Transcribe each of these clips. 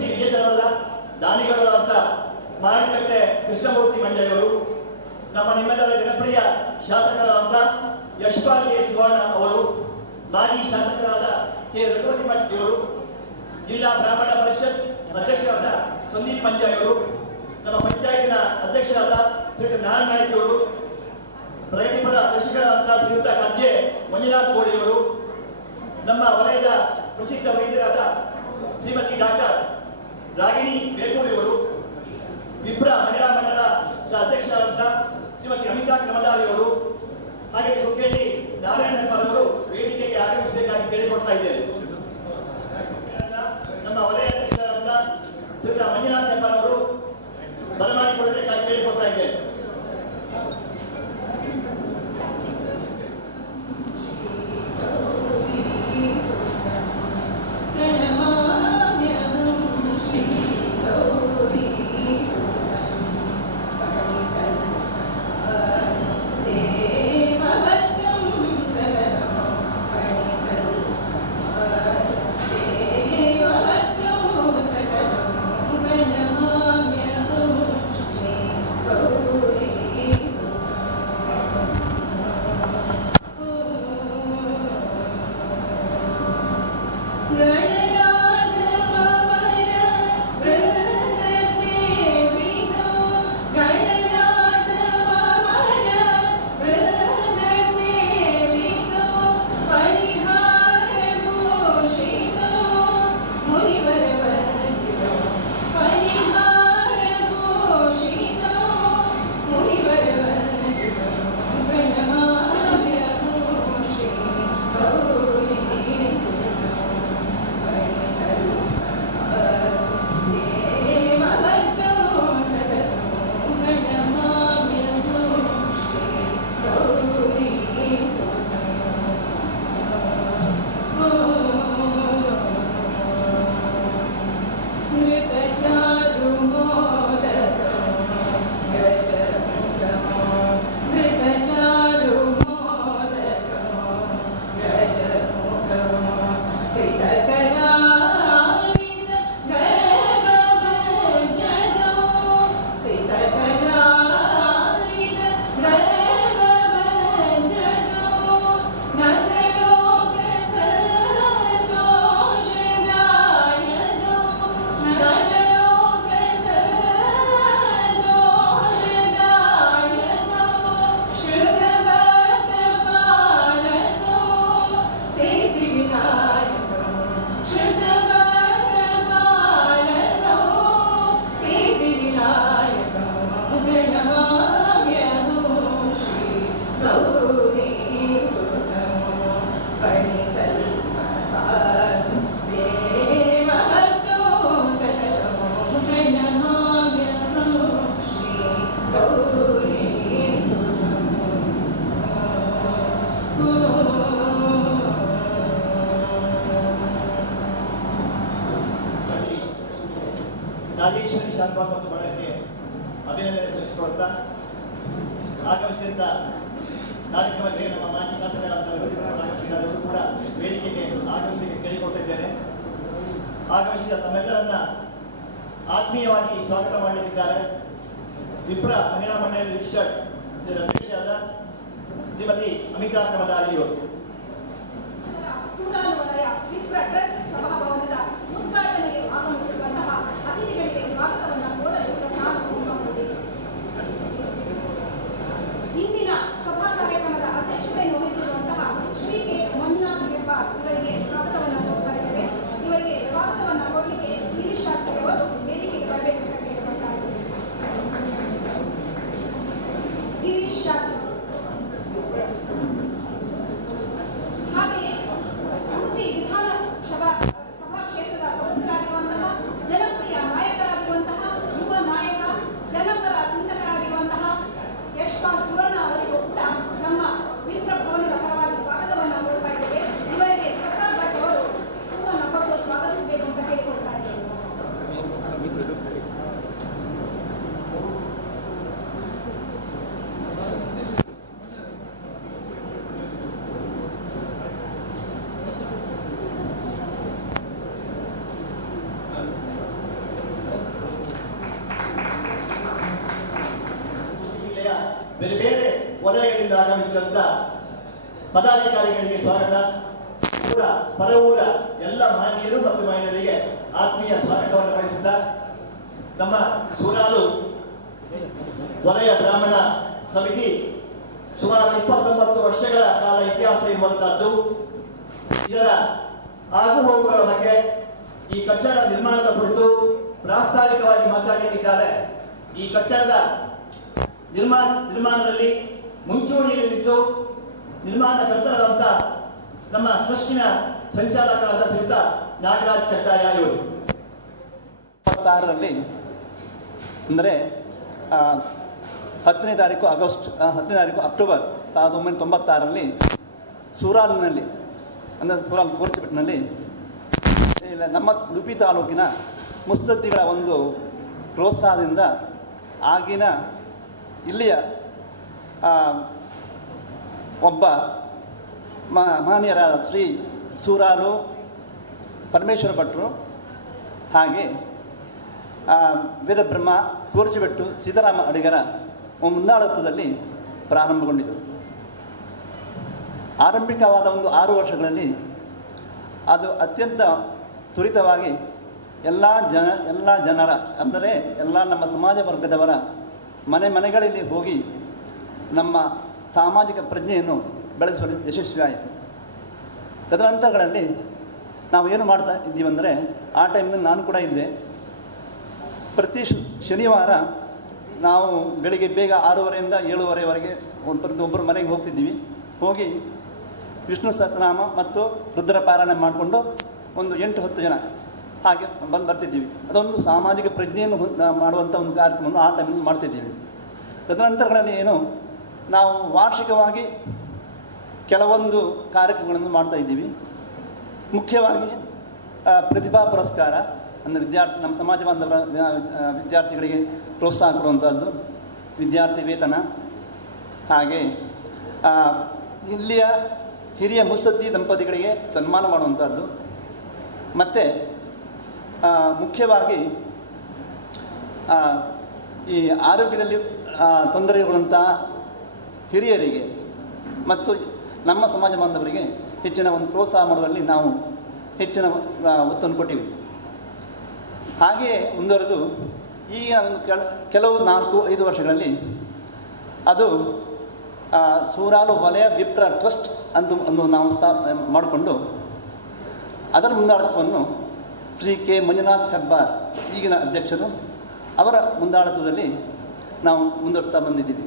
ಶ್ರೀ ವಿಜಯನಗರದ ದಾನಿಗಳಾದಂಥ ಮಾರನಕಟ್ಟೆ ಕೃಷ್ಣಮೂರ್ತಿ ಮಂಜಯ್ಯವರು, ನಮ್ಮ ನಿಮ್ಮೆಲ್ಲರ ಜನಪ್ರಿಯ ಶಾಸಕರಾದಂಥ ಯಶ್ಪಾಲ್ ಕೆ ಸುವರ್ಣ ಅವರು, ಮಾಜಿ ಶಾಸಕರಾದ ಕೆ ರಘುಪತಿ ಭಟ್ಟಿಯವರು, ಜಿಲ್ಲಾ ಬ್ರಾಹ್ಮಣ ಪರಿಷತ್ ಅಧ್ಯಕ್ಷರಾದ ಸಂದೀಪ್ ಮಂಜಯ್ಯವರು, ನಮ್ಮ ಪಂಚಾಯತಿನ ಅಧ್ಯಕ್ಷರಾದ ಶ್ರೀಯುತ ನಾರಾಯಣ ನಾಯ್ಕ ಅವರು, ಪ್ರಗತಿಪರ ಕೃಷಿಕರಾದಂತಹ ಶ್ರೀಯುತ ಕಜ್ಜೆ ಮಂಜುನಾಥ್ ಕೋಳಿಯವರು, ನಮ್ಮ ವಲಯದ ಪ್ರಸಿದ್ಧ ವೈದ್ಯರಾದ ಶ್ರೀಮತಿ ಡಾಕ್ಟರ್ ರಾಗಿಣಿ ಬೇಕೂರಿಯವರು, ವಿಪ್ರ ಮಹಿಳಾ ಮಂಡಳದ ಅಧ್ಯಕ್ಷರಾದಂತಹ ಶ್ರೀಮತಿ ಅಮಿತಾ ಕ್ರಮದಾರಿಯವರು, ಹಾಗೆ ಕುಕ್ಕೇಳಿ ನಾರಾಯಣ ಅವರು ವೇದಿಕೆಗೆ ಆಗಮಿಸಬೇಕಾಗಿ ಕೇಳಿಕೊಡ್ತಾ ಇದ್ದೇವೆ. ನಮ್ಮ ವಲಯ ಅಧ್ಯಕ್ಷರಾದಂತಹ ಶ್ರೀಯುತ ಮಂಜುನಾಥ್ ಅವರು ಬರಮಾಡಿಕೊಳ್ಳಬೇಕಾಗಿ ಕೇಳಿಕೊಡ್ತಾ ಇದ್ದೇವೆ. ರಾಜೇಶ್ವರಿ ಶಾಲ್ಬಾ ಮತ್ತು ಬಳಗಕ್ಕೆ ಅಭಿನಂದನೆ ಸಲ್ಲಿಸಿಕೊಳ್ತಾ ಆಗಮಿಸಿದ ಕಾರ್ಯಕ್ರಮಕ್ಕೆ ನಮ್ಮ ಮಾಜಿ ಶಾಸಕರಾದರು ಕೂಡ ವೇದಿಕೆಗೆ ಆಗಮಿಸಲಿಕ್ಕೆ ಕೇಳಿಕೊಟ್ಟಿದ್ದೇನೆ. ಆಗಮಿಸಿದ ತಮ್ಮೆಲ್ಲರನ್ನ ಆತ್ಮೀಯವಾಗಿ ಸ್ವಾಗತ ಮಾಡಲಿದ್ದಾರೆ ವಿಪ್ರ ಮಹಿಳಾ ಮಂಡಳಿ ರಿಜಿಸ್ಟರ್ಡ್ ಅಧ್ಯಕ್ಷರಾದ ಶ್ರೀಮತಿ ಅಮಿತಾ ಕ್ರಮದಾರಿಯವರು. ಸಭಾಭವನದ ಉದ್ಘಾಟನೆಗೆ ಆಗಮಿಸಿರುವಂತಹ ಅತಿಥಿಗಳಿಗೆ ಸ್ವಾಗತವನ್ನು ಕೋರಲು ನಾನು ಮುಂದುವರಿದೆ. ಇಂದಿನ ಸಭಾ ಕಾರ್ಯಕ್ರಮದ ಅಧ್ಯಕ್ಷತೆಯನ್ನು ವಹಿಸಿರುವಂತಹ ಶ್ರೀ ಕೆ ಮಂಜುನಾಥ್ ಹೆಬ್ಬಾರ್ ಇವರಿಗೆ ಸ್ವಾಗತವನ್ನು ಕೋರ್ತಾ ಇದ್ದೇವೆ. ಇವರಿಗೆ ಸ್ವಾಗತವನ್ನು ಕೋರಲಿಕ್ಕೆ ಗಿರೀಶ್ ಶಾಸ್ತ್ರಿ ಅವರು ವೇದಿಕೆಗೆ ಬರಬೇಕು ಅಂತ ಕೇಳಿಕೊಳ್ತಾರೆ. ಗಿರೀಶ್ ಶಾಸ್ತ್ರಿ ಹಾಗೆಯೇ ಉಡುಪಿ ವಿಧಾನಸಭಾ ಬೇರೆ ಬೇರೆ ವಲಯಗಳಿಂದ ಆಗಮಿಸಿದಂತ ಪದಾಧಿಕಾರಿಗಳಿಗೆ ಸ್ವಾಗತ. ಊರ ಪರವೂರ ಎಲ್ಲ ಮಹನೀಯರು ಮತ್ತು ಮಹಿಳೆಯರಿಗೆ ಆತ್ಮೀಯ ಸ್ವಾಗತವನ್ನು ಬಯಸುತ್ತಾ, ನಮ್ಮ ಸೂರಾಲು ವಲಯ ಬ್ರಾಹ್ಮಣ ಸಮಿತಿ ಸುಮಾರು 29 ವರ್ಷಗಳ ಕಾಲ ಇತಿಹಾಸ ಇರುವಂತಹದ್ದು. ಇದರ ಆಗು ಹೋಗುಗಳ ಬಗ್ಗೆ, ಈ ಕಟ್ಟಡ ನಿರ್ಮಾಣದ ಕುರಿತು ಪ್ರಾಸ್ತಾವಿಕವಾಗಿ ಮಾತನಾಡಿದ್ದಾರೆ. ಈ ಕಟ್ಟಡದ ನಿರ್ಮಾಣದಲ್ಲಿ ಮುಂಚೂಣಿಯಲ್ಲಿ ನಿಂತು ನಿರ್ಮಾಣ ಕರ್ತರಾದಂತ ನಮ್ಮ ಟ್ರಸ್ಟಿನ ಸಂಚಾಲಕರಾದ ಶ್ರೀಯುತ ನಾಗರಾಜ್ ಕಟ್ಟಾಯ ಇವರು 26ರಲ್ಲಿ ಅಂದರೆ 10ನೇ ತಾರೀಕು ಅಕ್ಟೋಬರ್ 1996ರಲ್ಲಿ ಸೂರಾಲಿನಲ್ಲಿ ಅಂದರೆ ಸೂರಾಲ್ ಕೋರ್ಚಿಪೆಟ್ಟಿನಲ್ಲಿ ನಮ್ಮ ಉಡುಪಿ ತಾಲೂಕಿನ ಮುತ್ಸದ್ದಿಗಳ ಒಂದು ಪ್ರೋತ್ಸಾಹದಿಂದ ಆಗಿನ ಇಲ್ಲಿಯ ಒಬ್ಬ ಮಹನೀಯರಾದ ಶ್ರೀ ಸೂರಾಲು ಪರಮೇಶ್ವರ ಭಟ್ರು, ಹಾಗೆ ವೇದಬ್ರಹ್ಮ ಕೋರ್ಚಿಬೆಟ್ಟು ಸೀತಾರಾಮ ಅಡಿಗರ ಮುಂದಾಳತ್ವದಲ್ಲಿ ಪ್ರಾರಂಭಗೊಂಡಿತು. ಆರಂಭಿಕವಾದ ಒಂದು 6 ವರ್ಷಗಳಲ್ಲಿ ಅದು ಅತ್ಯಂತ ತ್ವರಿತವಾಗಿ ಎಲ್ಲ ಜನರ ಅಂದರೆ ಎಲ್ಲ ನಮ್ಮ ಸಮಾಜ ವರ್ಗದವರ ಮನೆಗಳಲ್ಲಿ ಹೋಗಿ ನಮ್ಮ ಸಾಮಾಜಿಕ ಪ್ರಜ್ಞೆಯನ್ನು ಬೆಳೆಸುವಲ್ಲಿ ಯಶಸ್ವಿಯಾಯಿತು. ತದನಂತರಗಳಲ್ಲಿ ನಾವು ಏನು ಮಾಡ್ತಾ ಇದ್ದೀವಂದರೆ, ಆ ಟೈಮ್ನಲ್ಲಿ ನಾನು ಕೂಡ ಇದ್ದೆ. ಪ್ರತಿ ಶನಿವಾರ ನಾವು ಬೆಳಿಗ್ಗೆ ಬೇಗ 6:30ಯಿಂದ 7:30ವರೆಗೆ ಒಬ್ಬರು ಮನೆಗೆ ಹೋಗ್ತಿದ್ದೀವಿ. ಹೋಗಿ ವಿಷ್ಣು ಸಹಸ್ರನಾಮ ಮತ್ತು ರುದ್ರಪಾರಾಯಣ ಮಾಡಿಕೊಂಡು ಒಂದು 8-10 ಜನ ಹಾಗೆ ಬರ್ತಿದ್ದೀವಿ. ಅದೊಂದು ಸಾಮಾಜಿಕ ಪ್ರಜ್ಞೆಯನ್ನು ಮಾಡುವಂಥ ಒಂದು ಕಾರ್ಯಕ್ರಮವನ್ನು ಆ ಟೈಮಲ್ಲಿ ಮಾಡ್ತಿದ್ದೀವಿ. ತದನಂತರಗಳಲ್ಲಿ ಏನು ನಾವು ವಾರ್ಷಿಕವಾಗಿ ಕೆಲವೊಂದು ಕಾರ್ಯಕ್ರಮಗಳನ್ನು ಮಾಡ್ತಾ ಇದ್ದೀವಿ. ಮುಖ್ಯವಾಗಿ ಪ್ರತಿಭಾ ಪುರಸ್ಕಾರ ಅಂದರೆ ನಮ್ಮ ಸಮಾಜ ಬಾಂಧವರ ವಿದ್ಯಾರ್ಥಿಗಳಿಗೆ ಪ್ರೋತ್ಸಾಹ ಕೊಡುವಂಥದ್ದು, ವಿದ್ಯಾರ್ಥಿ ವೇತನ, ಹಾಗೆ ಇಲ್ಲಿಯ ಹಿರಿಯ ಮುತ್ಸದ್ದಿ ದಂಪತಿಗಳಿಗೆ ಸನ್ಮಾನ ಮಾಡುವಂಥದ್ದು, ಮತ್ತು ಮುಖ್ಯವಾಗಿ ಈ ಆರೋಗ್ಯದಲ್ಲಿ ತೊಂದರೆಗೊಳ್ಳುವಂಥ ಹಿರಿಯರಿಗೆ ಮತ್ತು ನಮ್ಮ ಸಮಾಜ ಬಾಂಧವರಿಗೆ ಹೆಚ್ಚಿನ ಒಂದು ಪ್ರೋತ್ಸಾಹ ಮಾಡುವಲ್ಲಿ ನಾವು ಹೆಚ್ಚಿನ ಒತ್ತನ್ನು ಕೊಟ್ಟಿವಿ. ಹಾಗೆಯೇ ಮುಂದುವರೆದು ಈಗ ಒಂದು ಕೆಲವು 4-5 ವರ್ಷಗಳಲ್ಲಿ ಅದು ಸೂರಾಲು ವಲಯ ವಿಪ್ರ ಟ್ರಸ್ಟ್ ಒಂದು ನಾವು ಮಾಡಿಕೊಂಡು ಅದರ ಮುಂದಾಳತ್ವವನ್ನು ಶ್ರೀ ಕೆ ಮಂಜುನಾಥ್ ಹೆಬ್ಬಾರ್ ಈಗಿನ ಅಧ್ಯಕ್ಷರು ಅವರ ಮುಂದಾಳತ್ವದಲ್ಲಿ ನಾವು ಮುಂದುವರಿಸ್ತಾ ಬಂದಿದ್ದೀವಿ.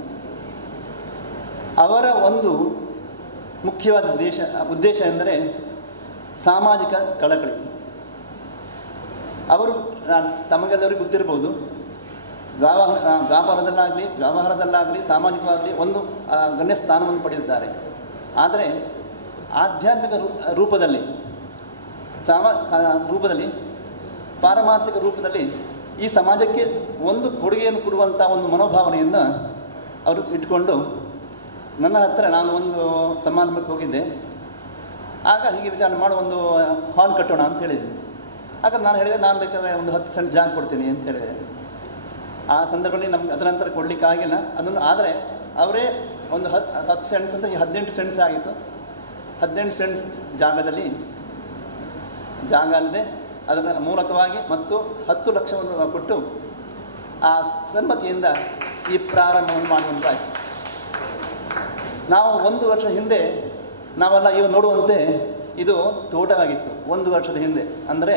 ಅವರ ಒಂದು ಮುಖ್ಯವಾದ ಉದ್ದೇಶ ಎಂದರೆ ಸಾಮಾಜಿಕ ಕಳಕಳಿ. ಅವರು ತಮಗೆಲ್ಲರಿಗೂ ಗೊತ್ತಿರಬಹುದು, ವ್ಯವಹಾರದಲ್ಲಾಗಲಿ ಸಾಮಾಜಿಕವಾಗಲಿ ಒಂದು ಗಣ್ಯ ಸ್ಥಾನವನ್ನು ಪಡೆದಿದ್ದಾರೆ. ಆದರೆ ಆಧ್ಯಾತ್ಮಿಕ ರೂಪದಲ್ಲಿ ಪಾರಮಾರ್ಥಿಕ ರೂಪದಲ್ಲಿ ಈ ಸಮಾಜಕ್ಕೆ ಒಂದು ಕೊಡುಗೆಯನ್ನು ಕೊಡುವಂಥ ಒಂದು ಮನೋಭಾವನೆಯನ್ನು ಅವರು ಇಟ್ಕೊಂಡು ನನ್ನ ಹತ್ತಿರ ನಾನು ಒಂದು ಸಮಾರಂಭಕ್ಕೆ ಹೋಗಿದ್ದೆ. ಆಗ ಹೀಗೆ ವಿಚಾರಣೆ ಮಾಡೋ ಒಂದು ಹಾಲ್ ಕಟ್ಟೋಣ ಅಂತ ಹೇಳಿದೆ. ಆಗ ನಾನು ಹೇಳಿದೆ, ನಾನು ಬೇಕಾದರೆ ಒಂದು 10 ಸೆಂಟ್ ಜಾಗ ಕೊಡ್ತೀನಿ ಅಂತ ಹೇಳಿದೆ. ಆ ಸಂದರ್ಭದಲ್ಲಿ ನಮ್ಗೆ ಅದರ ನಂತರ ಕೊಡಲಿಕ್ಕೆ ಆಗಿಲ್ಲ ಅದನ್ನು. ಆದರೆ ಅವರೇ ಒಂದು 10 ಸೆಂಟ್ಸ್ ಅಂತ 18 ಸೆಂಟ್ಸ್ ಆಗಿತ್ತು. 18 ಸೆಂಟ್ಸ್ ಜಾಗ ಅಲ್ಲದೆ ಅದರ ಮೂಲಕವಾಗಿ ಮತ್ತು 10 ಲಕ್ಷವನ್ನು ಕೊಟ್ಟು ಆ ಸಮ್ಮತಿಯಿಂದ ಈ ಪ್ರಾರಂಭವನ್ನು ಮಾಡುವಂತಾಯಿತು. ನಾವು 1 ವರ್ಷ ಹಿಂದೆ ನಾವೆಲ್ಲ ಇವು ನೋಡುವಂತೆ ಇದು ತೋಟವಾಗಿತ್ತು. 1 ವರ್ಷದ ಹಿಂದೆ ಅಂದರೆ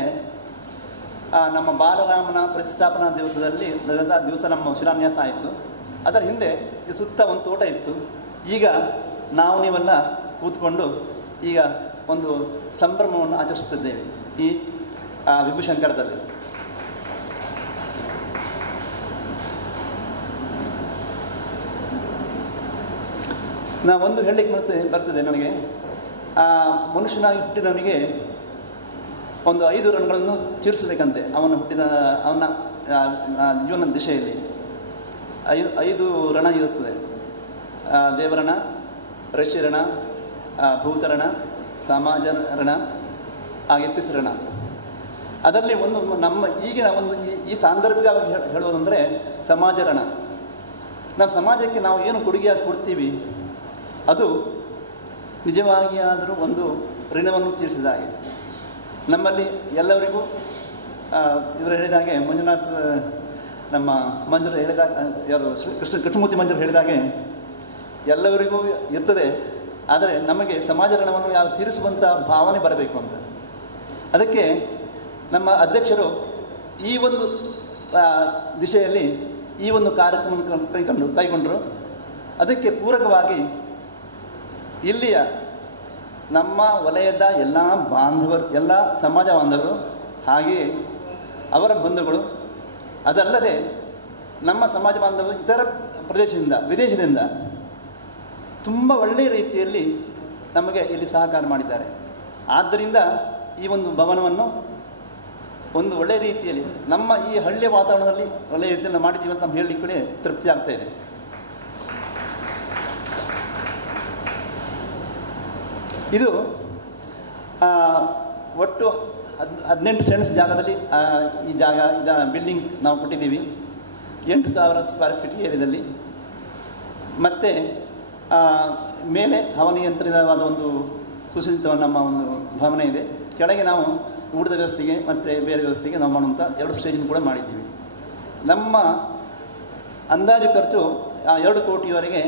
ನಮ್ಮ ಬಾಲರಾಮನ ಪ್ರತಿಷ್ಠಾಪನಾ ದಿವಸ ನಮ್ಮ ಶಿಲಾನ್ಯಾಸ ಆಯಿತು. ಅದರ ಹಿಂದೆ ಈ ಸುತ್ತ ಒಂದು ತೋಟ ಇತ್ತು. ಈಗ ನೀವೆಲ್ಲ ಕೂತ್ಕೊಂಡು ಈಗ ಒಂದು ಸಂಭ್ರಮವನ್ನು ಆಚರಿಸುತ್ತಿದ್ದೇವೆ ಈ ವಿಭೂಶಂಕರದಲ್ಲಿ. ಒಂದು ಹೇಳಲಿಕ್ಕೆ ಬರ್ತದೆ ನನಗೆ. ಮನುಷ್ಯನಾಗಿ ಹುಟ್ಟಿದವನಿಗೆ ಒಂದು 5 ರಣಗಳನ್ನು ತೀರಿಸಬೇಕಂತೆ. ಅವನ ಜೀವನ ದಿಶೆಯಲ್ಲಿ 5 ರಣ ಇರುತ್ತದೆ. ದೇವರಣ, ಋಷಿರಣ, ಭೂತರಣ, ಸಮಾಜ ರಣ, ಹಾಗೆ ಪಿತೃಣ. ಅದರಲ್ಲಿ ಒಂದು ನಮ್ಮ ಈಗಿನ ಒಂದು ಈ ಸಾಂದರ್ಭಿಕವಾಗಿ ಹೇಳೋದಂದರೆ ಸಮಾಜ ರಣ. ನಮ್ಮ ಸಮಾಜಕ್ಕೆ ನಾವು ಏನು ಕೊಡುಗೆಯಾಗಿ ಕೊಡ್ತೀವಿ ಅದು ನಿಜವಾಗಿ ಆದರೂ ಒಂದು ಋಣವನ್ನು ತೀರಿಸಿದ ಹಾಗೆ. ನಮ್ಮಲ್ಲಿ ಎಲ್ಲರಿಗೂ ಇವರು ಹೇಳಿದಾಗೆ ಮಂಜುನಾಥ್ ನಮ್ಮ ಮಂಜರು ಹೇಳಿದಾಗ ಯಾರು ಕೃಷ್ಣಮೂರ್ತಿ ಮಂಜರು ಹೇಳಿದಾಗೆ ಎಲ್ಲರಿಗೂ ಇರ್ತದೆ, ಆದರೆ ನಮಗೆ ಸಮಾಜ ಋಣವನ್ನು ಯಾವ ತೀರಿಸುವಂಥ ಭಾವನೆ ಬರಬೇಕು ಅಂತ. ಅದಕ್ಕೆ ನಮ್ಮ ಅಧ್ಯಕ್ಷರು ಈ ಒಂದು ದಿಶೆಯಲ್ಲಿ ಈ ಒಂದು ಕಾರ್ಯಕ್ರಮವನ್ನು ಕೈಗೊಂಡರು. ಅದಕ್ಕೆ ಪೂರಕವಾಗಿ ಇಲ್ಲಿಯ ನಮ್ಮ ವಲಯದ ಎಲ್ಲ ಬಾಂಧವರು, ಎಲ್ಲ ಸಮಾಜ ಬಾಂಧವರು, ಹಾಗೆಯೇ ಅವರ ಬಂಧುಗಳು, ಅದಲ್ಲದೆ ನಮ್ಮ ಸಮಾಜ ಬಾಂಧವರು ಇತರ ಪ್ರದೇಶದಿಂದ ವಿದೇಶದಿಂದ ತುಂಬ ಒಳ್ಳೆಯ ರೀತಿಯಲ್ಲಿ ನಮಗೆ ಇಲ್ಲಿ ಸಹಕಾರ ಮಾಡಿದ್ದಾರೆ. ಆದ್ದರಿಂದ ಈ ಒಂದು ಭವನವನ್ನು ಒಂದು ಒಳ್ಳೆಯ ರೀತಿಯಲ್ಲಿ ನಮ್ಮ ಈ ಹಳ್ಳಿಯ ವಾತಾವರಣದಲ್ಲಿ ಒಳ್ಳೆಯ ರೀತಿಯಲ್ಲಿ ಮಾಡಿದ್ದೀವಿ ಅಂತ ನಾವು ಹೇಳಲಿಕ್ಕೆ ಕೂಡ ತೃಪ್ತಿ ಆಗ್ತಾ ಇದೆ. ಇದು ಒಟ್ಟು 18 ಸೆಂಟ್ಸ್ ಜಾಗದಲ್ಲಿ ಈ ಬಿಲ್ಡಿಂಗ್ ನಾವು ಕೊಟ್ಟಿದ್ದೀವಿ. 8,000 ಸ್ಕ್ವೇರ್ ಫೀಟ್ ಏರಿಯಾದಲ್ಲಿ. ಮತ್ತು ಮೇಲೆ ಹವಾನಿಯಂತ್ರಿತವಾದ ಒಂದು ಸುಸಜ್ಜಿತ ನಮ್ಮ ಒಂದು ಭವನ ಇದೆ. ಕೆಳಗೆ ನಾವು ಊಟದ ವ್ಯವಸ್ಥೆಗೆ ಮತ್ತು ಬೇರೆ ವ್ಯವಸ್ಥೆಗೆ ನಾವು ಮಾಡುವಂಥ 2 ಸ್ಟೇಜನ್ನು ಕೂಡ ಮಾಡಿದ್ದೀವಿ. ನಮ್ಮ ಅಂದಾಜು ಖರ್ಚು 2 ಕೋಟಿಯವರೆಗೆ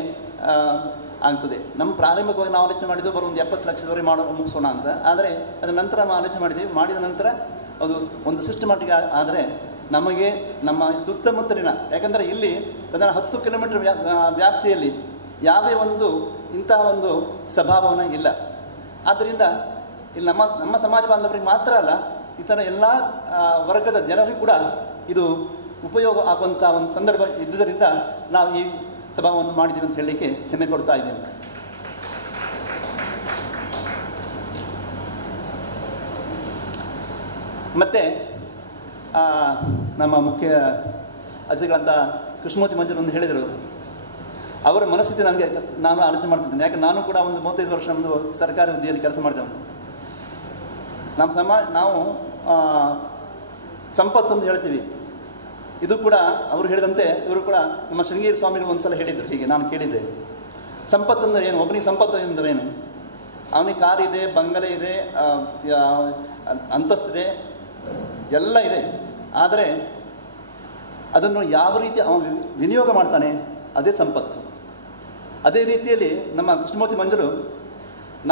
ಆಗ್ತದೆ. ನಮ್ಮ ಪ್ರಾರಂಭಿಕವಾಗಿ ನಾವು ಆಲೋಚನೆ ಮಾಡಿದ್ದು ಒಂದು 70 ಲಕ್ಷದವರೆಗೆ ಮುಗಿಸೋಣ ಅಂತ. ಆದರೆ ಅದರ ನಂತರ ನಾವು ಆಲೋಚನೆ ಮಾಡಿದ್ದೀವಿ. ಮಾಡಿದ ನಂತರ ಅದು ಒಂದು ಸಿಸ್ಟಮ್ಯಾಟಿಕ್ ಆದರೆ ನಮಗೆ ನಮ್ಮ ಸುತ್ತಮುತ್ತಲಿನ, ಯಾಕಂದರೆ ಇಲ್ಲಿ 10 ಕಿಲೋಮೀಟರ್ ವ್ಯಾಪ್ತಿಯಲ್ಲಿ ಯಾವುದೇ ಒಂದು ಇಂತಹ ಒಂದು ಸಭಾಭವನ ಇಲ್ಲ. ಆದ್ದರಿಂದ ಇಲ್ಲಿ ನಮ್ಮ ಸಮಾಜ ಬಾಂಧವರಿಗೆ ಮಾತ್ರ ಅಲ್ಲ, ಇತರ ಎಲ್ಲ ವರ್ಗದ ಜನರಿಗೂ ಕೂಡ ಇದು ಉಪಯೋಗ ಆಗುವಂಥ ಒಂದು ಸಂದರ್ಭ ಇದ್ದುದರಿಂದ ನಾವು ಈ ಸಭಾವನ್ನು ಮಾಡಿದ್ದೀವಿ ಅಂತ ಹೇಳಲಿಕ್ಕೆ ಹೆಮ್ಮೆ ಕೊಡ್ತಾ ಇದ್ದೇನೆ. ಮತ್ತು ನಮ್ಮ ಮುಖ್ಯ ಅತಿಥಿಗಳಂತ ಕೃಷ್ಣಮೂರ್ತಿ ಮಂಜರು ಒಂದು ಹೇಳಿದರು. ಅವರ ಮನಸ್ಥಿತಿ ನಾನು ಆಲೋಚನೆ ಮಾಡ್ತಿದ್ದೇನೆ. ಯಾಕೆ ನಾನು ಕೂಡ ಒಂದು 35 ವರ್ಷ ಒಂದು ಸರ್ಕಾರಿ ಹುದ್ದೆಯಲ್ಲಿ ಕೆಲಸ ಮಾಡಿದವನು. ನಾವು ಸಂಪತ್ತು ಅಂತ ಹೇಳ್ತೀವಿ. ಇದು ಕೂಡ ಅವರು ಹೇಳಿದಂತೆ ಇವರು ಕೂಡ ನಮ್ಮ ಶೃಂಗೇರಿ ಸ್ವಾಮಿಗಳು ಒಂದು ಸಲ ಹೇಳಿದರು. ಹೀಗೆ ನಾನು ಕೇಳಿದ್ದೆ, ಸಂಪತ್ತು ಅಂದರೆ ಏನು, ಒಬ್ಬನಿಗೆ ಸಂಪತ್ತು ಅಂದರೆ ಏನು? ಅವನಿಗೆ ಕಾರ್ ಇದೆ, ಬಂಗಲೆ ಇದೆ, ಅಂತಸ್ತಿದೆ, ಎಲ್ಲ ಇದೆ. ಆದರೆ ಅದನ್ನು ಯಾವ ರೀತಿ ಅವನು ವಿನಿಯೋಗ ಮಾಡ್ತಾನೆ ಅದೇ ಸಂಪತ್ತು. ಅದೇ ರೀತಿಯಲ್ಲಿ ನಮ್ಮ ಕೃಷ್ಣಮೂರ್ತಿ ಮಂಜರು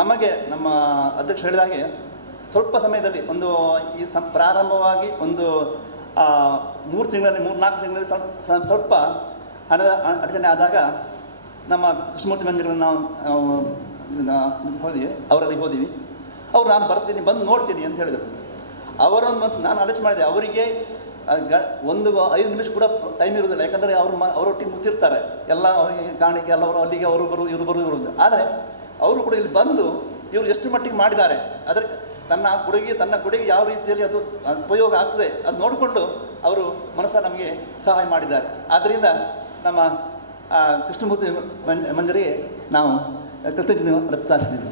ನಮಗೆ ನಮ್ಮ ಅಧ್ಯಕ್ಷ ಹೇಳಿದಾಗೆ ಸ್ವಲ್ಪ ಸಮಯದಲ್ಲಿ ಒಂದು ಈ ಪ್ರಾರಂಭವಾಗಿ ಒಂದು 3 ತಿಂಗಳಲ್ಲಿ 3-4 ತಿಂಗಳಲ್ಲಿ ಸ್ವಲ್ಪ ಹಣದ ಅಡಚಣೆ ಆದಾಗ ನಮ್ಮ ಕೃಷ್ಣಮೂರ್ತಿ ಮಂಜುಗಳನ್ನು ನಾವು ಹೋದಿವಿ, ಅವರಲ್ಲಿ ಹೋದಿವಿ. ಅವ್ರು ನಾನು ಬರ್ತೀನಿ, ಬಂದು ನೋಡ್ತೀನಿ ಅಂತ ಹೇಳಿದರು. ಅವರೊಂದು ಮನಸ್ಸು ನಾನು ಆಲೋಚನೆ ಮಾಡಿದೆ, ಅವರಿಗೆ ಒಂದು 5 ನಿಮಿಷ ಕೂಡ ಟೈಮ್ ಇರೋದಿಲ್ಲ. ಯಾಕಂದರೆ ಅವರೊಟ್ಟಿಗೆ ಮುತ್ತಿರ್ತಾರೆ, ಎಲ್ಲ ಅವರಿಗೆ ಕಾಣಿಕೆ ಎಲ್ಲವರು ಅಲ್ಲಿಗೆ ಅವರು ಬರುವುದು ಇವರು ಬರುವುದು. ಆದರೆ ಅವರು ಕೂಡ ಇಲ್ಲಿ ಬಂದು ಇವರು ಎಷ್ಟು ಮಟ್ಟಿಗೆ ಮಾಡಿದ್ದಾರೆ, ಅದರ ತನ್ನ ಕೊಡುಗೆ ಯಾವ ರೀತಿಯಲ್ಲಿ ಅದು ಉಪಯೋಗ ಆಗ್ತದೆ ಅದು ನೋಡಿಕೊಂಡು ಅವರು ಮನಸ್ಸು ನಮಗೆ ಸಹಾಯ ಮಾಡಿದ್ದಾರೆ. ಆದ್ದರಿಂದ ನಮ್ಮ ಕೃಷ್ಣಮೂರ್ತಿ ಮಂಜರಿಗೆ ನಾವು ಕೃತಜ್ಞತೆ ವ್ಯಕ್ತಪಡಿಸ್ತೀವಿ.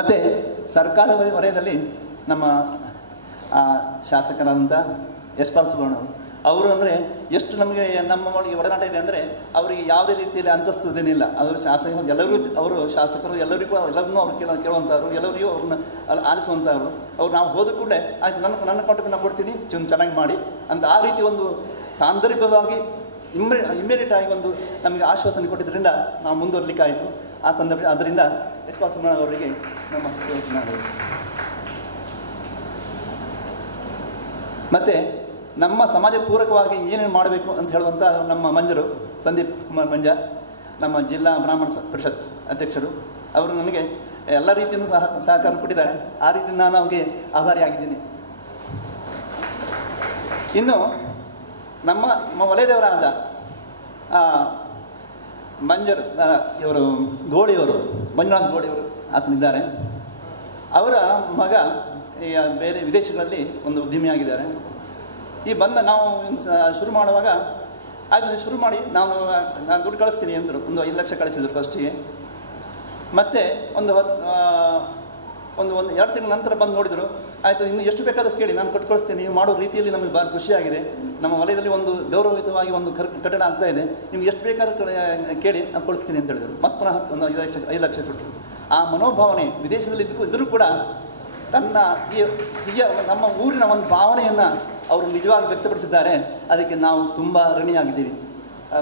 ಮತ್ತು ಸರ್ಕಾರದ ವಲಯದಲ್ಲಿ ನಮ್ಮ ಶಾಸಕರಾದಂಥ ಯಶ್ಪಾಲ್ ಸುವರ್ಣ ಅವರು ಅಂದರೆ ಎಷ್ಟು ನಮಗೆ ನಮ್ಮ ಒಳಗೆ ಒಡನಾಟ ಇದೆ ಅಂದರೆ ಅವರಿಗೆ ಯಾವುದೇ ರೀತಿಯಲ್ಲಿ ಅಂತಸ್ತು ಇದೇನಿಲ್ಲ. ಅವರು ಎಲ್ಲರಿಗೂ ಅವರು ಶಾಸಕರು ಎಲ್ಲರಿಗೂ ಎಲ್ಲರನ್ನೂ ಅವ್ರು ಕೇಳುವಂಥವ್ರು, ಎಲ್ಲರಿಗೂ ಅವ್ರನ್ನ ಆಲಿಸುವಂಥವ್ರು. ಅವ್ರು ನಾವು ಹೋದ ಕೂಡಲೇ ಆಯಿತು ನನ್ನ ಕಾಂಟ್ರಿಬ್ಯೂಟ್ ನಾನು ಕೊಡ್ತೀನಿ, ಚೆನ್ನಾಗಿ ಮಾಡಿ ಅಂತ ಆ ರೀತಿ ಒಂದು ಸಾಂದರ್ಭಿಕವಾಗಿ ಇಮ್ಮಿಡಿಯೇಟ್ ಆಗಿ ಒಂದು ನಮಗೆ ಆಶ್ವಾಸನೆ ಕೊಟ್ಟಿದ್ದರಿಂದ ನಾವು ಮುಂದುವರಲಿಕ್ಕಾಯಿತು ಆ ಸಂದರ್ಭ. ಆದ್ದರಿಂದ ಯಶ್ಪಾಲ್ ಸುವರ್ಣ ಅವರಿಗೆ ನಮ್ಮ ಮತ್ತು ನಮ್ಮ ಸಮಾಜ ಪೂರಕವಾಗಿ ಏನೇನು ಮಾಡಬೇಕು ಅಂತ ಹೇಳುವಂಥ ನಮ್ಮ ಮಂಜರು ಸಂದೀಪ್ ಕುಮಾರ್ ಮಂಜ, ನಮ್ಮ ಜಿಲ್ಲಾ ಬ್ರಾಹ್ಮಣ ಪರಿಷತ್ ಅಧ್ಯಕ್ಷರು, ಅವರು ನನಗೆ ಎಲ್ಲ ರೀತಿಯೂ ಸಹಕಾರ ಕೊಟ್ಟಿದ್ದಾರೆ. ಆ ರೀತಿ ನಾನು ಅವ್ರಿಗೆ ಆಭಾರಿಯಾಗಿದ್ದೀನಿ. ಇನ್ನು ನಮ್ಮ ವಲಯದವರಾದ ಮಂಜರು ಇವರು ಗೋಳಿಯವರು, ಮಂಜುನಾಥ್ ಗೋಳಿಯವರು ಆತನಿದ್ದಾರೆ. ಅವರ ಮಗ ಬೇರೆ ವಿದೇಶಗಳಲ್ಲಿ ಒಂದು ಉದ್ಯಮಿಯಾಗಿದ್ದಾರೆ. ಈ ನಾವು ಶುರು ಮಾಡುವಾಗ ಆಯ್ತು ಶುರು ಮಾಡಿ ನಾನು ದುಡ್ಡು ಕಳಿಸ್ತೀನಿ ಅಂದರು. ಒಂದು 5 ಲಕ್ಷ ಕಳಿಸಿದ್ರು ಫಸ್ಟಿಗೆ. ಮತ್ತು ಒಂದು ಒಂದು 2 ತಿಂಗಳ ನಂತರ ಬಂದು ನೋಡಿದರು. ಆಯಿತು, ಇನ್ನು ಎಷ್ಟು ಬೇಕಾದರೂ ಕೇಳಿ, ನಾನು ಕಟ್ಕೊಳಿಸ್ತೇನೆ, ನೀವು ಮಾಡೋ ರೀತಿಯಲ್ಲಿ ನಮಗೆ ಭಾಳ ಖುಷಿಯಾಗಿದೆ, ನಮ್ಮ ವಲಯದಲ್ಲಿ ಒಂದು ಗೌರವಯುತವಾಗಿ ಒಂದು ಕಟ್ಟಡ ಆಗ್ತಾ ಇದೆ, ನಿಮ್ಗೆ ಎಷ್ಟು ಬೇಕಾದ್ರೂ ಕೇಳಿ ನಾನು ಕೊಡಿಸ್ತೀನಿ ಅಂತ ಹೇಳಿದರು. ಮತ್ತೆ ಪುನಃ ಒಂದು 5 ಲಕ್ಷ ಕೊಟ್ಟರು. ಆ ಮನೋಭಾವನೆ ವಿದೇಶದಲ್ಲಿ ಇದ್ದರೂ ಕೂಡ ತನ್ನ ಈ ನಮ್ಮ ಊರಿನ ಒಂದು ಭಾವನೆಯನ್ನು ಅವರು ನಿಜವಾಗಿ ವ್ಯಕ್ತಪಡಿಸಿದ್ದಾರೆ. ಅದಕ್ಕೆ ನಾವು ತುಂಬ ಋಣಿಯಾಗಿದ್ದೀವಿ.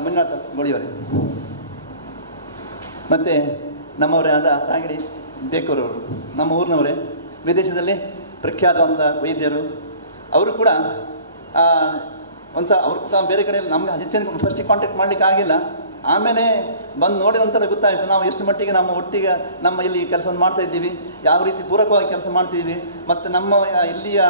ಮಂಜುನಾಥ ಗೋಳಿಯವರೇ ಮತ್ತು ನಮ್ಮವರೇ ಆದ ರಾಗಿಣಿ ಬೇಕೂರವರು ನಮ್ಮ ಊರಿನವರೇ, ವಿದೇಶದಲ್ಲಿ ಪ್ರಖ್ಯಾತವಾದ ವೈದ್ಯರು. ಅವರು ಕೂಡ ಒಂದು ಸಲ ಅವ್ರು ಕೂಡ ಬೇರೆ ಕಡೆ ನಮ್ಗೆ ಹೆಚ್ಚಿನ ಫಸ್ಟಿಗೆ ಕಾಂಟ್ಯಾಕ್ಟ್ ಮಾಡಲಿಕ್ಕೆ ಆಗಿಲ್ಲ. ಆಮೇಲೆ ಬಂದು ನೋಡಿದ ನಂತರ ಗೊತ್ತಾಯಿತು ನಾವು ಎಷ್ಟು ಮಟ್ಟಿಗೆ ನಮ್ಮ ಒಟ್ಟಿಗೆ ನಮ್ಮ ಇಲ್ಲಿ ಕೆಲಸವನ್ನು ಮಾಡ್ತಾ ಇದ್ದೀವಿ, ಯಾವ ರೀತಿ ಪೂರಕವಾಗಿ ಕೆಲಸ ಮಾಡ್ತಿದ್ದೀವಿ, ಮತ್ತು ನಮ್ಮ ಇಲ್ಲಿಯ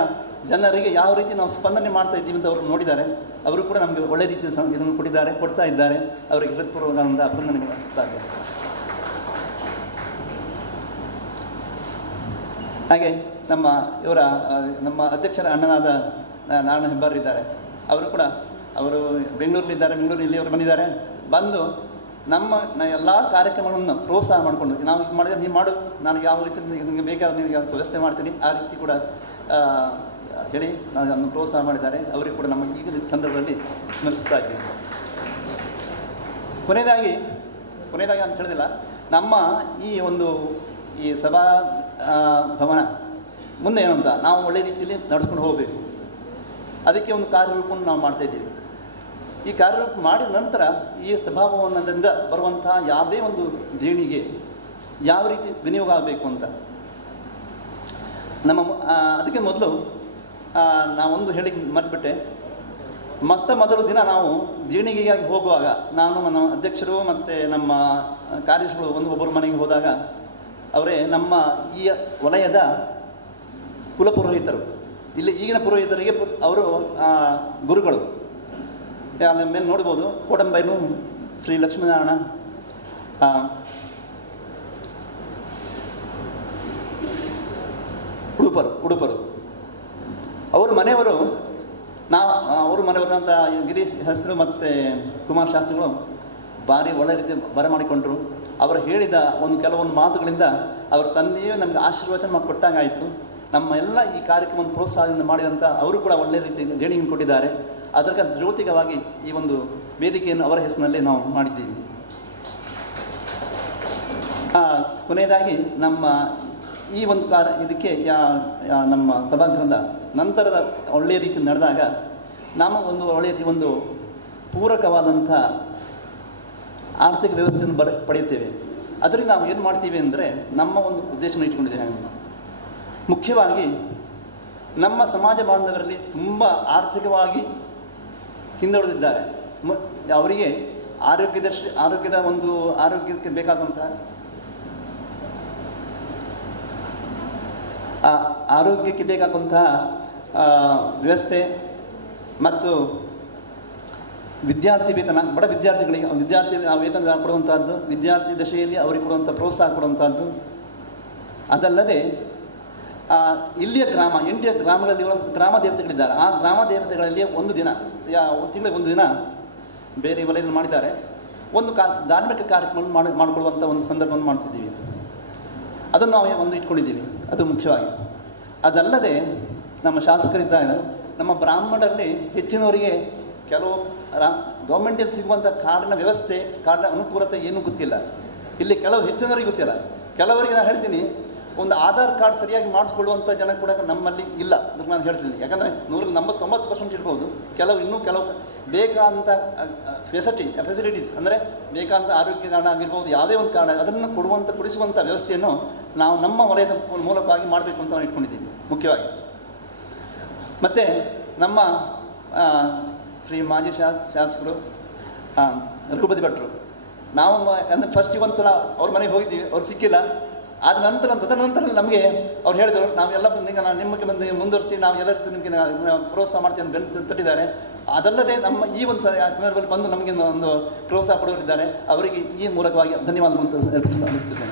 ಜನರಿಗೆ ಯಾವ ರೀತಿ ನಾವು ಸ್ಪಂದನೆ ಮಾಡ್ತಾ ಇದ್ದೀವಿ ಅಂತ ಅವರು ನೋಡಿದ್ದಾರೆ. ಅವರು ಕೂಡ ನಮಗೆ ಒಳ್ಳೆ ರೀತಿಯ ಇದನ್ನು ಕೊಡ್ತಾ ಇದ್ದಾರೆ. ಅವರಿಗೆ ಹೃತ್ಪೂರ್ವಕವಾದ ಅಭಿನಂದನೆಗಳು ಸಿಗ್ತಾರೆ. ಹಾಗೆ ನಮ್ಮ ಅಧ್ಯಕ್ಷರ ಅಣ್ಣನಾದ ನಾರಾಯಣ ಹೆಬ್ಬಾರರಿದ್ದಾರೆ. ಅವರು ಕೂಡ ಬೆಂಗಳೂರಲ್ಲಿದ್ದಾರೆ. ಬೆಂಗಳೂರಲ್ಲಿ ಅವರು ಬಂದಿದ್ದಾರೆ. ಬಂದು ನಮ್ಮ ಎಲ್ಲ ಕಾರ್ಯಕ್ರಮಗಳನ್ನು ಪ್ರೋತ್ಸಾಹ ಮಾಡಿಕೊಂಡು, ನಾವು ಇದು ಮಾಡಿದ್ರೆ ನೀವು ಮಾಡು, ನಾನು ಯಾವ ರೀತಿ ನಿಮಗೆ ಬೇಕಾದ ನಿಮಗೆ ವ್ಯವಸ್ಥೆ ಮಾಡ್ತೀನಿ, ಆ ರೀತಿ ಕೂಡ ಹೇಳಿ ನಾವು ಅದನ್ನು ಪ್ರೋತ್ಸಾಹ ಮಾಡಿದ್ದಾರೆ. ಅವರಿಗೆ ಕೂಡ ನಮ್ಮ ಈಗಿನ ಸಂದರ್ಭದಲ್ಲಿ ಸ್ಮರಿಸ್ತಾ ಇದ್ದೀವಿ. ಕೊನೆಯದಾಗಿ ಅಂತ ಹೇಳಿದಿಲ್ಲ, ನಮ್ಮ ಈ ಸಭಾ ಭವನ ಮುಂದೆ ಏನಂತ ನಾವು ಒಳ್ಳೆ ರೀತಿಯಲ್ಲಿ ನಡೆಸ್ಕೊಂಡು ಹೋಗಬೇಕು. ಅದಕ್ಕೆ ಒಂದು ಕಾರ್ಯರೂಪವನ್ನು ನಾವು ಮಾಡ್ತಾಯಿದ್ದೀವಿ. ಈ ಕಾರ್ಯರೂಪ ಮಾಡಿದ ನಂತರ ಈ ಸಭಾಭವನದಿಂದ ಬರುವಂತಹ ಯಾವುದೇ ಒಂದು ದೇಣಿಗೆ ಯಾವ ರೀತಿ ವಿನಿಯೋಗ ಆಗಬೇಕು ಅಂತ ಅದಕ್ಕೆ ಮೊದಲು ನಾವೊಂದು ಹೇಳಿ ಮರೆತುಬಿಟ್ಟೆ. ಮೊದಲು ದಿನ ನಾವು ದೇಣಿಗೆಗಾಗಿ ಹೋಗುವಾಗ ನಮ್ಮ ಅಧ್ಯಕ್ಷರು ಮತ್ತು ನಮ್ಮ ಕಾರ್ಯದರ್ಶಿಗಳು ಒಬ್ಬರು ಮನೆಗೆ ಹೋದಾಗ ಅವರೇ ನಮ್ಮ ಈ ವಲಯದ ಕುಲಪುರೋಹಿತರು, ಇಲ್ಲಿ ಈಗಿನ ಪುರೋಹಿತರಿಗೆ ಅವರು ಗುರುಗಳು. ಅಲ್ಲಿ ಮೇಲೆ ನೋಡ್ಬೋದು, ಕೋಟಂಬೈಲು ಶ್ರೀ ಲಕ್ಷ್ಮೀನಾರಾಯಣ ಉಡುಪರು ಅವ್ರ ಮನೆಯವರು ಅಂತ ಗಿರೀಶ್ ಶಾಸ್ತ್ರಿಗಳು ಮತ್ತು ಕುಮಾರ್ ಶಾಸ್ತ್ರಿಗಳು ಭಾರಿ ಒಳ್ಳೆ ರೀತಿ ಬರಮಾಡಿಕೊಂಡ್ರು. ಅವರು ಹೇಳಿದ ಕೆಲವೊಂದು ಮಾತುಗಳಿಂದ ಅವರ ತಂದೆಯೇ ನಮಗೆ ಆಶೀರ್ವಚನ ಕೊಟ್ಟಂಗಾಯಿತು. ನಮ್ಮ ಎಲ್ಲ ಈ ಕಾರ್ಯಕ್ರಮವನ್ನು ಪ್ರೋತ್ಸಾಹದಿಂದ ಮಾಡಿದಂಥ ಅವರು ಕೂಡ ಒಳ್ಳೆ ರೀತಿ ದೇಣಿಗೆಯನ್ನು ಕೊಟ್ಟಿದ್ದಾರೆ. ಅದರ ಜ್ಯೋತಿಕವಾಗಿ ಈ ಒಂದು ವೇದಿಕೆಯನ್ನು ಅವರ ಹೆಸರಿನಲ್ಲಿ ನಾವು ಮಾಡಿದ್ದೀವಿ. ಕೊನೆಯದಾಗಿ ನಮ್ಮ ಈ ಒಂದು ಇದಕ್ಕೆ ನಮ್ಮ ಸಭಾಗೃಹದ ನಂತರದ ಒಳ್ಳೆಯ ರೀತಿ ನಡೆದಾಗ ನಾವು ಒಂದು ಪೂರಕವಾದಂಥ ಆರ್ಥಿಕ ವ್ಯವಸ್ಥೆಯನ್ನು ಪಡೆಯುತ್ತೇವೆ. ಅದರಿಂದ ನಾವು ಏನು ಮಾಡ್ತೀವಿ ಅಂದರೆ ನಮ್ಮ ಒಂದು ಉದ್ದೇಶವನ್ನು ಇಟ್ಕೊಂಡಿದ್ದೇವೆ. ಮುಖ್ಯವಾಗಿ ನಮ್ಮ ಸಮಾಜ ಬಾಂಧವರಲ್ಲಿ ತುಂಬ ಆರ್ಥಿಕವಾಗಿ ಹಿಂದುಳಿದಿದ್ದಾರೆ. ಅವರಿಗೆ ಆರೋಗ್ಯಕ್ಕೆ ಬೇಕಾದಂತಹ ವ್ಯವಸ್ಥೆ ಮತ್ತು ವಿದ್ಯಾರ್ಥಿ ವೇತನ, ಬಡ ವಿದ್ಯಾರ್ಥಿಗಳಿಗೆ ವೇತನ ಕೊಡುವಂಥದ್ದು, ವಿದ್ಯಾರ್ಥಿ ದಶೆಯಲ್ಲಿ ಅವರಿಗೆ ಕೊಡುವಂಥ ಪ್ರೋತ್ಸಾಹ ಕೊಡುವಂಥದ್ದು. ಅದಲ್ಲದೆ ಇಲ್ಲಿಯ 8 ಗ್ರಾಮಗಳಲ್ಲಿ ಗ್ರಾಮ ದೇವತೆಗಳಿದ್ದಾರೆ. ಆ ಗ್ರಾಮ ದೇವತೆಗಳಲ್ಲಿ ಒಂದು ದಿನ, ತಿಂಗಳಿಗೆ ಒಂದು ದಿನ ಬೇರೆ ವಲಯದಲ್ಲಿ ಮಾಡಿದ್ದಾರೆ. ಒಂದು ಧಾರ್ಮಿಕ ಕಾರ್ಯಕ್ರಮವನ್ನು ಮಾಡಿಕೊಳ್ಳುವಂಥ ಒಂದು ಸಂದರ್ಭವನ್ನು ಮಾಡ್ತಿದ್ದೀವಿ. ಅದನ್ನು ನಾವು ಇಟ್ಕೊಂಡಿದ್ದೀವಿ. ಅದು ಮುಖ್ಯವಾಗಿ. ಅದಲ್ಲದೆ ನಮ್ಮ ಶಾಸಕರಿದ್ದಾಗ ನಮ್ಮ ಬ್ರಾಹ್ಮಣರಲ್ಲಿ ಹೆಚ್ಚಿನವರಿಗೆ ಕೆಲವು ಗೌರ್ಮೆಂಟಲ್ಲಿ ಸಿಗುವಂಥ ಕಾರ್ಡಿನ ವ್ಯವಸ್ಥೆ, ಕಾರ್ಡಿನ ಅನುಕೂಲತೆ ಏನೂ ಗೊತ್ತಿಲ್ಲ. ಇಲ್ಲಿ ಹೆಚ್ಚಿನವರಿಗೆ ಗೊತ್ತಿಲ್ಲ. ಕೆಲವರಿಗೆ ನಾನು ಹೇಳ್ತೀನಿ, ಒಂದು ಆಧಾರ್ ಕಾರ್ಡ್ ಸರಿಯಾಗಿ ಮಾಡಿಸ್ಕೊಳ್ಳುವಂಥ ಜನ ಕೂಡ ನಮ್ಮಲ್ಲಿ ಇಲ್ಲ. ಅದಕ್ಕೆ ನಾನು ಹೇಳ್ತೀನಿ. ಯಾಕಂದರೆ 90% ಇರ್ಬೋದು. ಕೆಲವು ಬೇಕಾದಂಥ ಫೆಸಿಲಿಟೀಸ್ ಅಂದರೆ ಬೇಕಾದಂಥ ಆರೋಗ್ಯ ಕಾರ್ಡ್ ಆಗಿರ್ಬೋದು, ಯಾವುದೇ ಒಂದು ಕಾರ್ಡ್ ಅದನ್ನು ಕೊಡಿಸುವಂಥ ವ್ಯವಸ್ಥೆಯನ್ನು ನಾವು ನಮ್ಮ ವಲಯದ ಮೂಲಕವಾಗಿ ಮಾಡಬೇಕು ಅಂತ ನಾವು ಇಟ್ಕೊಂಡಿದ್ದೀವಿ ಮುಖ್ಯವಾಗಿ. ಮತ್ತು ನಮ್ಮ ಶ್ರೀ ಮಾಜಿ ಶಾಸಕರು ರಘುಪತಿ ಭಟ್ರು, ನಾವು ಅಂದರೆ ಫಸ್ಟಿಗೆ ಒಂದು ಸಲ ಅವ್ರ ಮನೆಗೆ ಹೋಗಿದ್ದೀವಿ, ಅವ್ರು ಸಿಕ್ಕಿಲ್ಲ. ತದನಂತರ ನಮಗೆ ಅವ್ರು ಹೇಳಿದರು, ನಾವೆಲ್ಲ ನಿಮಗೆ ಮುಂದುವರಿಸಿ ನಾವು ಎಲ್ಲ ರೀತಿ ನಿಮಗೆ ಪ್ರೋತ್ಸಾಹ ಮಾಡ್ತೀವಿ ಅಂತ ಬೆನ್ನು ತಟ್ಟಿದ್ದಾರೆ. ಅದಲ್ಲದೆ ನಮ್ಮ ಈ ಒಂದು ಸಂದರ್ಭದಲ್ಲಿ ಬಂದು ನಮಗೆ ಒಂದು ಪ್ರೋತ್ಸಾಹ ಕೊಡೋರಿದ್ದಾರೆ. ಅವರಿಗೆ ಈ ಮೂಲಕವಾಗಿ ಧನ್ಯವಾದಗಳು ಅನಿಸ್ತೇನೆ.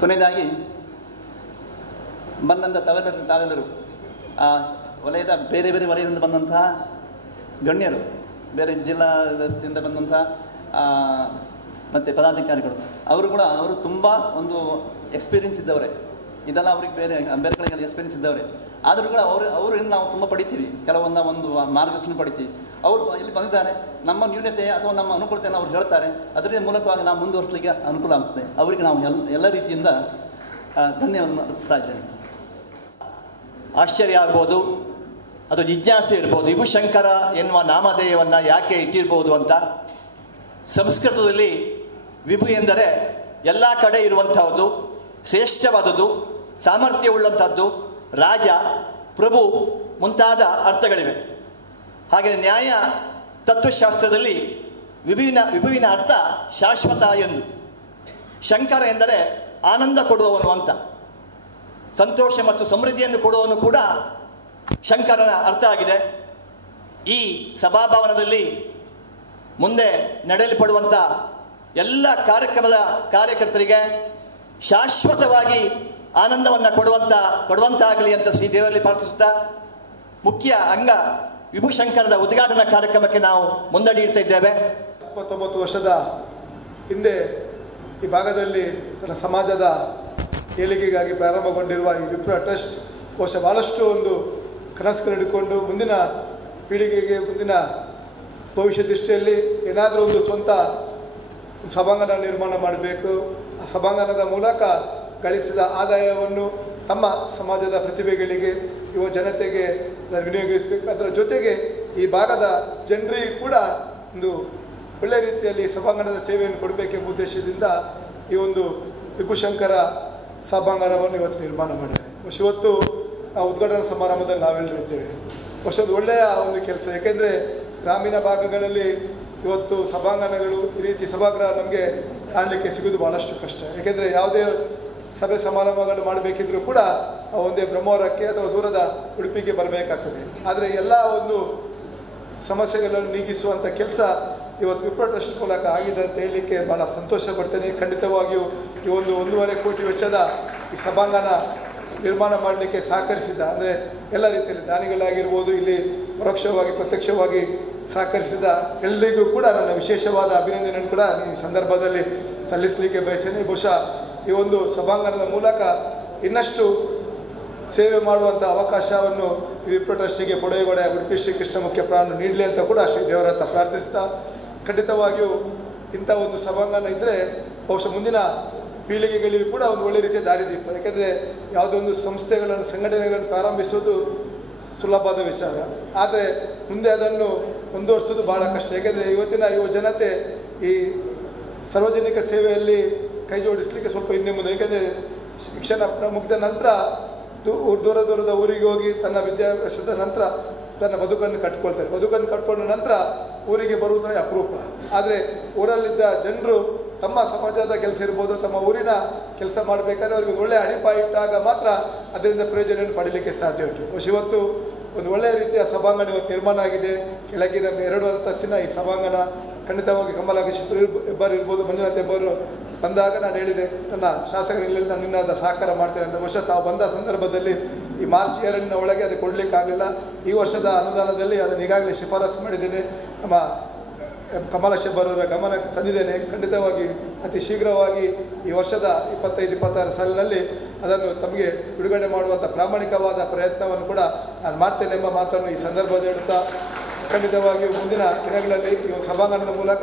ಕೊನೆಯದಾಗಿ ಬಂದಂಥ ತಾವೆಲ್ಲರೂ ವಲಯದ ಬೇರೆ ಬೇರೆ ವಲಯದಿಂದ ಬಂದಂತಹ ಗಣ್ಯರು, ಬೇರೆ ಜಿಲ್ಲಾ ವ್ಯವಸ್ಥೆಯಿಂದ ಬಂದಂಥ ಮತ್ತು ಪದಾಧಿಕಾರಿಗಳು ಅವರು ತುಂಬ ಒಂದು ಎಕ್ಸ್ಪೀರಿಯನ್ಸ್ ಇದ್ದವರೇ. ಇದೆಲ್ಲ ಅವ್ರಿಗೆ ಬೇರೆ ಕಡೆಗಳಲ್ಲಿ ಎಕ್ಸ್ಪೀರಿಯನ್ಸ್ ಇದ್ದವರೇ. ಆದರೂ ಕೂಡ ಅವರಿಂದ ನಾವು ತುಂಬ ಪಡಿತೀವಿ, ಕೆಲವೊಂದು ಒಂದು ಮಾರ್ಗದರ್ಶನ ಪಡಿತೀವಿ. ಅವರು ಇಲ್ಲಿ ಬಂದಿದ್ದಾರೆ, ನಮ್ಮ ನ್ಯೂನತೆ ಅಥವಾ ನಮ್ಮ ಅನುಕೂಲತೆಯನ್ನು ಅವ್ರು ಹೇಳ್ತಾರೆ. ಅದರ ಮೂಲಕವಾಗಿ ನಾವು ಮುಂದುವರಿಸಲಿಕ್ಕೆ ಅನುಕೂಲ ಆಗ್ತದೆ. ಅವರಿಗೆ ನಾವು ಎಲ್ಲ ರೀತಿಯಿಂದ ಧನ್ಯವಾದ ಅರ್ಪಿಸ್ತಾ ಇದ್ದೇನೆ. ಆಶ್ಚರ್ಯ ಆಗ್ಬೋದು, ಅದು ಜಿಜ್ಞಾಸೆ ಇರ್ಬೋದು, ವಿಭುಶಂಕರ ಎನ್ನುವ ನಾಮಧೇಯವನ್ನು ಯಾಕೆ ಇಟ್ಟಿರ್ಬೋದು ಅಂತ. ಸಂಸ್ಕೃತದಲ್ಲಿ ವಿಭು ಎಂದರೆ ಎಲ್ಲ ಕಡೆ ಇರುವಂಥದ್ದು, ಶ್ರೇಷ್ಠವಾದದ್ದು, ಸಾಮರ್ಥ್ಯವುಳ್ಳಂಥದ್ದು, ರಾಜ, ಪ್ರಭು ಮುಂತಾದ ಅರ್ಥಗಳಿವೆ. ಹಾಗೆ ನ್ಯಾಯ ತತ್ವಶಾಸ್ತ್ರದಲ್ಲಿ ವಿಭುವಿನ ಅರ್ಥ ಶಾಶ್ವತ ಎಂದು. ಶಂಕರ ಎಂದರೆ ಆನಂದ ಕೊಡುವವನು ಅಂತ. ಸಂತೋಷ ಮತ್ತು ಸಮೃದ್ಧಿಯನ್ನು ಕೊಡುವವನು ಕೂಡ ಶಂಕರನ ಅರ್ಥ ಆಗಿದೆ. ಈ ಸಭಾಭವನದಲ್ಲಿ ಮುಂದೆ ನಡೆಯಲ್ಪಡುವಂಥ ಎಲ್ಲ ಕಾರ್ಯಕ್ರಮದ ಕಾರ್ಯಕರ್ತರಿಗೆ ಶಾಶ್ವತವಾಗಿ ಆನಂದವನ್ನು ಕೊಡುವಂತಾಗಲಿ ಅಂತ ಶ್ರೀ ದೇವರಲ್ಲಿ ಪ್ರಾರ್ಥಿಸುತ್ತಾ, ಮುಖ್ಯ ಅಂಗ ವಿಭುಶಂಕರದ ಉದ್ಘಾಟನಾ ಕಾರ್ಯಕ್ರಮಕ್ಕೆ ನಾವು ಮುನ್ನಡೆಯುತ್ತಾ ಇದ್ದೇವೆ. 29 ವರ್ಷದ ಹಿಂದೆ ಈ ಭಾಗದಲ್ಲಿ ತನ್ನ ಸಮಾಜದ ಏಳಿಗೆಗಾಗಿ ಪ್ರಾರಂಭಗೊಂಡಿರುವ ಈ ವಿಪ್ರ ಟ್ರಸ್ಟ್ ಬಹುಶಃ ಭಾಳಷ್ಟು ಒಂದು ಕನಸುಗಳು ಹಿಡ್ಕೊಂಡು ಮುಂದಿನ ಪೀಳಿಗೆಗೆ, ಮುಂದಿನ ಭವಿಷ್ಯ ದೃಷ್ಟಿಯಲ್ಲಿ ಏನಾದರೂ ಒಂದು ಸ್ವಂತ ಸಭಾಂಗಣ ನಿರ್ಮಾಣ ಮಾಡಬೇಕು. ಆ ಸಭಾಂಗಣದ ಮೂಲಕ ಗಳಿಸಿದ ಆದಾಯವನ್ನು ತಮ್ಮ ಸಮಾಜದ ಪ್ರತಿಭೆಗಳಿಗೆ, ಯುವ ಜನತೆಗೆ ವಿನಿಯೋಗಿಸಬೇಕು. ಅದರ ಜೊತೆಗೆ ಈ ಭಾಗದ ಜನರಿಗೆ ಕೂಡ ಒಂದು ಒಳ್ಳೆಯ ರೀತಿಯಲ್ಲಿ ಸಭಾಂಗಣದ ಸೇವೆಯನ್ನು ಕೊಡಬೇಕೆಂಬ ಉದ್ದೇಶದಿಂದ ಈ ಒಂದು ವಿಭುಶಂಕರ ಸಭಾಂಗಣವನ್ನು ಇವತ್ತು ನಿರ್ಮಾಣ ಮಾಡಿದ್ದಾರೆ. ಇವತ್ತು ನಾವು ಉದ್ಘಾಟನಾ ಸಮಾರಂಭದಲ್ಲಿ ನಾವೆಲ್ಲರೂ ಇದ್ದೇವೆ. ಒಂದು ಒಳ್ಳೆಯ ಒಂದು ಕೆಲಸ. ಏಕೆಂದರೆ ಗ್ರಾಮೀಣ ಭಾಗಗಳಲ್ಲಿ ಇವತ್ತು ಸಭಾಂಗಣಗಳು, ಈ ರೀತಿ ಸಭಾಗೃಹ ನಮಗೆ ಕಾಣಲಿಕ್ಕೆ ಸಿಗೋದು ಭಾಳಷ್ಟು ಕಷ್ಟ. ಏಕೆಂದರೆ ಯಾವುದೇ ಸಭೆ ಸಮಾರಂಭಗಳು ಮಾಡಬೇಕಿದ್ರೂ ಕೂಡ ಒಂದೇ ಬ್ರಹ್ಮವರಕ್ಕೆ ಅಥವಾ ದೂರದ ಉಡುಪಿಗೆ ಬರಬೇಕಾಗ್ತದೆ. ಆದರೆ ಎಲ್ಲ ಒಂದು ಸಮಸ್ಯೆಗಳನ್ನು ನೀಗಿಸುವಂಥ ಕೆಲಸ ಇವತ್ತು ವಿಪ್ರ ಟ್ರಸ್ಟ್ ಮೂಲಕ ಆಗಿದೆ ಅಂತ ಹೇಳಲಿಕ್ಕೆ ಭಾಳ ಸಂತೋಷ ಪಡ್ತೇನೆ. ಖಂಡಿತವಾಗಿಯೂ ಈ ಒಂದು 1.5 ಕೋಟಿ ವೆಚ್ಚದ ಈ ಸಭಾಂಗಣ ನಿರ್ಮಾಣ ಮಾಡಲಿಕ್ಕೆ ಸಹಕರಿಸಿದ, ಅಂದರೆ ಎಲ್ಲ ರೀತಿಯಲ್ಲಿ ದಾನಿಗಳಾಗಿರ್ಬೋದು, ಇಲ್ಲಿ ಪರೋಕ್ಷವಾಗಿ ಪ್ರತ್ಯಕ್ಷವಾಗಿ ಸಹಕರಿಸಿದ ಎಲ್ಲರಿಗೂ ಕೂಡ ನನ್ನ ವಿಶೇಷವಾದ ಅಭಿನಂದನೆಯನ್ನು ಕೂಡ ಈ ಸಂದರ್ಭದಲ್ಲಿ ಸಲ್ಲಿಸಲಿಕ್ಕೆ ಬಯಸ್ತೇನೆ. ಬಹುಶಃ ಈ ಒಂದು ಸಭಾಂಗಣದ ಮೂಲಕ ಇನ್ನಷ್ಟು ಸೇವೆ ಮಾಡುವಂಥ ಅವಕಾಶವನ್ನು ಈ ವಿಪ್ರ ಟ್ರಸ್ಟಿಗೆ ಪೊಡೆಯಗೊಡೆ ಉಡುಪಿ ಶ್ರೀ ಕೃಷ್ಣ ಮುಖ್ಯ ಪ್ರಾಣ ನೀಡಲಿ ಅಂತ ಕೂಡ ಶ್ರೀ ದೇವರ ಹತ್ರ ಪ್ರಾರ್ಥಿಸ್ತಾ, ಖಂಡಿತವಾಗಿಯೂ ಇಂಥ ಒಂದು ಸಭಾಂಗಣ ಇದ್ದರೆ ಬಹುಶಃ ಮುಂದಿನ ಪೀಳಿಗೆಗಳಿಗೂ ಕೂಡ ಒಂದು ಒಳ್ಳೆ ರೀತಿಯ ದಾರಿದೀಪ. ಯಾಕೆಂದರೆ ಯಾವುದೋ ಒಂದು ಸಂಸ್ಥೆಗಳನ್ನು, ಸಂಘಟನೆಗಳನ್ನು ಪ್ರಾರಂಭಿಸುವುದು ಸುಲಭವಾದ ವಿಚಾರ, ಆದರೆ ಮುಂದೆ ಅದನ್ನು ಮುಂದುವರಿಸೋದು ಭಾಳ ಕಷ್ಟ. ಏಕೆಂದರೆ ಇವತ್ತಿನ ಯುವ ಜನತೆ ಈ ಸಾರ್ವಜನಿಕ ಸೇವೆಯಲ್ಲಿ ಕೈ ಜೋಡಿಸಲಿಕ್ಕೆ ಸ್ವಲ್ಪ ಹಿಂದೆ ಮುಂದೆ. ಏಕೆಂದರೆ ಶಿಕ್ಷಣ ಮುಗಿದ ನಂತರ ದೂರದ ಊರಿಗೆ ಹೋಗಿ ತನ್ನ ವಿದ್ಯಾಭ್ಯಾಸದ ನಂತರ ತನ್ನ ಬದುಕನ್ನು ಕಟ್ಕೊಂಡ ನಂತರ ಊರಿಗೆ ಬರುವುದೇ ಅಪರೂಪ. ಆದರೆ ಊರಲ್ಲಿದ್ದ ಜನರು ತಮ್ಮ ಸಮಾಜದ ಕೆಲಸ ಇರ್ಬೋದು, ತಮ್ಮ ಊರಿನ ಕೆಲಸ ಮಾಡಬೇಕಾದ್ರೆ ಅವರಿಗೆ ಒಳ್ಳೆಯ ಅಡಿಪಾಯ ಇಟ್ಟಾಗ ಮಾತ್ರ ಅದರಿಂದ ಪ್ರಯೋಜನವನ್ನು ಪಡೀಲಿಕ್ಕೆ ಸಾಧ್ಯ ಉಂಟು. ಇವತ್ತು ಒಂದು ಒಳ್ಳೆಯ ರೀತಿಯ ಸಭಾಂಗಣ ಇವತ್ತು ನಿರ್ಮಾಣ ಆಗಿದೆ. ಕೆಳಗಿನ 2 ಅಂತಸ್ತಿನ ಈ ಸಭಾಂಗಣ ಖಂಡಿತವಾಗಿ ಕಮಲಾಕ್ಷಿ ಹೆಬ್ಬಾರ್ ಇರ್ಬೋದು, ಮಂಜುನಾಥ್ ಹೆಬ್ಬಾರು ಬಂದಾಗ ನಾನು ಹೇಳಿದೆ, ನನ್ನ ಶಾಸಕರಲ್ಲಿ ನಾನು ನಿನ್ನಾದ ಸಹಕಾರ ಮಾಡ್ತೇನೆ ಅಂತ. ಬಹುಶಃ ತಾವು ಬಂದ ಸಂದರ್ಭದಲ್ಲಿ ಈ ಮಾರ್ಚ್ 2 ಒಳಗೆ ಅದು ಕೊಡಲಿಕ್ಕಾಗಲಿಲ್ಲ. ಈ ವರ್ಷದ ಅನುದಾನದಲ್ಲಿ ಅದನ್ನು ಈಗಾಗಲೇ ಶಿಫಾರಸು ಮಾಡಿದ್ದೇನೆ. ನಮ್ಮ ಕಮಲಾಕ್ಷಿ ಹೆಬ್ಬಾರವರ ಗಮನಕ್ಕೆ ತಂದಿದ್ದೇನೆ. ಖಂಡಿತವಾಗಿ ಅತಿ ಶೀಘ್ರವಾಗಿ ಈ ವರ್ಷದ 25-26 ಸಾಲಿನಲ್ಲಿ ಅದನ್ನು ತಮಗೆ ಬಿಡುಗಡೆ ಮಾಡುವಂಥ ಪ್ರಾಮಾಣಿಕವಾದ ಪ್ರಯತ್ನವನ್ನು ಕೂಡ ನಾನು ಮಾಡ್ತೇನೆ ಎಂಬ ಮಾತನ್ನು ಈ ಸಂದರ್ಭದಲ್ಲಿ ಹೇಳುತ್ತಾ, ಖಂಡಿತವಾಗಿಯೂ ಮುಂದಿನ ದಿನಗಳಲ್ಲಿ ಈ ಸಭಾಂಗಣದ ಮೂಲಕ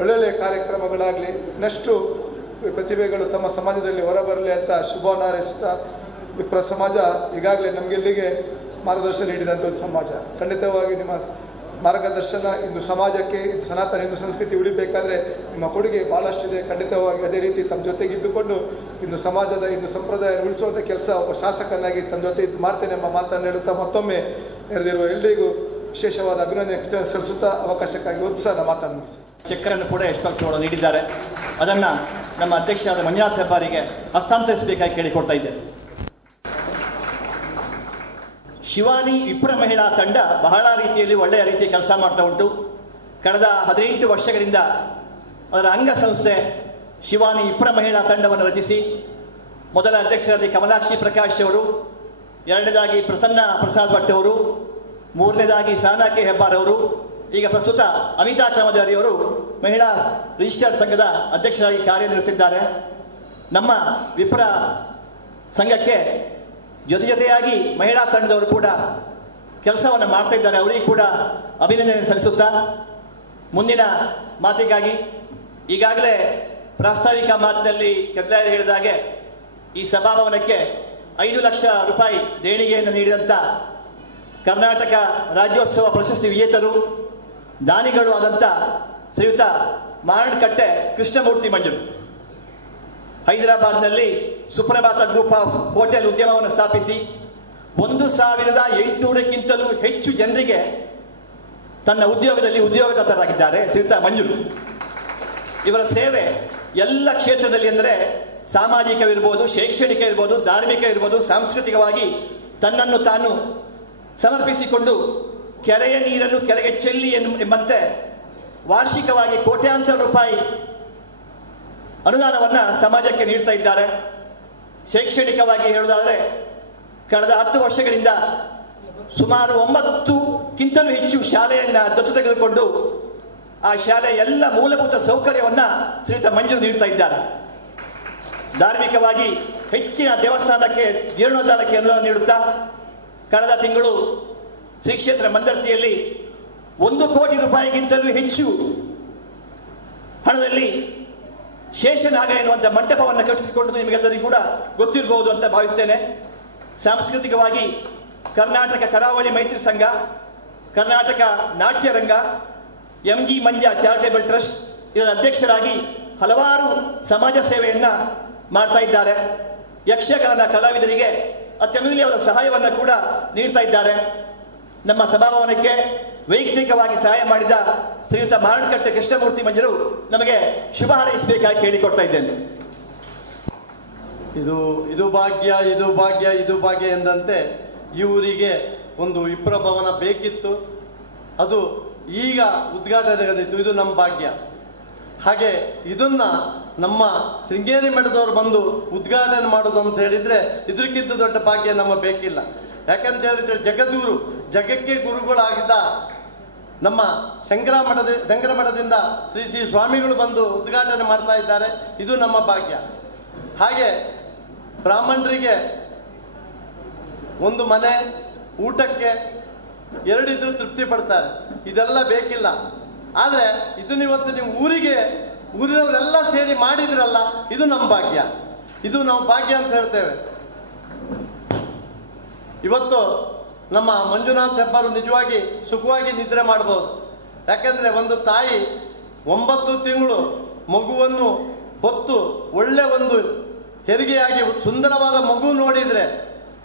ಒಳ್ಳೊಳ್ಳೆಯ ಕಾರ್ಯಕ್ರಮಗಳಾಗಲಿ, ಇನ್ನಷ್ಟು ಪ್ರತಿಭೆಗಳು ತಮ್ಮ ಸಮಾಜದಲ್ಲಿ ಹೊರಬರಲಿ ಅಂತ ಶುಭವನ್ನು ಹಾರೈಸುತ್ತಾ, ವಿಪ್ರ ಸಮಾಜ ಈಗಾಗಲೇ ನಮಗೆಲ್ಲಿಗೆ ಮಾರ್ಗದರ್ಶನ ನೀಡಿದಂಥ ಒಂದು ಸಮಾಜ. ಖಂಡಿತವಾಗಿ ನಿಮ್ಮ ಮಾರ್ಗದರ್ಶನ ಇಂದು ಸಮಾಜಕ್ಕೆ, ಸನಾತನ ಹಿಂದೂ ಸಂಸ್ಕೃತಿ ಉಳಿಬೇಕಾದ್ರೆ ನಿಮ್ಮ ಕೊಡುಗೆ ಭಾಳಷ್ಟಿದೆ. ಖಂಡಿತವಾಗಿ ಅದೇ ರೀತಿ ತಮ್ಮ ಜೊತೆಗಿದ್ದುಕೊಂಡು ಇಂದು ಸಮಾಜದ ಇಂದು ಸಂಪ್ರದಾಯ ಉಳಿಸುವಂಥ ಕೆಲಸ ಒಬ್ಬ ಶಾಸಕನಾಗಿ ತಮ್ಮ ಜೊತೆ ಇದ್ದು ಮಾಡ್ತೇನೆ ಎಂಬ ಮಾತನ್ನು ಹೇಳುತ್ತಾ, ಮತ್ತೊಮ್ಮೆ ನೆರೆದಿರುವ ಎಲ್ಲರಿಗೂ ವಿಶೇಷವಾದ ಅಭಿನಂದನೆ ಸಲ್ಲಿಸುತ್ತಾ ಅವಕಾಶಕ್ಕಾಗಿ ಒಂದು ಸಹ ಮಾತನ್ನು ಮುಗಿಸಿ. ಚೆಕ್ಕನ್ನು ಕೂಡ ಎಕ್ಸ್ಪರ್ಟ್ಸ್ಗಳು ನೀಡಿದ್ದಾರೆ. ಅದನ್ನು ನಮ್ಮ ಅಧ್ಯಕ್ಷರಾದ ಮಂಜುನಾಥ್ ಹೆಬ್ಬಾರಿಗೆ ಹಸ್ತಾಂತರಿಸಬೇಕಾಗಿ ಕೇಳಿಕೊಡ್ತಾ ಇದ್ದೇನೆ. ಶಿವಾನಿ ವಿಪ್ರ ಮಹಿಳಾ ತಂಡ ಬಹಳ ರೀತಿಯಲ್ಲಿ ಒಳ್ಳೆಯ ರೀತಿಯ ಕೆಲಸ ಮಾಡ್ತಾ ಉಂಟು. ಕಳೆದ 18 ವರ್ಷಗಳಿಂದ ಅದರ ಅಂಗಸಂಸ್ಥೆ ಶಿವಾನಿ ವಿಪ್ರ ಮಹಿಳಾ ತಂಡವನ್ನು ರಚಿಸಿ, ಮೊದಲ ಅಧ್ಯಕ್ಷರಾದ ಕಮಲಾಕ್ಷಿ ಪ್ರಕಾಶ್ ಅವರು, ಎರಡನೇದಾಗಿ ಪ್ರಸನ್ನ ಪ್ರಸಾದ್ ಭಟ್ ಅವರು, ಮೂರನೇದಾಗಿ ಸಹನಾ ಕೆ ಹೆಬ್ಬಾರ್ ಅವರು, ಈಗ ಪ್ರಸ್ತುತ ಅನಿತಾ ಚಾಮದಾರಿ ಅವರು ಮಹಿಳಾ ರಿಜಿಸ್ಟರ್ಡ್ ಸಂಘದ ಅಧ್ಯಕ್ಷರಾಗಿ ಕಾರ್ಯನಿರ್ವಹಿಸುತ್ತಿದ್ದಾರೆ. ನಮ್ಮ ವಿಪ್ರ ಸಂಘಕ್ಕೆ ಜೊತೆಯಾಗಿ ಮಹಿಳಾ ತಂಡದವರು ಕೂಡ ಕೆಲಸವನ್ನು ಮಾಡ್ತಾ ಇದ್ದಾರೆ. ಅವರಿಗೆ ಕೂಡ ಅಭಿನಂದನೆ ಸಲ್ಲಿಸುತ್ತಾ ಮುಂದಿನ ಮಾತಿಗಾಗಿ ಈಗಾಗಲೇ ಪ್ರಾಸ್ತಾವಿಕ ಮಾತಿನಲ್ಲಿ ಕೆದಲಾಯರು ಹೇಳಿದಾಗೆ ಈ ಸಭಾಭವನಕ್ಕೆ 5 ಲಕ್ಷ ರೂಪಾಯಿ ದೇಣಿಗೆಯನ್ನು ನೀಡಿದಂಥ ಕರ್ನಾಟಕ ರಾಜ್ಯೋತ್ಸವ ಪ್ರಶಸ್ತಿ ವಿಜೇತರು ದಾನಿಗಳು ಆದಂಥ ಶ್ರೀಯುತ ಮಾರಣಕಟ್ಟೆ ಕೃಷ್ಣಮೂರ್ತಿ ಮಂಜರು ಹೈದರಾಬಾದ್ನಲ್ಲಿ ಸುಪ್ರಭಾತ ಗ್ರೂಪ್ ಆಫ್ ಹೋಟೆಲ್ ಉದ್ಯಮವನ್ನು ಸ್ಥಾಪಿಸಿ 1800ಕ್ಕಿಂತಲೂ ಹೆಚ್ಚು ಜನರಿಗೆ ತನ್ನ ಉದ್ಯೋಗದಲ್ಲಿ ಉದ್ಯೋಗದಾತರಾಗಿದ್ದಾರೆ ಶ್ರೀಯುತ ಮಂಜರು. ಇವರ ಸೇವೆ ಎಲ್ಲ ಕ್ಷೇತ್ರದಲ್ಲಿ ಅಂದರೆ ಸಾಮಾಜಿಕವಿರ್ಬೋದು, ಶೈಕ್ಷಣಿಕ ಇರ್ಬೋದು, ಧಾರ್ಮಿಕ ಇರ್ಬೋದು, ಸಾಂಸ್ಕೃತಿಕವಾಗಿ ತನ್ನನ್ನು ತಾನು ಸಮರ್ಪಿಸಿಕೊಂಡು ಕೆರೆಯ ನೀರನ್ನು ಕೆರೆಗೆ ಚೆಲ್ಲಿ ಎಂಬಂತೆ ವಾರ್ಷಿಕವಾಗಿ ಕೋಟ್ಯಾಂತರ ರೂಪಾಯಿ ಅನುದಾನವನ್ನು ಸಮಾಜಕ್ಕೆ ನೀಡ್ತಾ ಇದ್ದಾರೆ. ಶೈಕ್ಷಣಿಕವಾಗಿ ಹೇಳುವುದಾದರೆ ಕಳೆದ 10 ವರ್ಷಗಳಿಂದ ಸುಮಾರು 9ಕ್ಕಿಂತಲೂ ಹೆಚ್ಚು ಶಾಲೆಯನ್ನು ದತ್ತು ತೆಗೆದುಕೊಂಡು ಆ ಶಾಲೆಯ ಎಲ್ಲ ಮೂಲಭೂತ ಸೌಕರ್ಯವನ್ನು ಶ್ರೀಯುತ ಮಂಜೂರು ನೀಡ್ತಾ ಇದ್ದಾರೆ. ಧಾರ್ಮಿಕವಾಗಿ ಹೆಚ್ಚಿನ ದೇವಸ್ಥಾನಕ್ಕೆ ಜೀರ್ಣೋದ್ಧಾರಕ್ಕೆ ಅನುದಾನ ನೀಡುತ್ತಾ ಕಳೆದ ತಿಂಗಳು ಶ್ರೀ ಕ್ಷೇತ್ರ ಮಂದರ್ತಿಯಲ್ಲಿ 1 ಕೋಟಿ ರೂಪಾಯಿಗಿಂತಲೂ ಹೆಚ್ಚು ಹಣದಲ್ಲಿ ಶೇಷನಾಗ ಎನ್ನುವಂಥ ಮಂಟಪವನ್ನು ಕಟ್ಟಿಸಿಕೊಂಡು ನಿಮಗೆಲ್ಲರಿಗೂ ಕೂಡ ಗೊತ್ತಿರಬಹುದು ಅಂತ ಭಾವಿಸ್ತೇನೆ. ಸಾಂಸ್ಕೃತಿಕವಾಗಿ ಕರ್ನಾಟಕ ಕರಾವಳಿ ಮೈತ್ರಿ ಸಂಘ, ಕರ್ನಾಟಕ ನಾಟ್ಯ ರಂಗ, MG ಮಂಜಾ ಚಾರಿಟೇಬಲ್ ಟ್ರಸ್ಟ್ ಇದರ ಅಧ್ಯಕ್ಷರಾಗಿ ಹಲವಾರು ಸಮಾಜ ಸೇವೆಯನ್ನು ಮಾಡ್ತಾ ಇದ್ದಾರೆ. ಯಕ್ಷಗಾನ ಕಲಾವಿದರಿಗೆ ಅತ್ಯಮೂಲ್ಯವಾದ ಸಹಾಯವನ್ನು ಕೂಡ ನೀಡ್ತಾ ಇದ್ದಾರೆ. ನಮ್ಮ ಸಭಾಭವನಕ್ಕೆ ವೈಯಕ್ತಿಕವಾಗಿ ಸಹಾಯ ಮಾಡಿದ ಶ್ರೀಯುತ ಮಾರಣಕಟ್ಟೆ ಕೃಷ್ಣಮೂರ್ತಿ ಮಂಜರು ನಮಗೆ ಶುಭ ಹಾರೈಸಬೇಕಾಗಿ ಕೇಳಿಕೊಡ್ತಾ ಇದ್ದೇನೆ. ಇದು ಭಾಗ್ಯ, ಇದು ಭಾಗ್ಯ, ಇದು ಭಾಗ್ಯ ಎಂದಂತೆ ಈ ಊರಿಗೆ ಒಂದು ವಿಪ್ರ ಭವನ ಬೇಕಿತ್ತು. ಅದು ಈಗ ಉದ್ಘಾಟನೆಗಾದಿತ್ತು. ಇದು ನಮ್ಮ ಭಾಗ್ಯ. ಹಾಗೆ ಇದನ್ನ ನಮ್ಮ ಶೃಂಗೇರಿ ಮಠದವರು ಬಂದು ಉದ್ಘಾಟನೆ ಮಾಡೋದು ಅಂತ ಹೇಳಿದ್ರೆ ಇದಕ್ಕಿಂತ ದೊಡ್ಡ ಭಾಗ್ಯ ನಮ್ಮ ಬೇಕಿಲ್ಲ. ಯಾಕಂತ ಹೇಳಿದ್ರೆ ಜಗದ್ಗುರು, ಜಗಕ್ಕೆ ಗುರುಗಳಾಗಿದ್ದ ನಮ್ಮ ಶಂಕರ ಮಠದಿಂದ ಶ್ರೀ ಸ್ವಾಮಿಗಳು ಬಂದು ಉದ್ಘಾಟನೆ ಮಾಡ್ತಾ ಇದ್ದಾರೆ. ಇದು ನಮ್ಮ ಭಾಗ್ಯ. ಹಾಗೆ ಬ್ರಾಹ್ಮಣರಿಗೆ ಒಂದು ಮನೆ, ಊಟಕ್ಕೆ 2 ಇದ್ರೂ ತೃಪ್ತಿ ಪಡ್ತಾರೆ. ಇದೆಲ್ಲ ಬೇಕಿಲ್ಲ. ಆದರೆ ಇದನ್ನ ಇವತ್ತು ನೀವು ಊರಿನವರೆಲ್ಲ ಸೇರಿ ಮಾಡಿದ್ರಲ್ಲ, ಇದು ನಮ್ಮ ಭಾಗ್ಯ. ಇದು ನಾವು ಭಾಗ್ಯ ಅಂತ ಹೇಳ್ತೇವೆ. ಇವತ್ತು ನಮ್ಮ ಮಂಜುನಾಥ್ ಹೆಬ್ಬಾರು ನಿಜವಾಗಿ ಸುಖವಾಗಿ ನಿದ್ರೆ ಮಾಡ್ಬೋದು. ಯಾಕೆಂದರೆ ಒಂದು ತಾಯಿ 9 ತಿಂಗಳು ಮಗುವನ್ನು ಹೊತ್ತು ಒಳ್ಳೆ ಒಂದು ಹೆರಿಗೆಯಾಗಿ ಸುಂದರವಾದ ಮಗು ನೋಡಿದರೆ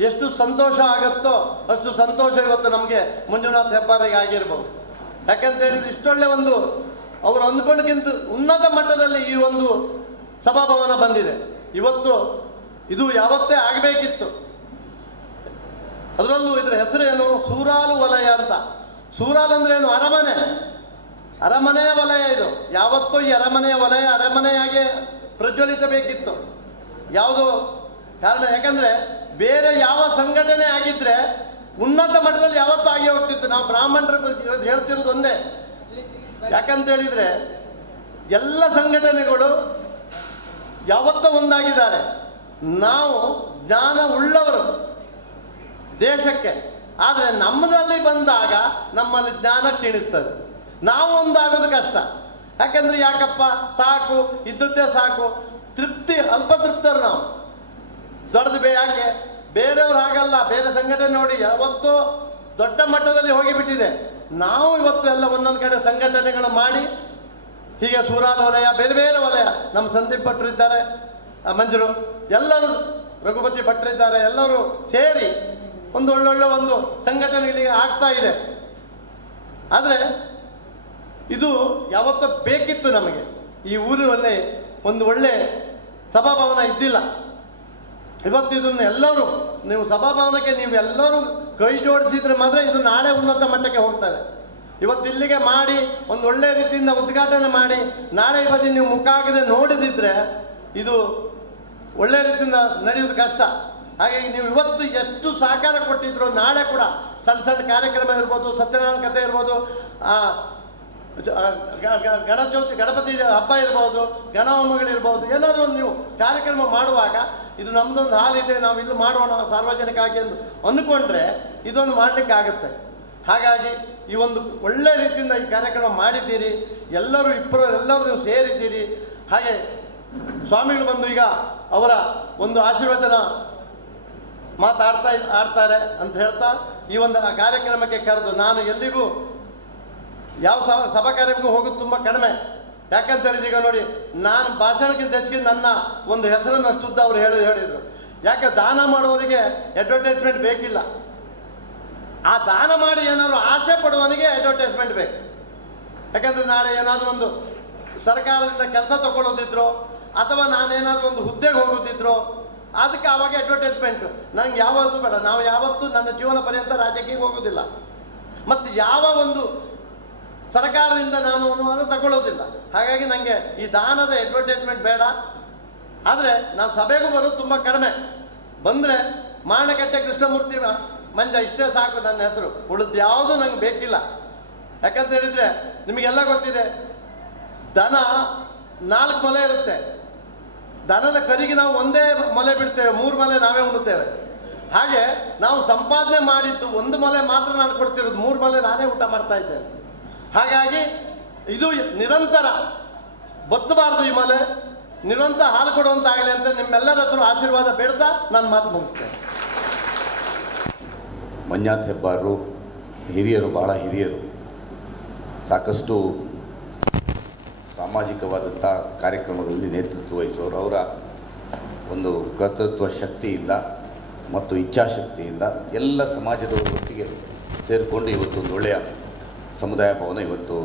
ಎಷ್ಟು ಸಂತೋಷ ಆಗುತ್ತೋ ಅಷ್ಟು ಸಂತೋಷ ಇವತ್ತು ನಮಗೆ ಮಂಜುನಾಥ್ ಹೆಬ್ಬಾರಿಗೆ ಆಗಿರ್ಬೋದು. ಯಾಕಂತ ಹೇಳಿದ್ರೆ ಇಷ್ಟೊಳ್ಳೆ ಒಂದು ಅವರು ಅಂದ್ಕೊಂಡಕ್ಕಿಂತ ಉನ್ನತ ಮಟ್ಟದಲ್ಲಿ ಈ ಒಂದು ಸಭಾಭವನ ಬಂದಿದೆ. ಇವತ್ತು ಇದು ಯಾವತ್ತೇ ಆಗಬೇಕಿತ್ತು. ಅದರಲ್ಲೂ ಇದರ ಹೆಸರೇನು, ಸೂರಾಲು ವಲಯ ಅಂತ. ಸೂರಾಲ್ ಅಂದ್ರೆ ಏನು? ಅರಮನೆಯ ವಲಯ. ಇದು ಯಾವತ್ತೂ ಈ ಅರಮನೆಯ ವಲಯ ಅರಮನೆಯಾಗೆ ಪ್ರಜ್ವಲಿಸಬೇಕಿತ್ತು. ಯಾವುದೋ ಕಾರಣ, ಯಾಕಂದ್ರೆ ಬೇರೆ ಯಾವ ಸಂಘಟನೆ ಆಗಿದ್ರೆ ಉನ್ನತ ಮಟ್ಟದಲ್ಲಿ ಯಾವತ್ತೂ ಆಗಿ ಹೋಗ್ತಿತ್ತು. ನಾವು ಬ್ರಾಹ್ಮಣರು ಹೇಳ್ತಿರೋದು ಒಂದೇ. ಯಾಕಂತ ಹೇಳಿದ್ರೆ ಎಲ್ಲ ಸಂಘಟನೆಗಳು ಯಾವತ್ತೂ ಒಂದಾಗಿದ್ದಾರೆ. ನಾವು ಜ್ಞಾನ ಉಳ್ಳವರು ದೇಶಕ್ಕೆ, ಆದರೆ ನಮ್ಮದಲ್ಲಿ ಬಂದಾಗ ನಮ್ಮಲ್ಲಿ ಜ್ಞಾನ ಕ್ಷೀಣಿಸ್ತದೆ. ನಾವು ಒಂದಾಗೋದು ಕಷ್ಟ. ಯಾಕಂದ್ರೆ ಯಾಕಪ್ಪ, ಸಾಕು, ಇದ್ದದ್ದೇ ಸಾಕು, ತೃಪ್ತಿ, ಅಲ್ಪತೃಪ್ತರು ನಾವು. ದೊಡ್ಡದು ಯಾಕೆ? ಬೇರೆಯವ್ರು ಹಾಗಲ್ಲ. ಬೇರೆ ಸಂಘಟನೆ ನೋಡಿ ಯಾವತ್ತೂ ದೊಡ್ಡ ಮಟ್ಟದಲ್ಲಿ ಹೋಗಿಬಿಟ್ಟಿದೆ. ನಾವು ಇವತ್ತು ಎಲ್ಲ ಒಂದೊಂದು ಕಡೆ ಸಂಘಟನೆಗಳು ಮಾಡಿ ಹೀಗೆ ಸೂರಾಲ ವಲಯ, ಬೇರೆ ಬೇರೆ ವಲಯ, ನಮ್ಮ ಸಂದೀಪ್ ಭಟ್ರು ಇದ್ದಾರೆ, ಮಂಜರು, ಎಲ್ಲರೂ ರಘುಪತಿ ಭಟ್ರಿದ್ದಾರೆ, ಎಲ್ಲರೂ ಸೇರಿ ಒಂದು ಒಳ್ಳೊಳ್ಳೆ ಒಂದು ಸಂಘಟನೆಗಳಿಗೆ ಆಗ್ತಾ ಇದೆ. ಆದರೆ ಇದು ಯಾವತ್ತೂ ಬೇಕಿತ್ತು ನಮಗೆ. ಈ ಊರಿನಲ್ಲಿ ಒಂದು ಒಳ್ಳೆ ಸಭಾಭವನ ಇದ್ದಿಲ್ಲ. ಇವತ್ತು ಇದನ್ನು ಎಲ್ಲರೂ, ನೀವು ಸಭಾಭವನಕ್ಕೆ ನೀವು ಎಲ್ಲರೂ ಕೈ ಜೋಡಿಸಿದ್ರೆ ಮಾತ್ರ ಇದು ನಾಳೆ ಉನ್ನತ ಮಟ್ಟಕ್ಕೆ ಹೋಗ್ತದೆ. ಇವತ್ತು ಇಲ್ಲಿಗೆ ಮಾಡಿ ಒಂದು ಒಳ್ಳೆ ರೀತಿಯಿಂದ ಉದ್ಘಾಟನೆ ಮಾಡಿ ನಾಳೆ ಬದಿ ನೀವು ಮುಖ ಆಗದೆ ನೋಡಿದಿದ್ರೆ ಇದು ಒಳ್ಳೆ ರೀತಿಯಿಂದ ನಡೆಯೋದು ಕಷ್ಟ. ಹಾಗಾಗಿ ನೀವು ಇವತ್ತು ಎಷ್ಟು ಸಹಕಾರ ಕೊಟ್ಟಿದ್ರು ನಾಳೆ ಕೂಡ ಸಣ್ಣ ಸಣ್ಣ ಕಾರ್ಯಕ್ರಮ ಇರ್ಬೋದು, ಸತ್ಯನಾರಾಯಣ ಕಥೆ ಇರ್ಬೋದು, ಗಣಚೌತಿ ಗಣಪತಿ ಹಬ್ಬ ಇರ್ಬೋದು, ಗಣಹೋಮಗಳಿರ್ಬೋದು, ಏನಾದರೂ ಒಂದು ನೀವು ಕಾರ್ಯಕ್ರಮ ಮಾಡುವಾಗ ಇದು ನಮ್ಮದೊಂದು ಹಾಲಿದೆ, ನಾವು ಇಲ್ಲಿ ಮಾಡೋಣ ಸಾರ್ವಜನಿಕ ಆಗಿ ಎಂದು ಅಂದುಕೊಂಡ್ರೆ ಇದೊಂದು ಮಾಡಲಿಕ್ಕೆ ಆಗುತ್ತೆ. ಹಾಗಾಗಿ ಈ ಒಂದು ಒಳ್ಳೆ ರೀತಿಯಿಂದ ಈ ಕಾರ್ಯಕ್ರಮ ಮಾಡಿದ್ದೀರಿ. ಎಲ್ಲರೂ ನೀವು ಸೇರಿದ್ದೀರಿ. ಹಾಗೆ ಸ್ವಾಮಿಗಳು ಬಂದು ಈಗ ಅವರ ಒಂದು ಆಶೀರ್ವಚನ ಆಡ್ತಾರೆ ಅಂತ ಹೇಳ್ತಾ ಈ ಒಂದು ಕಾರ್ಯಕ್ರಮಕ್ಕೆ ಕರೆದು, ನಾನು ಎಲ್ಲಿಗೂ ಯಾವ ಸಭಾ ಕಾರ್ಯಕ್ರಮಕ್ಕೂ ಹೋಗೋದು ತುಂಬ ಕಡಿಮೆ. ಯಾಕಂತ ಹೇಳಿದ್ರೆ ಈಗ ನೋಡಿ, ನಾನು ಭಾಷಣಕ್ಕಿಂತ ಹೆಚ್ಚಿಗೆ ನನ್ನ ಒಂದು ಹೆಸರನ್ನು ಅಷ್ಟುದ್ದ ಅವರು ಹೇಳಿದರು. ಯಾಕೆ ದಾನ ಮಾಡುವವರಿಗೆ ಅಡ್ವರ್ಟೈಸ್ಮೆಂಟ್ ಬೇಕಿಲ್ಲ, ಆ ದಾನ ಮಾಡಿ ಏನಾದರೂ ಆಸೆ ಪಡುವವನಿಗೆ ಅಡ್ವರ್ಟೈಸ್ಮೆಂಟ್ ಬೇಕು. ಯಾಕಂದರೆ ನಾಳೆ ಏನಾದರೂ ಒಂದು ಸರ್ಕಾರದಿಂದ ಕೆಲಸ ತಗೊಳ್ಳೋದಿದ್ರು ಅಥವಾ ನಾನೇನಾದರೂ ಒಂದು ಹುದ್ದೆಗೆ ಹೋಗೋದಿದ್ರು ಅದಕ್ಕೆ ಆವಾಗ ಅಡ್ವರ್ಟೈಸ್ಮೆಂಟು. ನನಗೆ ಯಾವುದು ಬೇಡ, ನಾವು ಯಾವತ್ತೂ ನನ್ನ ಜೀವನ ಪರ್ಯಂತ ರಾಜಕೀಯಕ್ಕೆ ಹೋಗೋದಿಲ್ಲ, ಮತ್ತು ಯಾವ ಒಂದು ಸರ್ಕಾರದಿಂದ ನಾನು ಅನುದಾನ ತಗೊಳ್ಳೋದಿಲ್ಲ. ಹಾಗಾಗಿ ನನಗೆ ಈ ದಾನದ ಅಡ್ವರ್ಟೈಸ್ಮೆಂಟ್ ಬೇಡ. ಆದರೆ ನಾನು ಸಭೆಗೂ ಬರೋದು ತುಂಬ ಕಡಿಮೆ. ಬಂದರೆ ಮಾಣಕಟ್ಟೆ ಕೃಷ್ಣಮೂರ್ತಿ ಮಂಜ ಇಷ್ಟೇ ಸಾಕು ನನ್ನ ಹೆಸರು, ಉಳಿದು ಯಾವುದೂ ನಂಗೆ ಬೇಕಿಲ್ಲ. ಯಾಕಂತ ಹೇಳಿದರೆ ನಿಮಗೆಲ್ಲ ಗೊತ್ತಿದೆ, ದನ 4 ಮೊಲೆ ಇರುತ್ತೆ. ದನದ ಕರಿಗೆ ನಾವು ಒಂದೇ ಮೊಲೆ ಬಿಡ್ತೇವೆ, 3 ಮೊಲೆ ನಾವೇ ಉಣ್ತೇವೆ. ಹಾಗೆ ನಾವು ಸಂಪಾದನೆ ಮಾಡಿದ್ದು 1 ಮೊಲೆ ಮಾತ್ರ ನಾನು ಕೊಡ್ತಿರೋದು, 3 ಮೊಲೆ ನಾನೇ ಊಟ ಮಾಡ್ತಾ ಇದ್ದೇನೆ. ಹಾಗಾಗಿ ಇದು ನಿರಂತರ ಬತ್ತಬಾರ್ದು, ಈ ಮೊಲೆ ನಿರಂತರ ಹಾಲು ಕೊಡುವಂತಾಗಲಿ ಅಂತ ನಿಮ್ಮೆಲ್ಲರ ಹತ್ರ ಆಶೀರ್ವಾದ ಬೇಡ್ತಾ ನಾನು ಮಾತು ಮುಗಿಸ್ತೇನೆ. ಮಂಜಾತ್ ಹೆಬ್ಬಾರರು ಹಿರಿಯರು, ಭಾಳ ಹಿರಿಯರು, ಸಾಕಷ್ಟು ಸಾಮಾಜಿಕವಾದಂಥ ಕಾರ್ಯಕ್ರಮಗಳಲ್ಲಿ ನೇತೃತ್ವ ವಹಿಸೋರು. ಅವರ ಒಂದು ಕರ್ತೃತ್ವ ಶಕ್ತಿಯಿಂದ ಮತ್ತು ಇಚ್ಛಾಶಕ್ತಿಯಿಂದ ಎಲ್ಲ ಸಮಾಜದವರು ಒಟ್ಟಿಗೆ ಸೇರಿಕೊಂಡು ಇವತ್ತು ಒಂದು ಒಳ್ಳೆಯ ಸಮುದಾಯ ಭವನ ಇವತ್ತು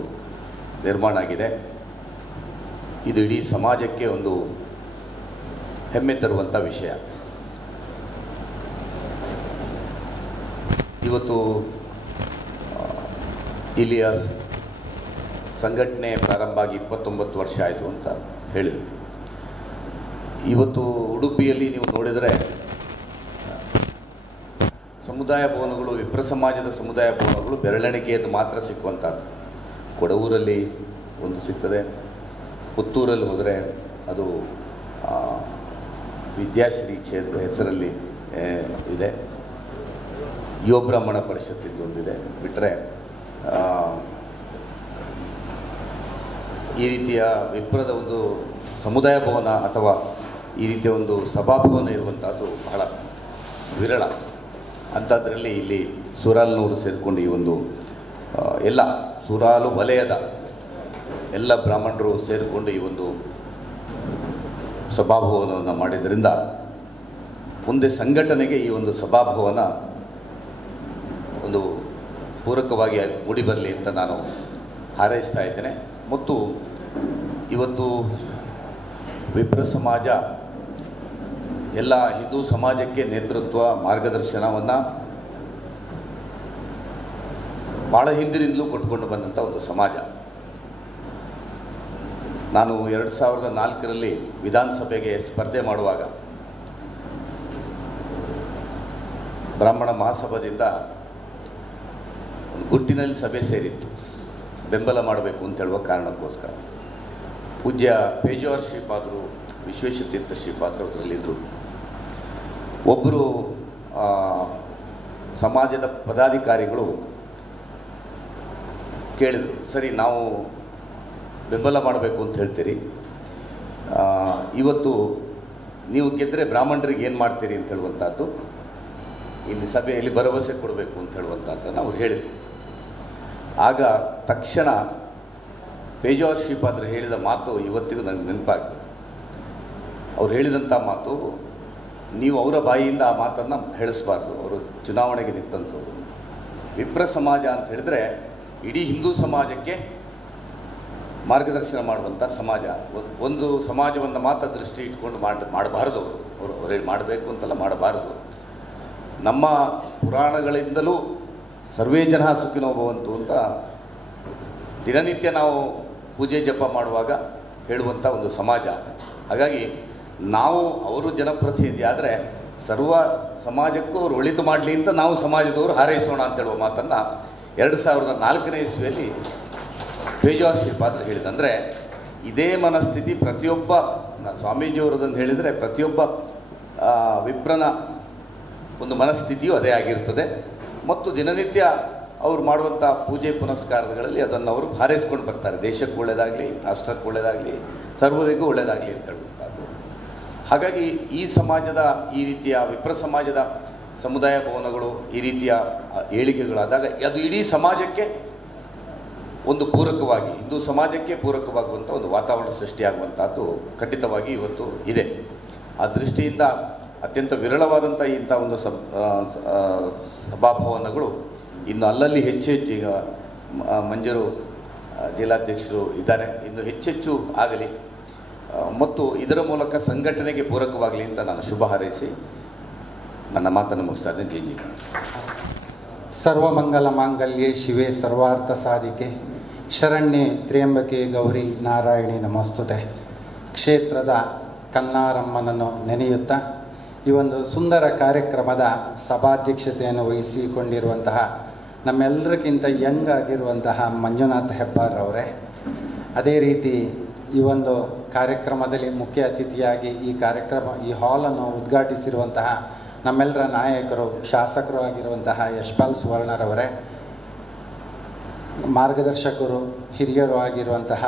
ನಿರ್ಮಾಣ ಆಗಿದೆ. ಇದು ಇಡೀ ಸಮಾಜಕ್ಕೆ ಒಂದು ಹೆಮ್ಮೆ ತರುವಂಥ ವಿಷಯ. ಇವತ್ತು ಇಲ್ಲಿಯ ಸಂಘಟನೆ ಪ್ರಾರಂಭ ಆಗಿ 29 ವರ್ಷ ಆಯಿತು ಅಂತ ಹೇಳಿದರು. ಇವತ್ತು ಉಡುಪಿಯಲ್ಲಿ ನೀವು ನೋಡಿದರೆ ಸಮುದಾಯ ಭವನಗಳು, ವಿಪ್ರ ಸಮಾಜದ ಸಮುದಾಯ ಭವನಗಳು ಬೆರಳೆಣಿಕೆಯದು ಮಾತ್ರ ಸಿಕ್ಕುವಂಥದ್ದು. ಕೊಡವೂರಲ್ಲಿ ಒಂದು ಸಿಗ್ತದೆ, ಪುತ್ತೂರಲ್ಲಿ ಹೋದರೆ ಅದು ವಿದ್ಯಾಶ್ರೀ ಕ್ಷೇತ್ರ ಹೆಸರಲ್ಲಿ ಇದೆ, ಯುವ ಬ್ರಾಹ್ಮಣ ಪರಿಷತ್ತಿದ್ದೊಂದಿದೆ. ಬಿಟ್ಟರೆ ಈ ರೀತಿಯ ವಿಪ್ರದ ಒಂದು ಸಮುದಾಯ ಭವನ ಅಥವಾ ಈ ರೀತಿಯ ಒಂದು ಸಭಾಭವನ ಇರುವಂಥದ್ದು ಬಹಳ ವಿರಳ. ಅಂಥದ್ರಲ್ಲಿ ಇಲ್ಲಿ ಸೂರಾಲ್ನವರು ಸೇರಿಕೊಂಡು ಈ ಒಂದು ಎಲ್ಲ ಸೂರಾಲು ವಲಯದ ಎಲ್ಲ ಬ್ರಾಹ್ಮಣರು ಸೇರಿಕೊಂಡು ಈ ಒಂದು ಸಭಾಭವನವನ್ನು ಮಾಡಿದ್ದರಿಂದ ಮುಂದೆ ಸಂಘಟನೆಗೆ ಈ ಒಂದು ಸಭಾಭವನ ಒಂದು ಪೂರಕವಾಗಿ ಮೂಡಿಬರಲಿ ಅಂತ ನಾನು ಹಾರೈಸ್ತಾ ಇದ್ದೇನೆ. ಮತ್ತು ಇವತ್ತು ವಿಪ್ರ ಸಮಾಜ ಎಲ್ಲ ಹಿಂದೂ ಸಮಾಜಕ್ಕೆ ನೇತೃತ್ವ ಮಾರ್ಗದರ್ಶನವನ್ನು ಭಾಳ ಹಿಂದಿನಿಂದಲೂ ಕೊಟ್ಕೊಂಡು ಬಂದಂಥ ಒಂದು ಸಮಾಜ. ನಾನು 2004ರಲ್ಲಿ ವಿಧಾನಸಭೆಗೆ ಸ್ಪರ್ಧೆ ಮಾಡುವಾಗ ಬ್ರಾಹ್ಮಣ ಮಹಾಸಭಾದಿಂದ ಒಂದು ಗುಟ್ಟಿನಲ್ಲಿ ಸಭೆ ಸೇರಿತ್ತು, ಬೆಂಬಲ ಮಾಡಬೇಕು ಅಂತ ಹೇಳುವ ಕಾರಣಕ್ಕೋಸ್ಕರ. ಪೂಜ್ಯ ಪೇಜಾವರ ಶ್ರೀಪಾದರು, ವಿಶ್ವೇಶತೀರ್ಥ ಶ್ರೀಪಾದರು ಅದರಲ್ಲಿದ್ದರು. ಒಬ್ಬರು ಸಮಾಜದ ಪದಾಧಿಕಾರಿಗಳು ಕೇಳಿದರು, ಸರಿ ನಾವು ಬೆಂಬಲ ಮಾಡಬೇಕು ಅಂತ ಹೇಳ್ತೀರಿ, ಇವತ್ತು ನೀವು ಗೆದ್ದರೆ ಬ್ರಾಹ್ಮಣರಿಗೆ ಏನು ಮಾಡ್ತೀರಿ ಅಂತ ಹೇಳುವಂಥದ್ದು, ಇಲ್ಲಿ ಸಭೆಯಲ್ಲಿ ಭರವಸೆ ಕೊಡಬೇಕು ಅಂತ ಹೇಳುವಂಥದ್ದನ್ನು ಅವ್ರು ಹೇಳಿದರು. ಆಗ ತಕ್ಷಣ ಪೇಜಾವರ ಶ್ರೀಪಾದರು ಹೇಳಿದ ಮಾತು ಇವತ್ತಿಗೂ ನನಗೆ ನೆನಪಾಗ್ತದೆ. ಅವ್ರು ಹೇಳಿದಂಥ ಮಾತು, ನೀವು ಅವರ ಬಾಯಿಯಿಂದ ಆ ಮಾತನ್ನು ಹೇಳಿಸ್ಬಾರ್ದು. ಅವರು ಚುನಾವಣೆಗೆ ನಿಂತಂಥವ್ರು. ವಿಪ್ರ ಸಮಾಜ ಅಂತ ಹೇಳಿದರೆ ಇಡೀ ಹಿಂದೂ ಸಮಾಜಕ್ಕೆ ಮಾರ್ಗದರ್ಶನ ಮಾಡುವಂಥ ಸಮಾಜ. ಒಂದು ಸಮಾಜವನ್ನು ಮಾತ್ರ ದೃಷ್ಟಿ ಇಟ್ಕೊಂಡು ಮಾಡಬಾರ್ದು. ಅವರು ಮಾಡಬೇಕು ಅಂತಲ್ಲ, ಮಾಡಬಾರದು. ನಮ್ಮ ಪುರಾಣಗಳಿಂದಲೂ ಸರ್ವೇ ಜನ ಸುಖಿನೋ ಭವಂತು ಅಂತ ದಿನನಿತ್ಯ ನಾವು ಪೂಜೆ ಜಪ ಮಾಡುವಾಗ ಹೇಳುವಂಥ ಒಂದು ಸಮಾಜ. ಹಾಗಾಗಿ ನಾವು ಅವರು ಜನಪ್ರತಿನಿಧಿ ಆದರೆ ಸರ್ವ ಸಮಾಜಕ್ಕೂ ಅವರು ಒಳಿತು ಮಾಡಲಿ ಅಂತ ನಾವು ಸಮಾಜದವರು ಹಾರೈಸೋಣ ಅಂತ ಹೇಳುವ ಮಾತನ್ನು 2004ನೇ ಇಸ್ವಿಯಲ್ಲಿ ಪೇಜಾವರ ಶ್ರೀಪಾದರು ಹೇಳಿದಂದರೆ ಇದೇ ಮನಸ್ಥಿತಿ ಪ್ರತಿಯೊಬ್ಬ ಸ್ವಾಮೀಜಿಯವರದನ್ನು ಹೇಳಿದರೆ ಪ್ರತಿಯೊಬ್ಬ ವಿಪ್ರನ ಒಂದು ಮನಸ್ಥಿತಿಯು ಅದೇ ಆಗಿರ್ತದೆ. ಮತ್ತು ದಿನನಿತ್ಯ ಅವರು ಮಾಡುವಂಥ ಪೂಜೆ ಪುನಸ್ಕಾರಗಳಲ್ಲಿ ಅದನ್ನು ಅವರು ಹಾರೈಸ್ಕೊಂಡು ಬರ್ತಾರೆ. ದೇಶಕ್ಕೆ ಒಳ್ಳೆಯದಾಗಲಿ, ರಾಷ್ಟ್ರಕ್ಕೆ ಒಳ್ಳೆಯದಾಗಲಿ, ಸರ್ವರಿಗೂ ಒಳ್ಳೆಯದಾಗಲಿ ಅಂತ ಹೇಳುವಂಥದ್ದು. ಹಾಗಾಗಿ ಈ ಸಮಾಜದ ಈ ರೀತಿಯ ವಿಪ್ರ ಸಮಾಜದ ಸಮುದಾಯ ಭವನಗಳು ಈ ರೀತಿಯ ಏಳಿಗೆಗಳಾದಾಗ ಅದು ಇಡೀ ಸಮಾಜಕ್ಕೆ ಒಂದು ಪೂರಕವಾಗಿ, ಹಿಂದೂ ಸಮಾಜಕ್ಕೆ ಪೂರಕವಾಗುವಂಥ ಒಂದು ವಾತಾವರಣ ಸೃಷ್ಟಿಯಾಗುವಂಥದ್ದು ಖಂಡಿತವಾಗಿ ಇವತ್ತು ಇದೆ. ಆ ದೃಷ್ಟಿಯಿಂದ ಅತ್ಯಂತ ವಿರಳವಾದಂಥ ಇಂಥ ಒಂದು ಸಭಾಭವನಗಳು ಇನ್ನು ಅಲ್ಲಲ್ಲಿ ಹೆಚ್ಚು ಈಗ ಮಂಜರು ಜಿಲ್ಲಾಧ್ಯಕ್ಷರು ಇದ್ದಾರೆ, ಇನ್ನು ಹೆಚ್ಚೆಚ್ಚು ಆಗಲಿ ಮತ್ತು ಇದರ ಮೂಲಕ ಸಂಘಟನೆಗೆ ಪೂರಕವಾಗಲಿ ಅಂತ ನಾನು ಶುಭ ಹಾರೈಸಿ ನನ್ನ ಮಾತನ್ನು ಮುಗಿಸ್ತಾ ಇದ್ದೇನೆ. ಜೈ ಜೈ. ಸರ್ವಮಂಗಲ ಮಾಂಗಲ್ಯೆ ಶಿವೆ ಸರ್ವಾರ್ಥ ಸಾಧಿಕೆ ಶರಣ್ಯೆ ತ್ರ್ಯಂಬಕೆ ಗೌರಿ ನಾರಾಯಣಿ ನಮಸ್ತುತೆ. ಕ್ಷೇತ್ರದ ಕನ್ನಾರಮ್ಮನನ್ನು ನೆನೆಯುತ್ತಾ ಈ ಒಂದು ಸುಂದರ ಕಾರ್ಯಕ್ರಮದ ಸಭಾಧ್ಯಕ್ಷತೆಯನ್ನು ವಹಿಸಿಕೊಂಡಿರುವಂತಹ ನಮ್ಮೆಲ್ಲರಿಗಿಂತ ಯಂಗ್ ಆಗಿರುವಂತಹ ಮಂಜುನಾಥ್ ಹೆಬ್ಬಾರ್ರವರೇ, ಅದೇ ರೀತಿ ಈ ಒಂದು ಕಾರ್ಯಕ್ರಮದಲ್ಲಿ ಮುಖ್ಯ ಅತಿಥಿಯಾಗಿ ಈ ಹಾಲನ್ನು ಉದ್ಘಾಟಿಸಿರುವಂತಹ ನಮ್ಮೆಲ್ಲರ ನಾಯಕರು, ಶಾಸಕರು ಆಗಿರುವಂತಹ ಯಶ್ಪಾಲ್ ಸುವರ್ಣರವರೇ, ಮಾರ್ಗದರ್ಶಕರು, ಹಿರಿಯರು ಆಗಿರುವಂತಹ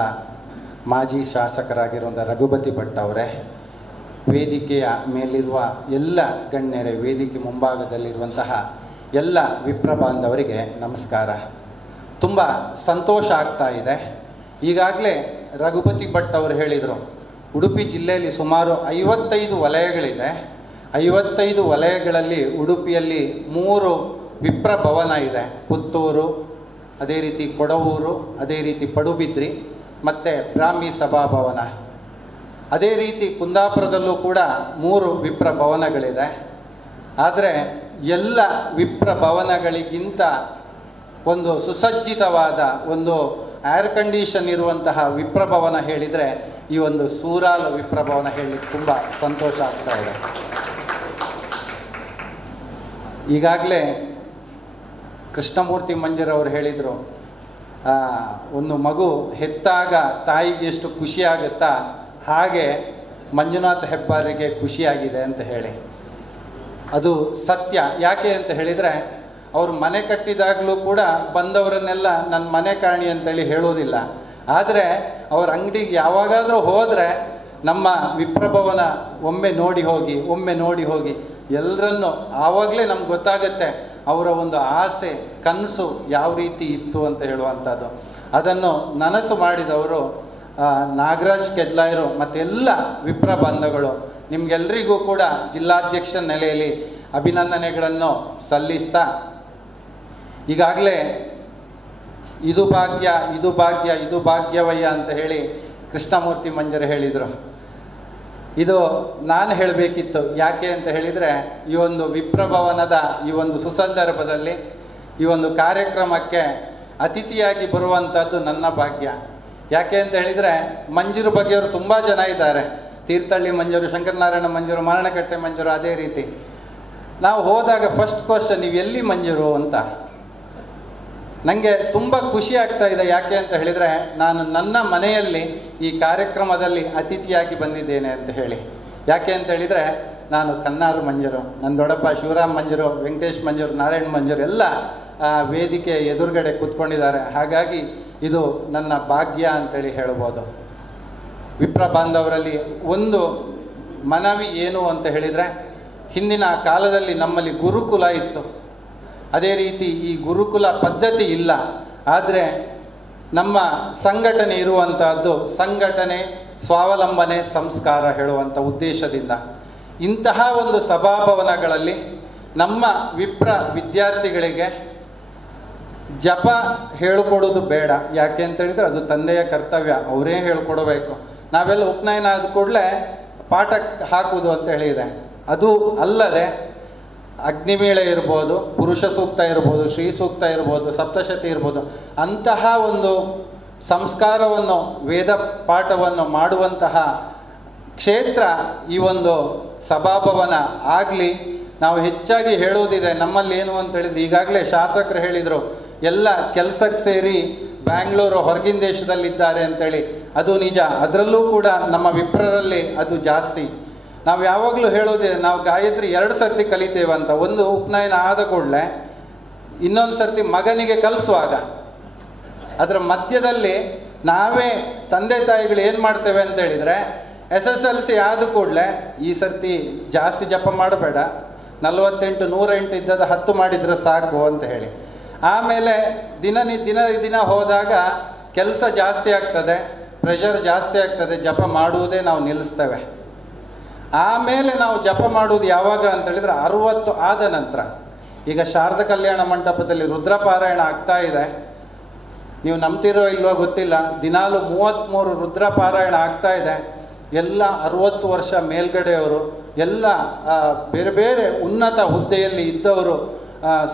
ಮಾಜಿ ಶಾಸಕರಾಗಿರುವಂಥ ರಘುಪತಿ ಭಟ್ ಅವರೇ, ವೇದಿಕೆಯ ಮೇಲಿರುವ ಎಲ್ಲ ಗಣ್ಯರೇ, ವೇದಿಕೆ ಮುಂಭಾಗದಲ್ಲಿರುವಂತಹ ಎಲ್ಲ ವಿಪ್ರ ಬಾಂಧವರಿಗೆ ನಮಸ್ಕಾರ. ತುಂಬ ಸಂತೋಷ ಆಗ್ತಾ ಇದೆ. ಈಗಾಗಲೇ ರಘುಪತಿ ಭಟ್ ಅವರು ಹೇಳಿದರು, ಉಡುಪಿ ಜಿಲ್ಲೆಯಲ್ಲಿ ಸುಮಾರು 55 ವಲಯಗಳಿದೆ. 55 ವಲಯಗಳಲ್ಲಿ ಉಡುಪಿಯಲ್ಲಿ 3 ವಿಪ್ರ ಭವನ ಇದೆ. ಪುತ್ತೂರು, ಅದೇ ರೀತಿ ಕೊಡವೂರು, ಅದೇ ರೀತಿ ಪಡುಬಿದ್ರಿ ಮತ್ತು ಬ್ರಾಹ್ಮಿ ಸಭಾಭವನ. ಅದೇ ರೀತಿ ಕುಂದಾಪುರದಲ್ಲೂ ಕೂಡ 3 ವಿಪ್ರ ಭವನಗಳಿದೆ. ಆದರೆ ಎಲ್ಲ ವಿಪ್ರ ಭವನಗಳಿಗಿಂತ ಒಂದು ಸುಸಜ್ಜಿತವಾದ ಒಂದು ಏರ್ ಕಂಡೀಷನ್ ಇರುವಂತಹ ವಿಪ್ರ ಭವನ ಹೇಳಿದರೆ ಈ ಒಂದು ಸೂರಾಲ್ ವಿಪ್ರ ಭವನ ಹೇಳಲಿಕ್ಕೆ ತುಂಬ ಸಂತೋಷ ಆಗ್ತಾ ಇದೆ. ಈಗಾಗಲೇ ಕೃಷ್ಣಮೂರ್ತಿ ಮಂಜರವರು ಹೇಳಿದರು, ಒಂದು ಮಗು ಹೆತ್ತಾಗ ತಾಯಿಗೆ ಎಷ್ಟು ಖುಷಿಯಾಗುತ್ತಾ ಹಾಗೆ ಮಂಜುನಾಥ್ ಹೆಬ್ಬಾರಿಗೆ ಖುಷಿಯಾಗಿದೆ ಅಂತ ಹೇಳಿ. ಅದು ಸತ್ಯ. ಯಾಕೆ ಅಂತ ಹೇಳಿದರೆ, ಅವರು ಮನೆ ಕಟ್ಟಿದಾಗಲೂ ಕೂಡ ಬಂದವರನ್ನೆಲ್ಲ ನನ್ನ ಮನೆ ಕಾಣಿ ಅಂತೇಳಿ ಹೇಳೋದಿಲ್ಲ. ಆದರೆ ಅವ್ರ ಅಂಗಡಿಗೆ ಯಾವಾಗಾದರೂ ಹೋದರೆ ನಮ್ಮ ವಿಪ್ರಭವನ ಒಮ್ಮೆ ನೋಡಿ ಹೋಗಿ ಎಲ್ಲರನ್ನೂ ಆವಾಗಲೇ ನಮ್ಗೆ ಗೊತ್ತಾಗುತ್ತೆ ಅವರ ಒಂದು ಆಸೆ, ಕನಸು ಯಾವ ರೀತಿ ಇತ್ತು ಅಂತ ಹೇಳುವಂಥದ್ದು. ಅದನ್ನು ನನಸು ಮಾಡಿದವರು ನಾಗರಾಜ್ ಕೆದ್ಲಾಯರು ಮತ್ತೆಲ್ಲ ವಿಪ್ರ ಬಾಂಧವಗಳು. ನಿಮಗೆಲ್ಲರಿಗೂ ಕೂಡ ಜಿಲ್ಲಾಧ್ಯಕ್ಷ ನೆಲೆಯಲ್ಲಿ ಅಭಿನಂದನೆಗಳನ್ನು ಸಲ್ಲಿಸ್ತಾ, ಈಗಾಗಲೇ ಇದು ಭಾಗ್ಯವಯ್ಯ ಅಂತ ಹೇಳಿ ಕೃಷ್ಣಮೂರ್ತಿ ಮಂಜರು ಹೇಳಿದರು. ಇದು ನಾನು ಹೇಳಬೇಕಿತ್ತು. ಯಾಕೆ ಅಂತ ಹೇಳಿದರೆ, ಈ ಒಂದು ವಿಪ್ರಭವನದ ಈ ಒಂದು ಸುಸಂದರ್ಭದಲ್ಲಿ ಈ ಒಂದು ಕಾರ್ಯಕ್ರಮಕ್ಕೆ ಅತಿಥಿಯಾಗಿ ಬರುವಂಥದ್ದು ನನ್ನ ಭಾಗ್ಯ. ಯಾಕೆ ಅಂತ ಹೇಳಿದರೆ, ಮಂಜರು ಬಗೆಯವರು ತುಂಬ ಜನ ಇದ್ದಾರೆ. ತೀರ್ಥಹಳ್ಳಿ ಮಂಜರು, ಶಂಕರನಾರಾಯಣ ಮಂಜರು, ಮರಣಕಟ್ಟೆ ಮಂಜರು. ಅದೇ ರೀತಿ ನಾವು ಹೋದಾಗ ಫಸ್ಟ್ ಕ್ವಶನ್, ನೀವು ಎಲ್ಲಿ ಮಂಜರು ಅಂತ. ನನಗೆ ತುಂಬ ಖುಷಿ ಆಗ್ತಾ ಇದೆ. ಯಾಕೆ ಅಂತ ಹೇಳಿದರೆ, ನಾನು ನನ್ನ ಮನೆಯಲ್ಲಿ ಈ ಕಾರ್ಯಕ್ರಮದಲ್ಲಿ ಅತಿಥಿಯಾಗಿ ಬಂದಿದ್ದೇನೆ ಅಂತ ಹೇಳಿ. ಯಾಕೆ ಅಂತ ಹೇಳಿದರೆ, ನಾನು ಕನ್ನಾರು ಮಂಜರು, ನನ್ನ ದೊಡ್ಡಪ್ಪ ಶಿವರಾಮ್ ಮಂಜರು, ವೆಂಕಟೇಶ್ ಮಂಜರು, ನಾರಾಯಣ್ ಮಂಜರು ಎಲ್ಲ ವೇದಿಕೆ ಎದುರುಗಡೆ ಕೂತ್ಕೊಂಡಿದ್ದಾರೆ. ಹಾಗಾಗಿ ಇದು ನನ್ನ ಭಾಗ್ಯ ಅಂತೇಳಿ ಹೇಳ್ಬೋದು. ವಿಪ್ರ ಬಾಂಧವರಲ್ಲಿ ಒಂದು ಮನವಿ ಏನು ಅಂತ ಹೇಳಿದರೆ, ಹಿಂದಿನ ಕಾಲದಲ್ಲಿ ನಮ್ಮಲ್ಲಿ ಗುರುಕುಲ ಇತ್ತು. ಅದೇ ರೀತಿ ಈ ಗುರುಕುಲ ಪದ್ಧತಿ ಇಲ್ಲ. ಆದರೆ ನಮ್ಮ ಸಂಘಟನೆ ಇರುವಂತಹದ್ದು ಸಂಘಟನೆ, ಸ್ವಾವಲಂಬನೆ, ಸಂಸ್ಕಾರ ಹೇಳುವಂಥ ಉದ್ದೇಶದಿಂದ ಇಂತಹ ಒಂದು ಸಭಾಭವನಗಳಲ್ಲಿ ನಮ್ಮ ವಿಪ್ರ ವಿದ್ಯಾರ್ಥಿಗಳಿಗೆ ಜಪ ಹೇಳಿಕೊಡೋದು ಬೇಡ. ಯಾಕೆ ಅಂತ ಹೇಳಿದರೆ, ಅದು ತಂದೆಯ ಕರ್ತವ್ಯ, ಅವರೇ ಹೇಳ್ಕೊಡಬೇಕು. ನಾವೆಲ್ಲ ಉಪನಯನ ಆದ ಕೂಡಲೇ ಪಾಠ ಹಾಕುವುದು ಅಂತ ಹೇಳಿದೆ. ಅದು ಅಲ್ಲದೆ ಅಗ್ನಿಮೇಳೆ ಇರ್ಬೋದು, ಪುರುಷ ಸೂಕ್ತ ಇರ್ಬೋದು, ಶ್ರೀ ಸೂಕ್ತ ಇರ್ಬೋದು, ಸಪ್ತಶತಿ ಇರ್ಬೋದು, ಅಂತಹ ಒಂದು ಸಂಸ್ಕಾರವನ್ನು, ವೇದ ಪಾಠವನ್ನು ಮಾಡುವಂತಹ ಕ್ಷೇತ್ರ ಈ ಒಂದು ಸಭಾಭವನ ಆಗಲಿ. ನಾವು ಹೆಚ್ಚಾಗಿ ಹೇಳೋದಿದೆ ನಮ್ಮಲ್ಲಿ ಏನು ಅಂತ ಹೇಳಿದ್ರೆ, ಈಗಾಗಲೇ ಶಾಸಕರು ಹೇಳಿದರು, ಎಲ್ಲ ಕೆಲಸಕ್ಕೆ ಸೇರಿ ಬ್ಯಾಂಗ್ಳೂರು ಹೊರಗಿನ ದೇಶದಲ್ಲಿದ್ದಾರೆ ಅಂತೇಳಿ, ಅದು ನಿಜ. ಅದರಲ್ಲೂ ಕೂಡ ನಮ್ಮ ವಿಪ್ರರಲ್ಲಿ ಅದು ಜಾಸ್ತಿ. ನಾವು ಯಾವಾಗಲೂ ಹೇಳೋದೇ, ನಾವು ಗಾಯತ್ರಿ 2 ಸರ್ತಿ ಕಲಿತೇವಂತ. ಒಂದು ಉಪನಯನ ಆದ ಕೂಡಲೇ, ಇನ್ನೊಂದು ಸರ್ತಿ ಮಗನಿಗೆ ಕಲಿಸುವಾಗ. ಅದರ ಮಧ್ಯದಲ್ಲಿ ನಾವೇ ತಂದೆ ತಾಯಿಗಳು ಏನು ಮಾಡ್ತೇವೆ ಅಂತ ಹೇಳಿದರೆ, SSLC ಆದ ಕೂಡಲೇ ಈ ಸರ್ತಿ ಜಾಸ್ತಿ ಜಪ ಮಾಡಬೇಡ, 48 108 ಇದ್ದದ 10 ಮಾಡಿದರೆ ಸಾಕು ಅಂತ ಹೇಳಿ. ಆಮೇಲೆ ದಿನ ಹೋದಾಗ ಕೆಲಸ ಜಾಸ್ತಿ ಆಗ್ತದೆ, ಪ್ರೆಷರ್ ಜಾಸ್ತಿ ಆಗ್ತದೆ, ಜಪ ಮಾಡುವುದೇ ನಾವು ನಿಲ್ಲಿಸ್ತೇವೆ. ಆಮೇಲೆ ನಾವು ಜಪ ಮಾಡುವುದು ಯಾವಾಗ ಅಂತ ಹೇಳಿದರೆ 60 ಆದ ನಂತರ. ಈಗ ಶಾರದಾ ಕಲ್ಯಾಣ ಮಂಟಪದಲ್ಲಿ ರುದ್ರಪಾರಾಯಣ ಆಗ್ತಾ ಇದೆ. ನೀವು ನಂಬ್ತಿರೋ ಇಲ್ವೋ ಗೊತ್ತಿಲ್ಲ, ದಿನಾಲು 33 ರುದ್ರಪಾರಾಯಣ ಆಗ್ತಾ ಇದೆ. ಎಲ್ಲ 60 ವರ್ಷ ಮೇಲ್ಗಡೆಯವರು, ಎಲ್ಲ ಬೇರೆ ಬೇರೆ ಉನ್ನತ ಹುದ್ದೆಯಲ್ಲಿ ಇದ್ದವರು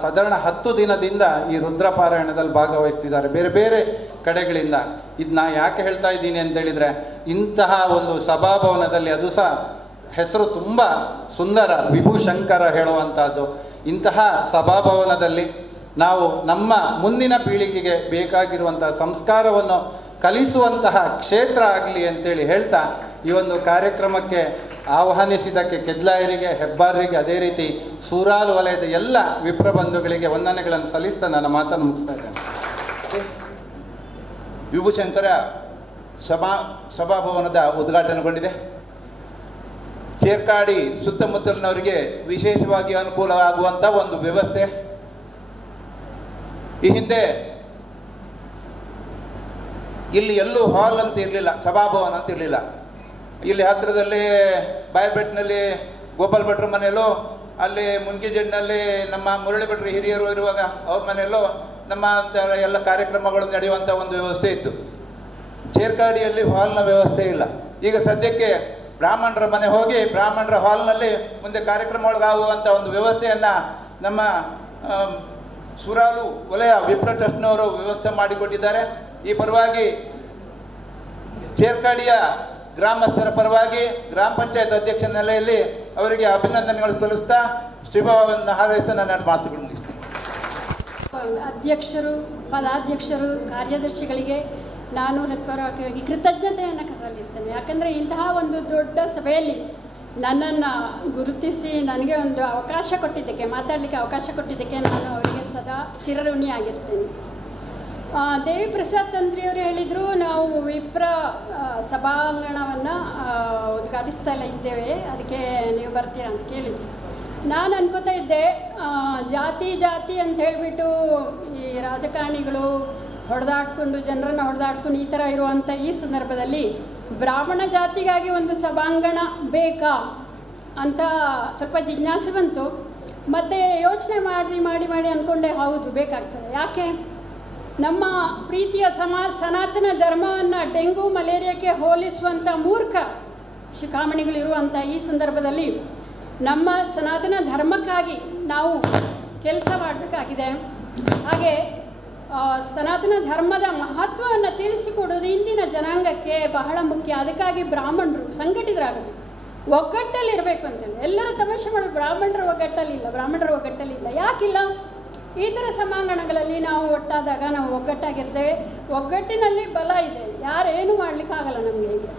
ಸಾಧಾರಣ 10 ದಿನದಿಂದ ಈ ರುದ್ರಪಾರಾಯಣದಲ್ಲಿ ಭಾಗವಹಿಸ್ತಿದ್ದಾರೆ ಬೇರೆ ಬೇರೆ ಕಡೆಗಳಿಂದ. ಇದು ನಾ ಯಾಕೆ ಹೇಳ್ತಾ ಇದ್ದೀನಿ ಅಂತೇಳಿದರೆ, ಇಂತಹ ಒಂದು ಸಭಾಭವನದಲ್ಲಿ, ಅದು ಸಹ ಹೆಸರು ತುಂಬ ಸುಂದರ, ವಿಭೂಶಂಕರ ಹೇಳುವಂಥದ್ದು, ಇಂತಹ ಸಭಾಭವನದಲ್ಲಿ ನಾವು ನಮ್ಮ ಮುಂದಿನ ಪೀಳಿಗೆಗೆ ಬೇಕಾಗಿರುವಂಥ ಸಂಸ್ಕಾರವನ್ನು ಕಲಿಸುವಂತಹ ಕ್ಷೇತ್ರ ಆಗಲಿ ಅಂತೇಳಿ ಹೇಳ್ತಾ, ಈ ಒಂದು ಕಾರ್ಯಕ್ರಮಕ್ಕೆ ಆಹ್ವಾನಿಸಿದ್ದಕ್ಕೆ ಕೆದ್ಲಾಯರಿಗೆ, ಹೆಬ್ಬಾರರಿಗೆ, ಅದೇ ರೀತಿ ಸೂರಾಲ್ ವಲಯದ ಎಲ್ಲ ವಿಪ್ರ ಬಂಧುಗಳಿಗೆ ವಂದನೆಗಳನ್ನು ಸಲ್ಲಿಸ್ತಾ ನನ್ನ ಮಾತನ್ನು ಮುಗಿಸ್ತಾ ಇದ್ದೇನೆ. ವಿಭೂಶಂಕರ ಸಭಾಭವನದ ಉದ್ಘಾಟನೆಗೊಂಡಿದೆ. ಚೇರ್ಕಾಡಿ ಸುತ್ತಮುತ್ತಲಿನವರಿಗೆ ವಿಶೇಷವಾಗಿ ಅನುಕೂಲವಾಗುವಂಥ ಒಂದು ವ್ಯವಸ್ಥೆ. ಈ ಹಿಂದೆ ಇಲ್ಲಿ ಎಲ್ಲೂ ಹಾಲ್ ಅಂತ ಇರಲಿಲ್ಲ, ಸಭಾಭವನ ಅಂತ ಇರಲಿಲ್ಲ. ಇಲ್ಲಿ ಹತ್ತಿರದಲ್ಲಿ ಬಾಯರ್ಬೆಟ್ನಲ್ಲಿ ಗೋಪಾಲ್ ಭಟ್ರ ಮನೆಯಲ್ಲೋ, ಅಲ್ಲಿ ಮುನ್ಗಿಜೆಡ್ನಲ್ಲಿ ನಮ್ಮ ಮುರಳಿ ಭಟ್ರು ಹಿರಿಯರು ಇರುವಾಗ ಅವ್ರ ಮನೆಯಲ್ಲೋ ನಮ್ಮ ಎಲ್ಲ ಕಾರ್ಯಕ್ರಮಗಳು ನಡೆಯುವಂಥ ಒಂದು ವ್ಯವಸ್ಥೆ ಇತ್ತು. ಚೇರ್ಕಾಡಿಯಲ್ಲಿ ಹಾಲ್ನ ವ್ಯವಸ್ಥೆ ಇಲ್ಲ. ಈಗ ಸದ್ಯಕ್ಕೆ ಬ್ರಾಹ್ಮಣರ ಮನೆ ಹೋಗಿ ಬ್ರಾಹ್ಮಣರ ಹಾಲ್ನಲ್ಲಿ ಮುಂದೆ ಕಾರ್ಯಕ್ರಮಗಳಾಗುವಂಥ ಒಂದು ವ್ಯವಸ್ಥೆಯನ್ನು ನಮ್ಮ ಸೂರಾಲು ವಲಯ ವಿಪ್ರ ಟ್ರಸ್ಟ್ನವರು ವ್ಯವಸ್ಥೆ ಮಾಡಿಕೊಟ್ಟಿದ್ದಾರೆ. ಈ ಪರವಾಗಿ ಚೇರ್ಕಾಡಿಯ ಗ್ರಾಮಸ್ಥರ ಪರವಾಗಿ ಗ್ರಾಮ ಪಂಚಾಯತ್ ಅಧ್ಯಕ್ಷ ನೆಲೆಯಲ್ಲಿ ಅವರಿಗೆ ಅಭಿನಂದನೆಗಳು ಸಲ್ಲಿಸ್ತಾ ಶುಭವನ್ನು ಹಾರೈಸ್ತಾ ನನ್ನ ಮಾತುಗಳು ಮುಗಿಸ್ತೀನಿ. ಅಧ್ಯಕ್ಷರು, ಪದಾಧ್ಯಕ್ಷರು, ಕಾರ್ಯದರ್ಶಿಗಳಿಗೆ ನಾನು ಹೃತ್ಪೂರ್ವಕವಾಗಿ ಕೃತಜ್ಞತೆಯನ್ನು ಸಲ್ಲಿಸ್ತೇನೆ. ಯಾಕಂದರೆ ಇಂತಹ ಒಂದು ದೊಡ್ಡ ಸಭೆಯಲ್ಲಿ ನನ್ನನ್ನು ಗುರುತಿಸಿ ನನಗೆ ಒಂದು ಅವಕಾಶ ಕೊಟ್ಟಿದ್ದಕ್ಕೆ, ಮಾತಾಡಲಿಕ್ಕೆ ಅವಕಾಶ ಕೊಟ್ಟಿದ್ದಕ್ಕೆ ನಾನು ಅವರಿಗೆ ಸದಾ ಚಿರಋಣಿಯಾಗಿರ್ತೇನೆ. ದೇವಿ ಪ್ರಸಾದ್ ತಂತ್ರಿಯವರು ಹೇಳಿದರು, ನಾವು ವಿಪ್ರ ಸಭಾಂಗಣವನ್ನು ಉದ್ಘಾಟಿಸ್ತಾ ಇದ್ದೇವೆ, ಅದಕ್ಕೆ ನೀವು ಬರ್ತೀರಾ ಅಂತ ಕೇಳಿದ್ರು. ನಾನು ಅನ್ಕೋತಾ ಇದ್ದೆ, ಜಾತಿ ಅಂತ ಹೇಳಿಬಿಟ್ಟು ಈ ರಾಜಕಾರಣಿಗಳು ಹೊಡೆದಾಡ್ಕೊಂಡು, ಜನರನ್ನು ಹೊಡೆದಾಡ್ಸ್ಕೊಂಡು ಈ ಥರ ಇರುವಂಥ ಈ ಸಂದರ್ಭದಲ್ಲಿ ಬ್ರಾಹ್ಮಣ ಜಾತಿಗಾಗಿ ಒಂದು ಸಭಾಂಗಣ ಬೇಕಾ ಅಂತ ಸ್ವಲ್ಪ ಜಿಜ್ಞಾಸೆ ಬಂತು. ಮತ್ತು ಯೋಚನೆ ಮಾಡಿ ಅಂದ್ಕೊಂಡೆ, ಹೌದು ಬೇಕಾಗ್ತದೆ. ಯಾಕೆ? ನಮ್ಮ ಪ್ರೀತಿಯ ಸನಾತನ ಧರ್ಮವನ್ನು ಡೆಂಗು ಮಲೇರಿಯಾಕ್ಕೆ ಹೋಲಿಸುವಂಥ ಮೂರ್ಖ ಶಿಖಾಮಣಿಗಳಿರುವಂಥ ಈ ಸಂದರ್ಭದಲ್ಲಿ ನಮ್ಮ ಸನಾತನ ಧರ್ಮಕ್ಕಾಗಿ ನಾವು ಕೆಲಸ ಮಾಡಬೇಕಾಗಿದೆ. ಹಾಗೆ ಸನಾತನ ಧರ್ಮದ ಮಹತ್ವವನ್ನು ತಿಳಿಸಿಕೊಡೋದು ಇಂದಿನ ಜನಾಂಗಕ್ಕೆ ಬಹಳ ಮುಖ್ಯ. ಅದಕ್ಕಾಗಿ ಬ್ರಾಹ್ಮಣರು ಸಂಘಟಿತರಾಗಬೇಕು, ಒಗ್ಗಟ್ಟಲ್ಲಿರಬೇಕು ಅಂತೇಳಿ. ಎಲ್ಲರೂ ತಮಾಷೆ ಮಾಡೋದು, ಬ್ರಾಹ್ಮಣರ ಒಗ್ಗಟ್ಟಲ್ಲಿಲ್ಲ. ಯಾಕಿಲ್ಲ? ಈ ಥರ ಸಭಾಂಗಣಗಳಲ್ಲಿ ನಾವು ಒಟ್ಟಾದಾಗ ನಾವು ಒಗ್ಗಟ್ಟಾಗಿರ್ತೇವೆ. ಒಗ್ಗಟ್ಟಿನಲ್ಲಿ ಬಲ ಇದೆ, ಯಾರೇನು ಮಾಡಲಿಕ್ಕಾಗಲ್ಲ ನಮಗೆ. ಹೀಗೆ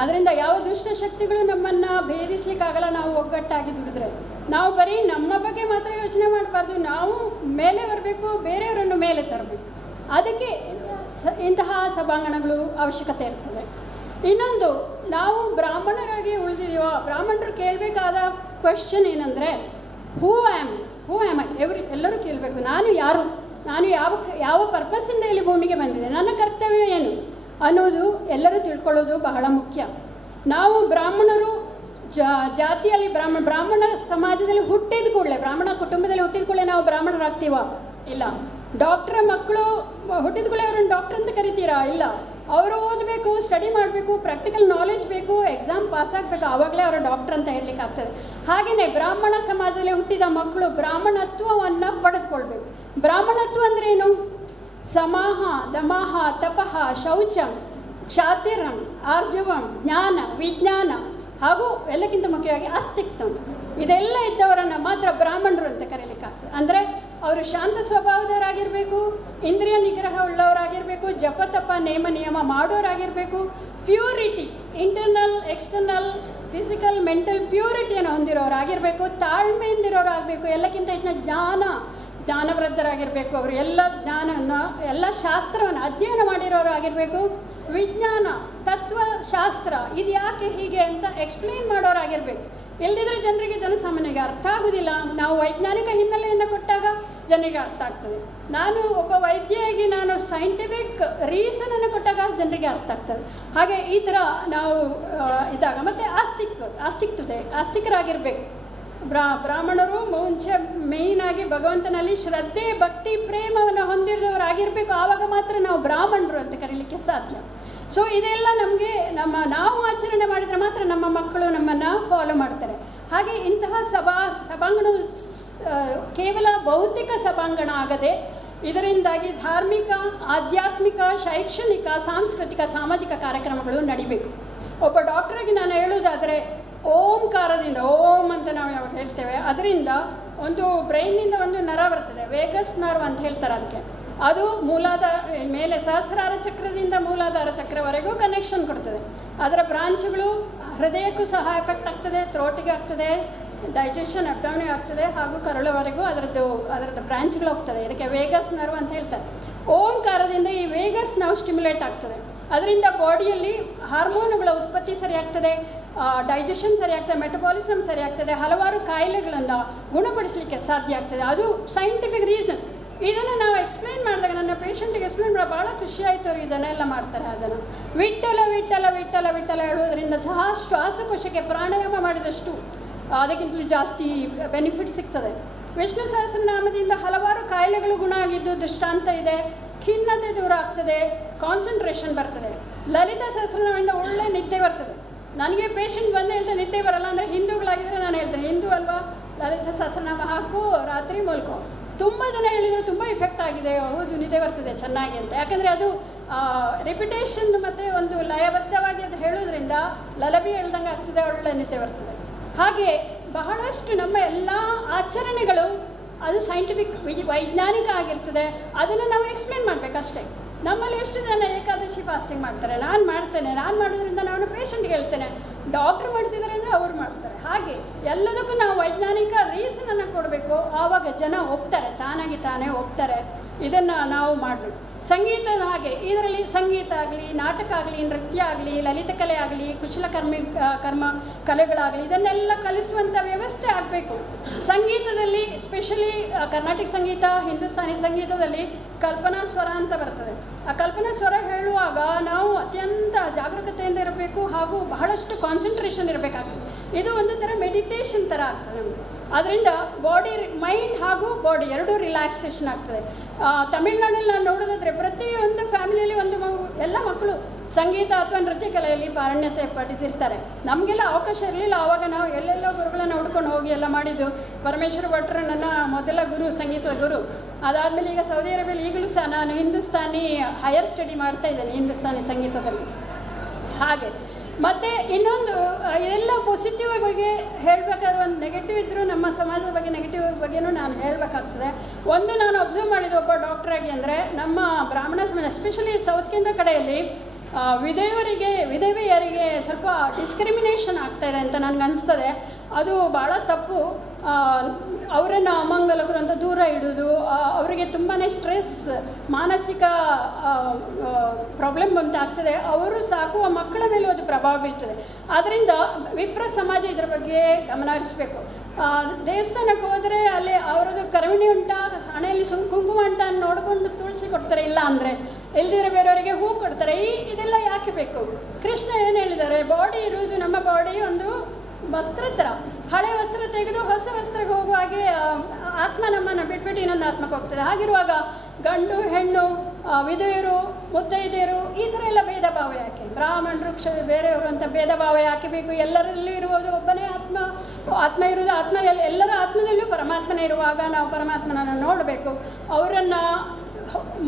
ಆದ್ದರಿಂದ ಯಾವ ದುಷ್ಟಶಕ್ತಿಗಳು ನಮ್ಮನ್ನು ಭೇದಿಸ್ಲಿಕ್ಕಾಗಲ್ಲ. ನಾವು ಒಗ್ಗಟ್ಟಾಗಿ ದುಡಿದ್ರೆ, ನಾವು ಬರೀ ನಮ್ಮ ಬಗ್ಗೆ ಮಾತ್ರ ಯೋಚನೆ ಮಾಡಬಾರ್ದು, ನಾವು ಮೇಲೆ ಬರಬೇಕು, ಬೇರೆಯವರನ್ನು ಮೇಲೆ ತರಬೇಕು. ಅದಕ್ಕೆ ಇಂತಹ ಸಭಾಂಗಣಗಳು ಅವಶ್ಯಕತೆ ಇರ್ತದೆ. ಇನ್ನೊಂದು, ನಾವು ಬ್ರಾಹ್ಮಣರಾಗಿ ಉಳಿದಿದೀವ. ಬ್ರಾಹ್ಮಣರು ಕೇಳಬೇಕಾದ ಕ್ವೆಶ್ಚನ್ ಏನಂದರೆ, ಹೂ ಆ್ಯಮ್ ಐ? ಎಲ್ಲರೂ ಕೇಳಬೇಕು, ನಾನು ಯಾರು, ನಾನು ಯಾವ ಪರ್ಪಸ್ಸಿಂದ ಇಲ್ಲಿ ಭೂಮಿಗೆ ಬಂದಿದೆ, ನನ್ನ ಕರ್ತವ್ಯ ಏನು ಅನ್ನೋದು ಎಲ್ಲರೂ ತಿಳ್ಕೊಳ್ಳೋದು ಬಹಳ ಮುಖ್ಯ. ನಾವು ಬ್ರಾಹ್ಮಣರು ಜಾತಿಯಲ್ಲಿ ಬ್ರಾಹ್ಮಣ ಸಮಾಜದಲ್ಲಿ ಹುಟ್ಟಿದ ಕೂಡಲೇ, ಬ್ರಾಹ್ಮಣ ಕುಟುಂಬದಲ್ಲಿ ಹುಟ್ಟಿದ ಕೂಡಲೇ ನಾವು ಬ್ರಾಹ್ಮಣರಾಗ್ತೀವ? ಇಲ್ಲ. ಡಾಕ್ಟ್ರ ಮಕ್ಕಳು ಹುಟ್ಟಿದ ಕೂಡಲೇ ಅವ್ರನ್ನ ಡಾಕ್ಟರ್ ಅಂತ ಕರಿತೀರಾ? ಇಲ್ಲ. ಅವರು ಓದಬೇಕು, ಸ್ಟಡಿ ಮಾಡಬೇಕು, ಪ್ರಾಕ್ಟಿಕಲ್ ನಾಲೆಜ್ ಬೇಕು, ಎಕ್ಸಾಮ್ ಪಾಸ್ ಆಗಬೇಕು, ಆವಾಗಲೇ ಅವರು ಡಾಕ್ಟರ್ ಅಂತ ಹೇಳಲಿಕ್ಕೆ ಆಗ್ತದೆ. ಹಾಗೆಯೇ ಬ್ರಾಹ್ಮಣ ಸಮಾಜದಲ್ಲಿ ಹುಟ್ಟಿದ ಮಕ್ಕಳು ಬ್ರಾಹ್ಮಣತ್ವವನ್ನು ಪಡೆದುಕೊಳ್ಬೇಕು. ಬ್ರಾಹ್ಮಣತ್ವ ಅಂದರೆ ಏನು? ಸಮಾಹ, ದಮಾಹ, ತಪಃ, ಶೌಚಂ, ಕ್ಷಾತಿರಂ, ಆರ್ಜವಂ, ಜ್ಞಾನ, ವಿಜ್ಞಾನ, ಹಾಗೂ ಎಲ್ಲಕ್ಕಿಂತ ಮುಖ್ಯವಾಗಿ ಅಸ್ತಿತ್ವ. ಇದೆಲ್ಲ ಇದ್ದವರನ್ನು ಮಾತ್ರ ಬ್ರಾಹ್ಮಣರು ಅಂತ ಕರೀಲಿಕ್ಕಾಗ್ತದೆ. ಅಂದರೆ ಅವರು ಶಾಂತ ಸ್ವಭಾವದವರಾಗಿರಬೇಕು, ಇಂದ್ರಿಯ ನಿಗ್ರಹ ಉಳ್ಳವರಾಗಿರಬೇಕು, ಜಪ ತಪ ನೇಮ ನಿಯಮ ಮಾಡೋರಾಗಿರಬೇಕು, purity internal external physical mental ಪ್ಯೂರಿಟಿಯನ್ನು ಹೊಂದಿರೋರಾಗಿರಬೇಕು, ತಾಳ್ಮೆಯಿಂದಿರೋರಾಗಬೇಕು, ಎಲ್ಲಕ್ಕಿಂತ ಹೆಚ್ಚಿನ ಜ್ಞಾನವೃದ್ಧರಾಗಿರಬೇಕು, ಅವರು ಎಲ್ಲ ಜ್ಞಾನವನ್ನು ಎಲ್ಲ ಶಾಸ್ತ್ರವನ್ನು ಅಧ್ಯಯನ ಮಾಡಿರೋರಾಗಿರಬೇಕು, ವಿಜ್ಞಾನ ತತ್ವಶಾಸ್ತ್ರ ಇದು ಯಾಕೆ ಹೀಗೆ ಅಂತ ಎಕ್ಸ್ಪ್ಲೇನ್ ಮಾಡೋರಾಗಿರಬೇಕು. ಇಲ್ಲದಿದ್ದರೆ ಜನರಿಗೆ ಜನಸಾಮಾನ್ಯರಿಗೆ ಅರ್ಥ ಆಗೋದಿಲ್ಲ. ನಾವು ವೈಜ್ಞಾನಿಕ ಹಿನ್ನೆಲೆಯನ್ನು ಕೊಟ್ಟಾಗ ಜನರಿಗೆ ಅರ್ಥ ಆಗ್ತದೆ. ನಾನು ಒಬ್ಬ ವೈದ್ಯೆಯಾಗಿ ನಾನು ಸೈಂಟಿಫಿಕ್ ರೀಸನನ್ನು ಕೊಟ್ಟಾಗ ಜನರಿಗೆ ಅರ್ಥ ಆಗ್ತದೆ. ಹಾಗೆ ಈ ಥರ ನಾವು ಇದ್ದಾಗ ಮತ್ತು ಆಸ್ತಿಕರಾಗಿರಬೇಕು. ಬ್ರಾಹ್ಮಣರು ಮುಂಚೆ ಮೇಯ್ನಾಗಿ ಭಗವಂತನಲ್ಲಿ ಶ್ರದ್ಧೆ ಭಕ್ತಿ ಪ್ರೇಮವನ್ನು ಹೊಂದಿರೋರಾಗಿರಬೇಕು. ಆವಾಗ ಮಾತ್ರ ನಾವು ಬ್ರಾಹ್ಮಣರು ಅಂತ ಕರೀಲಿಕ್ಕೆ ಸಾಧ್ಯ. ಸೊ ಇದೆಲ್ಲ ನಮಗೆ ನಾವು ಆಚರಣೆ ಮಾಡಿದರೆ ಮಾತ್ರ ನಮ್ಮ ಮಕ್ಕಳು ನಮ್ಮನ್ನು ಫಾಲೋ ಮಾಡ್ತಾರೆ. ಹಾಗೆ ಇಂತಹ ಸಭಾಂಗಣ ಕೇವಲ ಭೌತಿಕ ಸಭಾಂಗಣ ಆಗದೆ ಇದರಿಂದಾಗಿ ಧಾರ್ಮಿಕ, ಆಧ್ಯಾತ್ಮಿಕ, ಶೈಕ್ಷಣಿಕ, ಸಾಂಸ್ಕೃತಿಕ, ಸಾಮಾಜಿಕ ಕಾರ್ಯಕ್ರಮಗಳು ನಡಿಬೇಕು. ಒಬ್ಬ ಡಾಕ್ಟ್ರಿಗೆ ನಾನು ಹೇಳುವುದಾದರೆ ಓಂಕಾರದಿಂದ, ಓಂ ಅಂತ ನಾವು ಯಾವಾಗ ಹೇಳ್ತೇವೆ, ಅದರಿಂದ ಒಂದು ಬ್ರೈನ್ನಿಂದ ಒಂದು ನರ ಬರ್ತದೆ, ವೇಗಸ್ ನರ್ವ್ ಅಂತ ಹೇಳ್ತಾರೆ ಅದಕ್ಕೆ. ಅದು ಮೂಲಾಧಾರ ಮೇಲೆ ಸಹಸ್ರಾರ ಚಕ್ರದಿಂದ ಮೂಲಾಧಾರ ಚಕ್ರವರೆಗೂ ಕನೆಕ್ಷನ್ ಕೊಡ್ತದೆ. ಅದರ ಬ್ರಾಂಚ್ಗಳು ಹೃದಯಕ್ಕೂ ಸಹ ಎಫೆಕ್ಟ್ ಆಗ್ತದೆ, ಥ್ರೋಟಿಗೆ ಆಗ್ತದೆ, ಡೈಜೆಷನ್ ಅಬ್ಡಾಮಿನಿಗೆ ಆಗ್ತದೆ, ಹಾಗೂ ಕರುಳವರೆಗೂ ಅದರದ್ದು ಬ್ರಾಂಚ್ಗಳು ಹೋಗ್ತದೆ. ಇದಕ್ಕೆ ವೇಗಸ್ ನರ್ವ್ ಅಂತ ಹೇಳ್ತಾರೆ. ಓಂಕಾರದಿಂದ ಈ ವೇಗಸ್ ನರ್ವ್ ಸ್ಟಿಮ್ಯುಲೇಟ್ ಆಗ್ತದೆ. ಅದರಿಂದ ಬಾಡಿಯಲ್ಲಿ ಹಾರ್ಮೋನುಗಳ ಉತ್ಪತ್ತಿ ಸರಿಯಾಗ್ತದೆ, ಡೈಜೆಷನ್ ಸರಿಯಾಗ್ತದೆ, ಮೆಟಬಾಲಿಸಮ್ ಸರಿಯಾಗ್ತದೆ, ಹಲವಾರು ಕಾಯಿಲೆಗಳನ್ನು ಗುಣಪಡಿಸಲಿಕ್ಕೆ ಸಾಧ್ಯ ಆಗ್ತದೆ. ಅದು ಸೈಂಟಿಫಿಕ್ ರೀಸನ್. ಇದನ್ನು ನಾವು ಎಕ್ಸ್ಪ್ಲೈನ್ ಮಾಡಿದಾಗ ನನ್ನ ಪೇಷಂಟಿಗೆ ಎಕ್ಸ್ಪ್ಲೈನ್ ಮಾಡಿ ಭಾಳ ಖುಷಿ ಆಯಿತು. ಅವರು ಇದನ್ನೆಲ್ಲ ಮಾಡ್ತಾರೆ. ಅದನ್ನು ವಿಠಲ ವಿಠಲ ವಿಠಲ ವಿಠಲ ಹೇಳುವುದರಿಂದ ಸಹ ಶ್ವಾಸಕೋಶಕ್ಕೆ ಪ್ರಾಣಾಯಾಮ ಮಾಡಿದಷ್ಟು ಅದಕ್ಕಿಂತಲೂ ಜಾಸ್ತಿ ಬೆನಿಫಿಟ್ ಸಿಗ್ತದೆ. ವಿಷ್ಣು ಸಹಸ್ರನಾಮದಿಂದ ಹಲವಾರು ಕಾಯಿಲೆಗಳು ಗುಣ ಆಗಿದ್ದು ದೃಷ್ಟಾಂತ ಇದೆ. ಖಿನ್ನತೆ ದೂರ ಆಗ್ತದೆ, ಕಾನ್ಸಂಟ್ರೇಷನ್ ಬರ್ತದೆ. ಲಲಿತಾ ಸಹಸ್ರನಾಮದಿಂದ ಒಳ್ಳೆ ನಿದ್ದೆ ಬರ್ತದೆ. ನನಗೆ ಪೇಷಂಟ್ ಬಂದು ಹೇಳ್ತಾರೆ ನಿದ್ದೆ ಬರಲ್ಲ ಅಂದರೆ ಹಿಂದೂಗಳಾಗಿದ್ದರೆ ನಾನು ಹೇಳ್ತೇನೆ, ಹಿಂದೂ ಅಲ್ವಾ, ಲಲಿತಾ ಸಹಸ್ರನಾಮ ಹಾಕು, ರಾತ್ರಿ ಮಲ್ಕೋ. ತುಂಬ ಜನ ಹೇಳಿದರು ತುಂಬ ಇಫೆಕ್ಟ್ ಆಗಿದೆ, ಹೌದು ನಿದ್ದೆ ಬರ್ತದೆ ಚೆನ್ನಾಗಿ ಅಂತ. ಯಾಕಂದರೆ ಅದು ರಿಪಿಟೇಷನ್ ಮತ್ತು ಒಂದು ಲಯಬದ್ಧವಾಗಿ ಅದು ಹೇಳೋದ್ರಿಂದ ಲಲಬಿ ಹೇಳ್ದಂಗೆ ಆಗ್ತದೆ, ಒಳ್ಳೆ ನಿದ್ದೆ ಬರ್ತದೆ. ಹಾಗೆ ಬಹಳಷ್ಟು ನಮ್ಮ ಎಲ್ಲ ಆಚರಣೆಗಳು ಅದು ಸೈಂಟಿಫಿಕ್ ವೈಜ್ಞಾನಿಕ ಆಗಿರ್ತದೆ. ಅದನ್ನು ನಾವು ಎಕ್ಸ್ಪ್ಲೇನ್ ಮಾಡಬೇಕಷ್ಟೇ. ನಮ್ಮಲ್ಲಿ ಎಷ್ಟು ಜನ ಏಕಾದಶಿ ಫಾಸ್ಟಿಂಗ್ ಮಾಡ್ತಾರೆ, ನಾನು ಮಾಡ್ತೇನೆ, ನಾನು ಮಾಡೋದ್ರಿಂದ ನಾನು ಪೇಷಂಟ್ಗೆ ಹೇಳ್ತೇನೆ, ಡಾಕ್ಟ್ರ್ ಮಾಡ್ತಿದ್ದಾರೆ ಅಂದರೆ ಅವ್ರು ಮಾಡ್ತಾರೆ. ಹಾಗೆ ಎಲ್ಲದಕ್ಕೂ ನಾವು ವೈಜ್ಞಾನಿಕ ರೀಸನನ್ನು ಕೊಡಬೇಕು. ಆವಾಗ ಜನ ಒಪ್ತಾರೆ, ತಾನಾಗಿ ತಾನೇ ಒಪ್ತಾರೆ. ಇದನ್ನು ನಾವು ಮಾಡಬೇಕು. ಸಂಗೀತ ಹಾಗೆ, ಇದರಲ್ಲಿ ಸಂಗೀತ ಆಗಲಿ, ನಾಟಕ ಆಗಲಿ, ನೃತ್ಯ ಆಗಲಿ, ಲಲಿತ ಕಲೆ ಆಗಲಿ, ಕರ್ಮ ಕಲೆಗಳಾಗಲಿ, ಇದನ್ನೆಲ್ಲ ಕಲಿಸುವಂಥ ವ್ಯವಸ್ಥೆ ಆಗಬೇಕು. ಸಂಗೀತದಲ್ಲಿ ಸ್ಪೆಷಲಿ ಕರ್ನಾಟಕ ಸಂಗೀತ, ಹಿಂದೂಸ್ತಾನಿ ಸಂಗೀತದಲ್ಲಿ ಕಲ್ಪನಾ ಸ್ವರ ಅಂತ ಬರ್ತದೆ. ಆ ಕಲ್ಪನಾ ಸ್ವರ ಹೇಳುವಾಗ ನಾವು ಅತ್ಯಂತ ಜಾಗರೂಕತೆಯಿಂದ ಇರಬೇಕು, ಹಾಗೂ ಬಹಳಷ್ಟು ಕಾನ್ಸಂಟ್ರೇಷನ್ ಇರಬೇಕಾಗ್ತದೆ. ಇದು ಒಂದು ಥರ ಮೆಡಿಟೇಷನ್ ಥರ ಆಗ್ತದೆ ನಮಗೆ. ಅದರಿಂದ ಬಾಡಿ, ಮೈಂಡ್ ಹಾಗೂ ಬಾಡಿ ಎರಡೂ ರಿಲ್ಯಾಕ್ಸೇಷನ್ ಆಗ್ತದೆ. ತಮಿಳ್ನಾಡಲ್ಲಿ ನಾನು ನೋಡೋದಾದರೆ ಪ್ರತಿಯೊಂದು ಫ್ಯಾಮಿಲಿಯಲ್ಲಿ ಒಂದು ಎಲ್ಲ ಮಕ್ಕಳು ಸಂಗೀತ ಅಥವಾ ನೃತ್ಯ ಕಲೆಯಲ್ಲಿ ಪಾರಣ್ಯತೆ ಪಡೆದಿರ್ತಾರೆ. ನಮಗೆಲ್ಲ ಅವಕಾಶ ಇರಲಿಲ್ಲ. ಆವಾಗ ನಾವು ಎಲ್ಲೆಲ್ಲೋ ಗುರುಗಳನ್ನು ಹುಡ್ಕೊಂಡು ಹೋಗಿ ಎಲ್ಲ ಮಾಡಿದ್ದು. ಪರಮೇಶ್ವರ ಭಟ್ರು ನನ್ನ ಮೊದಲ ಗುರು, ಸಂಗೀತದ ಗುರು. ಅದಾದಮೇಲೆ ಈಗ ಸೌದಿ ಅರೇಬಿಯಲ್ಲಿ ಈಗಲೂ ಸಹ ನಾನು ಹಿಂದೂಸ್ತಾನಿ ಹೈಯರ್ ಸ್ಟಡಿ ಮಾಡ್ತಾ ಇದ್ದೇನೆ, ಹಿಂದೂಸ್ತಾನಿ ಸಂಗೀತದಲ್ಲಿ. ಹಾಗೆ ಮತ್ತು ಇನ್ನೊಂದು, ಇದೆಲ್ಲ ಪಾಸಿಟಿವ್ ಬಗ್ಗೆ ಹೇಳಬೇಕಾದ್ರೆ ಒಂದು ನೆಗೆಟಿವ್ ಇದ್ದರೂ ನಮ್ಮ ಸಮಾಜದ ಬಗ್ಗೆ ನೆಗೆಟಿವ್ ಬಗ್ಗೆನೂ ನಾನು ಹೇಳಬೇಕಾಗ್ತದೆ. ಒಂದು ನಾನು ಅಬ್ಸರ್ವ್ ಮಾಡಿದ ಒಬ್ಬ ಡಾಕ್ಟ್ರಾಗಿ ಅಂದರೆ, ನಮ್ಮ ಬ್ರಾಹ್ಮಣ ಸಮಾಜ ಎಸ್ಪೆಷಲಿ ಸೌತ್ ಕೇಂದ್ರ ಕಡೆಯಲ್ಲಿ ವಿಧವೆಯರಿಗೆ ಸ್ವಲ್ಪ ಡಿಸ್ಕ್ರಿಮಿನೇಷನ್ ಆಗ್ತಾಯಿದೆ ಅಂತ ನನಗನ್ನಿಸ್ತದೆ. ಅದು ಭಾಳ ತಪ್ಪು. ಅವರನ್ನು ಅಮಂಗಲಕರು ಅಂತ ದೂರ ಇಡೋದು, ಅವರಿಗೆ ತುಂಬಾ ಸ್ಟ್ರೆಸ್, ಮಾನಸಿಕ ಪ್ರಾಬ್ಲಮ್ ಉಂಟಾಗ್ತದೆ. ಅವರು ಸಾಕುವ ಮಕ್ಕಳ ಮೇಲೂ ಅದು ಪ್ರಭಾವ ಬೀಳ್ತದೆ. ಆದ್ದರಿಂದ ವಿಪ್ರ ಸಮಾಜ ಇದರ ಬಗ್ಗೆ ಗಮನ ಹರಿಸಬೇಕು. ದೇವಸ್ಥಾನಕ್ಕೆ ಹೋದರೆ ಅಲ್ಲಿ ಅವರದ್ದು ಕರುಣೆ ಉಂಟಾ, ಹಣೆಯಲ್ಲಿ ಕುಂಕುಮ ಉಂಟಾ ನೋಡಿಕೊಂಡು ತುಳಸಿ ಕೊಡ್ತಾರೆ, ಇಲ್ಲ ಅಂದರೆ ಇಲ್ದಿರೋ ಬೇರೆಯವರಿಗೆ ಹೂ ಕೊಡ್ತಾರೆ. ಇದೆಲ್ಲ ಯಾಕೆ ಬೇಕು? ಕೃಷ್ಣ ಏನು ಹೇಳಿದ್ದಾರೆ, ಬಾಡಿ ಇರುವುದು, ನಮ್ಮ ಬಾಡಿ ಒಂದು ವಸ್ತ್ರ ಥರ. ಹಳೆ ವಸ್ತ್ರ ತೆಗೆದು ಹೊಸ ವಸ್ತ್ರಕ್ಕೆ ಹೋಗುವ ಹಾಗೆ ಆತ್ಮ ನಮ್ಮನ್ನು ಬಿಟ್ಬಿಟ್ಟು ಇನ್ನೊಂದು ಆತ್ಮಕ್ಕೆ ಹೋಗ್ತದೆ. ಹಾಗಿರುವಾಗ ಗಂಡು ಹೆಣ್ಣು, ವಿಧವೆಯರು, ಮುತ್ತೈದೆಯರು, ಈ ಥರ ಎಲ್ಲ ಭೇದ ಭಾವ ಯಾಕೆ? ಬ್ರಾಹ್ಮಣರು ಬೇರೆಯವರು ಅಂತ ಭೇದ ಭಾವ ಯಾಕೆ ಬೇಕು? ಎಲ್ಲರಲ್ಲೂ ಇರುವುದು ಒಬ್ಬನೇ ಆತ್ಮ ಇರುವುದು. ಎಲ್ಲರ ಆತ್ಮದಲ್ಲೂ ಪರಮಾತ್ಮನೇ ಇರುವಾಗ ನಾವು ಪರಮಾತ್ಮನನ್ನು ನೋಡಬೇಕು. ಅವರನ್ನು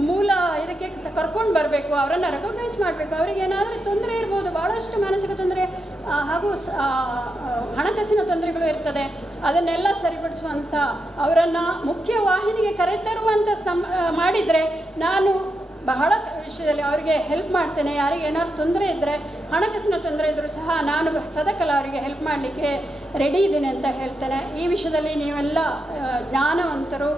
ಮೂಲ ಇದಕ್ಕೆ ಕರ್ಕೊಂಡು ಬರಬೇಕು, ಅವರನ್ನು ರೆಕಗ್ನೈಸ್ ಮಾಡಬೇಕು. ಅವರಿಗೆ ಏನಾದರೂ ತೊಂದರೆ ಇರ್ಬೋದು, ಭಾಳಷ್ಟು ಮಾನಸಿಕ ತೊಂದರೆ ಹಾಗೂ ಹಣಕಾಸಿನ ತೊಂದರೆಗಳು ಇರ್ತದೆ. ಅದನ್ನೆಲ್ಲ ಸರಿಪಡಿಸುವಂಥ ಅವರನ್ನು ಮುಖ್ಯ ವಾಹಿನಿಗೆ ಕರೆತರುವಂಥ ಮಾಡಿದರೆ ನಾನು ಬಹಳ ವಿಷಯದಲ್ಲಿ ಅವರಿಗೆ ಹೆಲ್ಪ್ ಮಾಡ್ತೇನೆ. ಯಾರಿಗೆ ಏನಾದ್ರು ತೊಂದರೆ ಇದ್ದರೆ, ಹಣಕಾಸಿನ ತೊಂದರೆ ಇದ್ದರೂ ಸಹ ನಾನು ಸದಕಲ ಅವರಿಗೆ ಹೆಲ್ಪ್ ಮಾಡಲಿಕ್ಕೆ ರೆಡಿ ಇದ್ದೀನಿ ಅಂತ ಹೇಳ್ತೇನೆ. ಈ ವಿಷಯದಲ್ಲಿ ನೀವೆಲ್ಲ ಜ್ಞಾನವಂತರು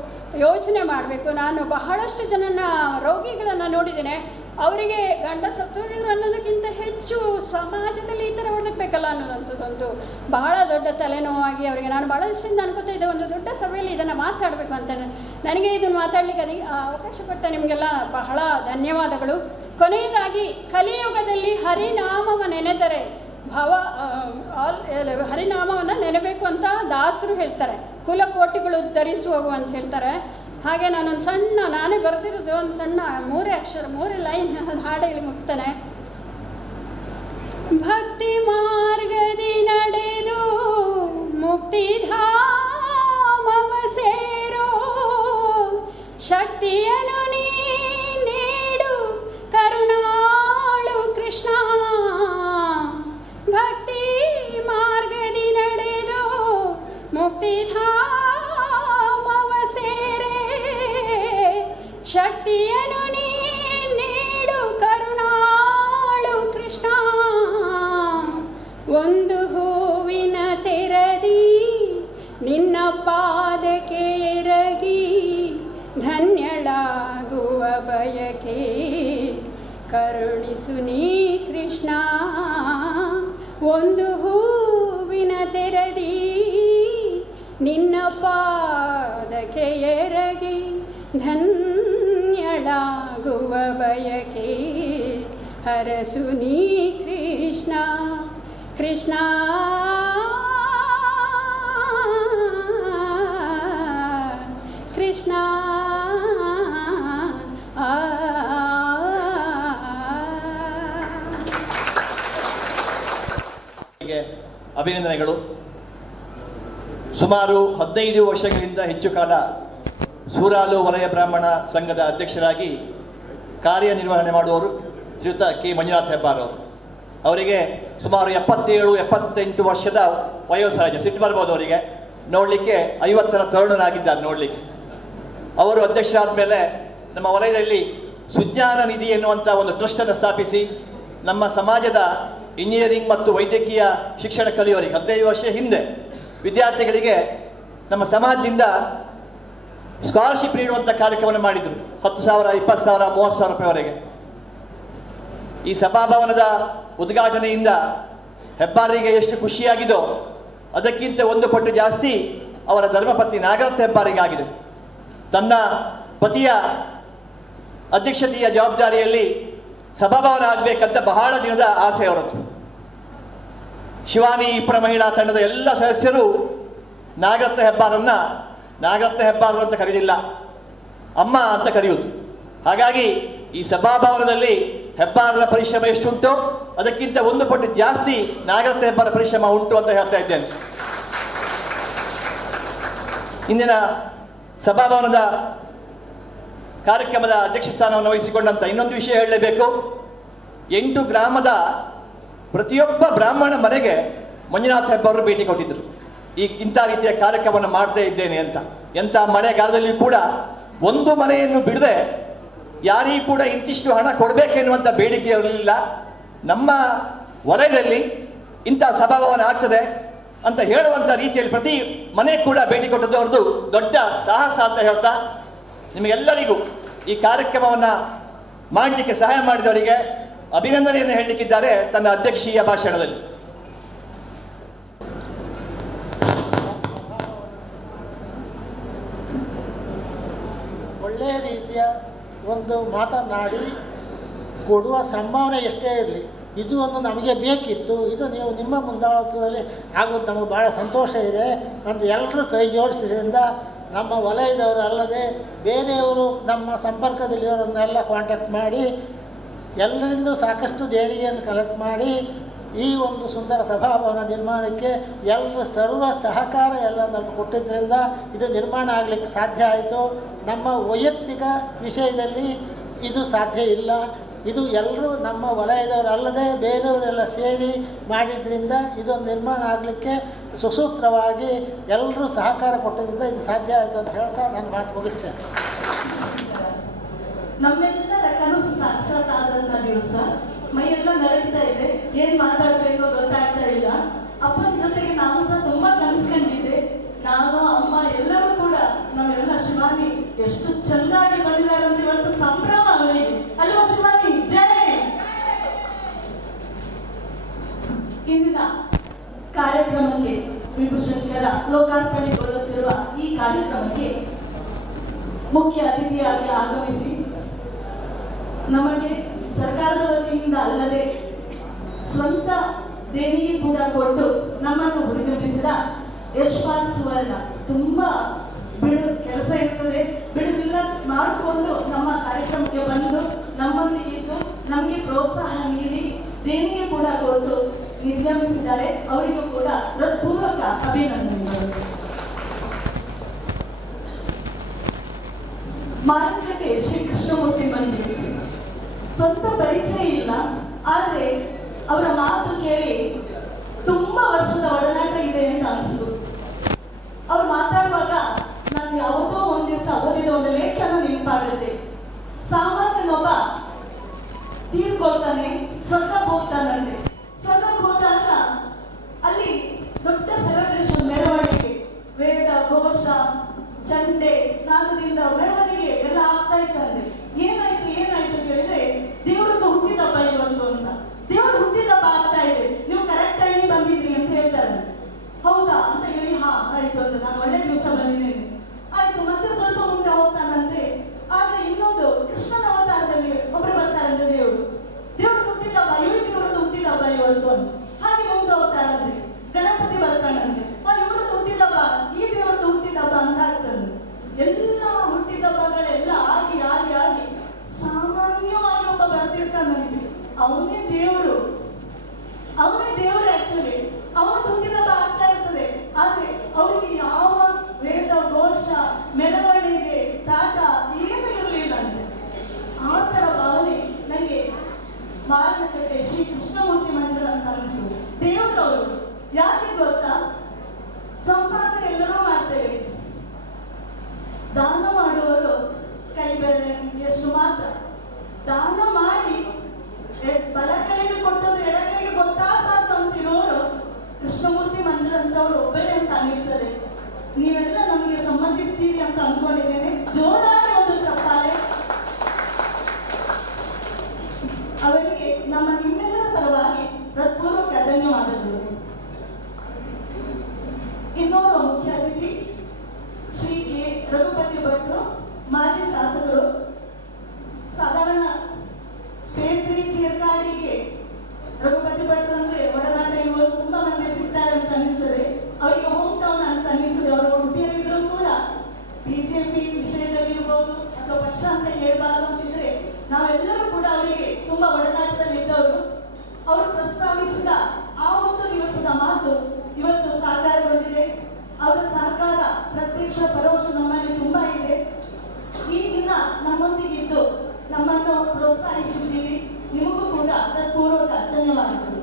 ಯೋಚನೆ ಮಾಡಬೇಕು. ನಾನು ಬಹಳಷ್ಟು ಜನನ ರೋಗಿಗಳನ್ನು ನೋಡಿದ್ದೇನೆ. ಅವರಿಗೆ ಗಂಡ ಸತ್ತೋಗಿದ್ರು ಅನ್ನೋದಕ್ಕಿಂತ ಹೆಚ್ಚು ಸಮಾಜದಲ್ಲಿ ಈ ಥರ ಬದುಕಬೇಕಲ್ಲ ಅನ್ನೋದಂಥದ್ದೊಂದು ಬಹಳ ದೊಡ್ಡ ತಲೆನೋವಾಗಿ ಅವರಿಗೆ ನಾನು ಭಾಳ ದಿವಸದಿಂದ ಅನ್ಕೋತಾ ಇದ್ದೆ, ಒಂದು ದೊಡ್ಡ ಸಭೆಯಲ್ಲಿ ಇದನ್ನು ಮಾತಾಡಬೇಕು ಅಂತ. ನನಗೆ ಇದನ್ನು ಮಾತಾಡಲಿಕ್ಕೆ ಅವಕಾಶ ಕೊಟ್ಟ ನಿಮಗೆಲ್ಲ ಬಹಳ ಧನ್ಯವಾದಗಳು. ಕೊನೆಯದಾಗಿ, ಕಲಿಯುಗದಲ್ಲಿ ಹರಿನಾಮವ ನೆನೆದರೆ ಹರಿನಾಮವನ್ನು ನೆನೆಬೇಕು ಅಂತ ದಾಸರು ಹೇಳ್ತಾರೆ. ಕುಲಕೋಟಿಗಳು ಧರಿಸುವವು ಅಂತ ಹೇಳ್ತಾರೆ. ಹಾಗೆ ನಾನೊಂದು ಸಣ್ಣ, ನಾನೇ ಬರೆದಿರೋದು ಒಂದು ಸಣ್ಣ 3 ಲೈನ್ ಹಾಡು ಹೇಳಿ ಮುಗಿಸ್ತೇನೆ. ಭಕ್ತಿ ಮಾರ್ಗದಿ ನಡೆದು ಮುಕ್ತಿಧಾಮವ ಸೇರೋ ಶಕ್ತಿಯನ್ನು ನೀಡು ಕರುಣಾಳು ಕೃಷ್ಣ. ಭಕ್ತಿ ಮಾರ್ಗದಿ ನಡೆದು ಮುಕ್ತಿಧಾಮವ ಸೇರೆ ಶಕ್ತಿಯನ್ನು ನೀಡು ಕರುಣಾಳು ಕೃಷ್ಣ. ಒಂದು ಹೂವಿನ ತೆರದಿ ನಿನ್ನ ಪಾದಕ್ಕೆ ಎರಗಿ ಧನ್ಯಳಾಗುವ ಬಯಕೆ ಕರುಣಿಸು ನೀ ಕೃಷ್ಣ. ಒಂದು ಹೂವಿನ ತೆರದಿ ನಿನ್ನ ಪಾದಕ್ಕೆ ಎರಗಿ ಧನ್ಯಳಾಗುವ ಬಯಕೆ ಹರಸು ನೀ ಕೃಷ್ಣ. ಕೃಷ್ಣ ಕೃಷ್ಣ ಅಭಿನಂದನೆಗಳು. ಸುಮಾರು 15 ವರ್ಷಗಳಿಂದ ಹೆಚ್ಚು ಕಾಲ ಸೂರಾಲು ವಲಯ ಬ್ರಾಹ್ಮಣ ಸಂಘದ ಅಧ್ಯಕ್ಷರಾಗಿ ಕಾರ್ಯನಿರ್ವಹಣೆ ಮಾಡುವವರು ಶ್ರೀಯುತ ಕೆ ಮಂಜುನಾಥ್ ಹೆಬ್ಬಾರ್ ಅವರು. ಅವರಿಗೆ ಸುಮಾರು 77-78 ವರ್ಷದ ವಯೋಸಹಜ. ಸಿಟ್ಟು ಬರ್ಬೋದು ಅವರಿಗೆ, ನೋಡಲಿಕ್ಕೆ 50ರ ತರುಣನಾಗಿದ್ದಾರೆ ನೋಡಲಿಕ್ಕೆ. ಅವರು ಅಧ್ಯಕ್ಷರಾದ ಮೇಲೆ ನಮ್ಮ ವಲಯದಲ್ಲಿ ಸುಜ್ಞಾನ ನಿಧಿ ಎನ್ನುವಂಥ ಒಂದು ಟ್ರಸ್ಟನ್ನು ಸ್ಥಾಪಿಸಿ ನಮ್ಮ ಸಮಾಜದ ಇಂಜಿನಿಯರಿಂಗ್ ಮತ್ತು ವೈದ್ಯಕೀಯ ಶಿಕ್ಷಣ ಕಲಿಯೋರಿಗೆ 15 ವರ್ಷ ಹಿಂದೆ ವಿದ್ಯಾರ್ಥಿಗಳಿಗೆ ನಮ್ಮ ಸಮಾಜದಿಂದ ಸ್ಕಾಲರ್ಶಿಪ್ ನೀಡುವಂಥ ಕಾರ್ಯಕ್ರಮವನ್ನು ಮಾಡಿದರು. 10,000, 20,000, 30,000 ರೂಪಾಯಿವರೆಗೆ. ಈ ಸಭಾಭವನದ ಉದ್ಘಾಟನೆಯಿಂದ ಹೆಬ್ಬಾರಿಗೆ ಎಷ್ಟು ಖುಷಿಯಾಗಿದೋ ಅದಕ್ಕಿಂತ 1 ಪಟ್ಟು ಜಾಸ್ತಿ ಅವರ ಧರ್ಮಪತ್ನಿ ನಾಗರತ್ನ ಹೆಬ್ಬಾರಿಗಾಗಿದೆ. ತನ್ನ ಪತಿಯ ಅಧ್ಯಕ್ಷತೆಯ ಜವಾಬ್ದಾರಿಯಲ್ಲಿ ಸಭಾಭವನ ಆಗಬೇಕಂತ ಬಹಳ ದಿನದ ಆಸೆ ಅವರದ್ದು. ಶಿವಾನಿ ಇಪ್ಪರ ಮಹಿಳಾ ತಂಡದ ಎಲ್ಲ ಸದಸ್ಯರು ನಾಗರತ್ನ ಹೆಬ್ಬಾರನ್ನ ನಾಗರತ್ನ ಹೆಬ್ಬಾರರು ಅಂತ ಕರೆದಿಲ್ಲ, ಅಮ್ಮ ಅಂತ ಕರೆಯುವುದು. ಹಾಗಾಗಿ ಈ ಸಭಾಭವನದಲ್ಲಿ ಹೆಬ್ಬಾರರ ಪರಿಶ್ರಮ ಎಷ್ಟುಂಟೋ ಅದಕ್ಕಿಂತ 1 ಪಟ್ಟು ಜಾಸ್ತಿ ನಾಗರತ್ನ ಹೆಬ್ಬಾರ ಪರಿಶ್ರಮ ಉಂಟು ಅಂತ ಹೇಳ್ತಾ ಇದ್ದೇನೆ. ಇಂದಿನ ಸಭಾಭವನದ ಕಾರ್ಯಕ್ರಮದ ಅಧ್ಯಕ್ಷ ಸ್ಥಾನವನ್ನು ವಹಿಸಿಕೊಂಡಂತ ಇನ್ನೊಂದು ವಿಷಯ ಹೇಳಲೇಬೇಕು. 8 ಗ್ರಾಮದ ಪ್ರತಿಯೊಬ್ಬ ಬ್ರಾಹ್ಮಣ ಮನೆಗೆ ಮಂಜುನಾಥ ಹೆಬ್ಬಾರರು ಭೇಟಿ ಕೊಟ್ಟಿದ್ದರು. ಇಂಥ ರೀತಿಯ ಕಾರ್ಯಕ್ರಮವನ್ನು ಮಾಡದೇ ಇದ್ದೇನೆ ಅಂತ. ಎಂಥ ಮಳೆಗಾಲದಲ್ಲಿಯೂ ಕೂಡ ಒಂದು ಮನೆಯನ್ನು ಬಿಡದೆ ಯಾರಿಗೂ ಕೂಡ ಇಂತಿಷ್ಟು ಹಣ ಕೊಡಬೇಕೆನ್ನುವಂಥ ಬೇಡಿಕೆ ಇರಲಿಲ್ಲ. ನಮ್ಮ ವಲಯದಲ್ಲಿ ಇಂಥ ಸಭಾಭವನ ಆಗ್ತದೆ ಅಂತ ಹೇಳುವಂಥ ರೀತಿಯಲ್ಲಿ ಪ್ರತಿ ಮನೆ ಕೂಡ ಭೇಟಿ ಕೊಟ್ಟದ್ದು ಅವ್ರದ್ದು ದೊಡ್ಡ ಸಾಹಸ ಅಂತ ಹೇಳ್ತಾ, ನಿಮಗೆಲ್ಲರಿಗೂ ಈ ಕಾರ್ಯಕ್ರಮವನ್ನು ಮಾಡಲಿಕ್ಕೆ ಸಹಾಯ ಮಾಡಿದವರಿಗೆ ಅಭಿನಂದನೆಯನ್ನು ಹೇಳಲಿಕ್ಕಿದ್ದಾರೆ ತನ್ನ ಅಧ್ಯಕ್ಷೀಯ ಭಾಷಣದಲ್ಲಿ. ಒಳ್ಳೆಯ ರೀತಿಯ ಒಂದು ಮಾತನಾಡಿ ಕೊಡುವ ಸಂಭಾವನೆ ಎಷ್ಟೇ ಇರಲಿ, ಇದು ಒಂದು ನಮಗೆ ಬೇಕಿತ್ತು, ಇದು ನೀವು ನಿಮ್ಮ ಮುಂದಾಳತ್ವದಲ್ಲಿ ಆಗೋದು ನಮಗೆ ಭಾಳ ಸಂತೋಷ ಇದೆ ಅಂತ ಎಲ್ಲರೂ ಕೈ ಜೋಡಿಸಿದ್ರಿಂದ ನಮ್ಮ ವಲಯದವರು ಅಲ್ಲದೆ ಬೇರೆಯವರು ನಮ್ಮ ಸಂಪರ್ಕದಲ್ಲಿಯವರನ್ನೆಲ್ಲ ಕಾಂಟ್ಯಾಕ್ಟ್ ಮಾಡಿ ಎಲ್ಲರಿಂದೂ ಸಾಕಷ್ಟು ದೇಣಿಗೆಯನ್ನು ಕಲೆಕ್ಟ್ ಮಾಡಿ ಈ ಒಂದು ಸುಂದರ ಸಭಾಭವನ ನಿರ್ಮಾಣಕ್ಕೆ ಎಲ್ಲರ ಸರ್ವ ಸಹಕಾರ ಎಲ್ಲ ನಮಗೆ ಕೊಟ್ಟಿದ್ದರಿಂದ ಇದು ನಿರ್ಮಾಣ ಆಗಲಿಕ್ಕೆ ಸಾಧ್ಯ ಆಯಿತು. ನಮ್ಮ ವೈಯಕ್ತಿಕ ವಿಷಯದಲ್ಲಿ ಇದು ಸಾಧ್ಯ ಇಲ್ಲ. ಇದು ಎಲ್ಲರೂ ನಮ್ಮ ವಲಯದವರು ಅಲ್ಲದೆ ಬೇರೆಯವರೆಲ್ಲ ಸೇರಿ ಮಾಡಿದ್ರಿಂದ ಇದೊಂದು ನಿರ್ಮಾಣ ಆಗಲಿಕ್ಕೆ ಸುಸೂತ್ರವಾಗಿ ಎಲ್ಲರೂ ಸಹಕಾರ ಕೊಟ್ಟದ್ರಿಂದ ಇದು ಸಾಧ್ಯ ಆಯಿತು ಅಂತ ಹೇಳ್ತಾ ನಾನು ಮಾತು ಮುಗಿಸ್ತೇನೆ. ನಮ್ಮೆಲ್ಲರ ಕನಸು ಸಾಕ್ಷಾತ್ ಆದಂಥ ದಿವಸ, ಮೈಯೆಲ್ಲ ನಡೀತಾ ಇದೆ, ಏನ್ ಮಾತಾಡ್ಬೇಕು ಗೊತ್ತಾಗ್ತಾ ಇಲ್ಲ. ಅಪ್ಪನ ಜೊತೆಗೆ ನಾವು ಸಹ ತುಂಬಾ ಕನಸ್ಕೊಂಡಿದ್ದೆ, ನಾನು ಅಮ್ಮ ಎಲ್ಲರೂ ಕೂಡ. ನಾವೆಲ್ಲ ಶಿವಾನಿ ಎಷ್ಟು ಚಂದಾಗಿ ಬಂದಿದ್ದಾರೆ ಅಂತ ಇವತ್ತು ಸಂಭ್ರಮ ಅವರಿಗೆ, ಅಲ್ವಾ ಶಿವಾನಿ? ಜೈ. ಇಂದಿನ ಕಾರ್ಯಕ್ರಮಕ್ಕೆ ವಿಭೂಷಣರ ಲೋಕಾರ್ಪಣೆಗೊಳ್ಳುತ್ತಿರುವ ಈ ಕಾರ್ಯಕ್ರಮಕ್ಕೆ ಮುಖ್ಯ ಅತಿಥಿಯಾಗಿ ಆಗಮಿಸಿ ನಮಗೆ ಸರ್ಕಾರದ ವತಿಯಿಂದ ಅಲ್ಲದೆ ಸ್ವಂತ ದೇಣಿಗೆ ಕೂಡ ಕೊಟ್ಟು ನಮ್ಮನ್ನು ಹುರಿದುಂಬಿಸಿದ ಯಶ್ಪಾಲ್ ಸುವರ್ಣ, ತುಂಬಾ ಕೆಲಸ ಇರ್ತದೆ, ಬಿಡುವಿಲ್ಲ ಮಾಡಿಕೊಂಡು ನಮ್ಮ ಕಾರ್ಯಕ್ರಮಕ್ಕೆ ಬಂದು ನಮ್ಮೊಂದಿಗೆ ಇದ್ದು ನಮಗೆ ಪ್ರೋತ್ಸಾಹ ನೀಡಿ ದೇಣಿಗೆ ಕೂಡ ಕೊಟ್ಟು ನಿರ್ಗಮಿಸಿದ್ದಾರೆ. ಅವರಿಗೂ ಕೂಡ ಹೃತ್ಪೂರ್ವಕ ಅಭಿನಂದನೆಗಳು. ಮಾರುಕಟ್ಟೆ ಶ್ರೀ ಕೃಷ್ಣಮೂರ್ತಿ ಮಂಜು ಸ್ವಂತ ಪರಿಚಯ ಇಲ್ಲ, ಆದ್ರೆ ಅವರ ಮಾತು ಕೇಳಿ ತುಂಬಾ ವರ್ಷದ ಒಡನಾಟ ಇದೆ ಅಂತ ಅನಿಸ್ತು. ಅವ್ರು ಮಾತಾಡುವಾಗ ನಾನು ಯಾವುದೋ ಒಂದ್ ದಿವಸ ಓದಿದ ಒಂದು ಲೇಖನ ನೆನಪಾಗುತ್ತೆ. ಸಾಮಾನ್ಯನೊಬ್ಬ ತೀರ್ಕೊಳ್ತಾನೆ, ಸ್ವರ್ಗಕ್ಕೆ ಹೋಗ್ತಾನಂತೆ. ಸ್ವರ್ಗಕ್ಕೆ ಹೋದಾಗ ಅಲ್ಲಿ ದೊಡ್ಡ ಸೆಲೆಬ್ರೇಷನ್, ಮೆರವಣಿಗೆ, ವೇದ ಘೋಷ, ಚಂಡೆ ನಾದದಿಂದ ಮೆರವಣಿಗೆ ಎಲ್ಲ ಆಗ್ತಾ ಇದ್ದಾರೆ. ಏನಾಯ್ತು ಕೇಳಿದ್ರೆ, ದೇವರದ್ದು ಹುಟ್ಟಿದಬ್ಬ ಇವತ್ತು ಅಂತ. ದೇವರು ಹುಟ್ಟಿದಬ್ಬ ಆಗ್ತಾ ಇದೆ, ನೀವು ಕರೆಕ್ಟ್ ಟೈಮಿಗೆ ಬಂದಿದ್ರಿ ಅಂತ ಹೇಳ್ತಾರೆ. ಹೌದಾ ಅಂತ ಹೇಳಿ, ಹಾ ಆಯ್ತು ಅಂತ, ನಾನು ಒಳ್ಳೆ ದಿವಸ ಬಂದಿದ್ದೇನೆ ಆಯ್ತು. ಮತ್ತೆ ಸ್ವಲ್ಪ ಮುಂದೆ ಹೋಗ್ತಾನಂತೆ. ಆದ್ರೆ ಇನ್ನೊಂದು ಕೃಷ್ಣನ ಅವತಾರದಲ್ಲಿ ಒಬ್ರು ಬರ್ತಾರಂತೆ, ದೇವರು ಹುಟ್ಟಿದಬ್ಬ, ಇವರದ್ದು ಹುಟ್ಟಿದಬ್ಬ ಇವತ್ತು ಅಂತ. ಹಾಗೆ ಮುಂದೆ ಹೋಗ್ತಾರಂತೆ, ಗಣಪತಿ ಬರ್ತಾನಂತೆ, ಇವರದ್ದು ಹುಟ್ಟಿದಬ್ಬ, ಈ ದೇವರದ್ದು ಹುಟ್ಟಿದಬ್ಬ ಅಂತ ಆಗ್ತದೆ. ಎಲ್ಲ ಹುಟ್ಟಿದಬ್ಬಗಳೆಲ್ಲ ಆಗಿ ಆಗಿ ಆಗಿ ಸಾಮಾನ್ಯವಾಗಿ ಒಬ್ಬ ಬರ್ತಿರ್ತಾನಂತೆ, ಅವನೇ ದೇವರು ಆಕ್ಚುಲಿ. ಅವನ ಹುಟ್ಟಿದಬ್ಬ ಆಗ್ತಾ ಇರ್ತದೆ, ಆದ್ರೆ ಅವರಿಗೆ ಯಾವ ವೇದ ಘೋಷ, ಮೆರವಣಿಗೆ, ತಾಟ ಏನು ಇರಲಿಲ್ಲ ಅಂದ್ರೆ. ಆ ತರ ಭಾವನೆ ನನಗೆ ಮಾರನಕಟ್ಟೆ ಶ್ರೀ ಕೃಷ್ಣಮೂರ್ತಿ ಮಂಜರ ಅಂತ ಅನಿಸ್ತು. ದೇವರವರು ಯಾಕೆ ಗೊತ್ತಾ? ಸಂಪಾದನೆ ಎಲ್ಲರೂ ಮಾಡ್ತೇವೆ, ದಾನ ಮಾಡುವವರು ಕೈ ಬೆರಳಿಗೆಷ್ಟು ಮಾತ್ರ. ದಾನ ಮಾಡಿ ಬಲ ಕೈಯಲ್ಲಿ ಕೊಟ್ಟದ್ದು ಎಡ ಕೈಗೆ ಗೊತ್ತಾಗಬಾರ್ದು ಅಂತಿರೋರು ಕೃಷ್ಣಮೂರ್ತಿ ಮಂಜರಂತವ್ರು ಒಬ್ಬರೇ ಅಂತ ಅನಿಸ್ತದೆ. ನೀವೆಲ್ಲ ನಮಗೆ ಸಂಬಂಧಿಸ್ತೀರಿ ಅಂತ ಅನ್ಕೊಂಡಿದ್ದೇನೆ. ಜೋರಾಗಿ ಒಂದು ಚಪ್ಪಾಳೆ ಅವರಿಗೆ ನಮ್ಮ ನಿಮ್ಮೆಲ್ಲರ ಪರವಾಗಿ ಹೃತ್ಪೂರ್ವಕ ಧನ್ಯವಾದಗಳು. ಇನ್ನೋರ್ವ ಮುಖ್ಯ ಅತಿಥಿ ಶ್ರೀ ಕೆ ರಘುಪತಿ ಭಟ್ರು, ಮಾಜಿ ಶಾಸಕರು. ಸಾಧಾರಣ ಪೇತ್ರಿ ಚೇರ್ಕಾಡಿಗೆ ರಘುಪತಿ ಭಟ್ರು ಅಂದ್ರೆ ಒಡನಾಟ ಇವರು ತುಂಬಾ ಮಂದಿ ಸಿಗ್ತಾರೆ ಅಂತ ಅನಿಸ್ತದೆ. ಅವರಿಗೆ ಹೋಮ್ ಟೌನ್ ಅಂತ ಅನಿಸ್ತದೆ. ಅವರು ಉಡುಪಿಯಲ್ಲಿದ್ದರೂ ಕೂಡ ಬಿಜೆಪಿ ವಿಷಯದಲ್ಲಿ ಇರ್ಬೋದು ಅಥವಾ ಪಕ್ಷ ಅಂತ ಹೇಳ್ಬಾರ್ದು ಅಂತಿದ್ರೆ, ನಾವೆಲ್ಲರೂ ಕೂಡ ಅವರಿಗೆ ತುಂಬಾ ಒಡನಾಟದಲ್ಲಿ ಇದ್ದವರು. ಅವರು ಪ್ರಸ್ತಾವಿಸಿದ ಆ ಒಂದು ದಿವಸದ ಮಾತು ಇವತ್ತು ಸಾಕಾರಗೊಂಡಿದೆ. ಅವರ ಸಹಕಾರ ಪ್ರತ್ಯಕ್ಷ ಪರೋಕ್ಷ ನಮ್ಮಲ್ಲಿ ತುಂಬಾ ಇದೆ. ಈ ದಿನ ನಮ್ಮೊಂದಿಗಿದ್ದು ನಮ್ಮನ್ನು ಪ್ರೋತ್ಸಾಹಿಸಿದ್ದೀರಿ. ನಿಮಗೂ ಕೂಡ ಹೃತ್ಪೂರ್ವಕ ಧನ್ಯವಾದಗಳು.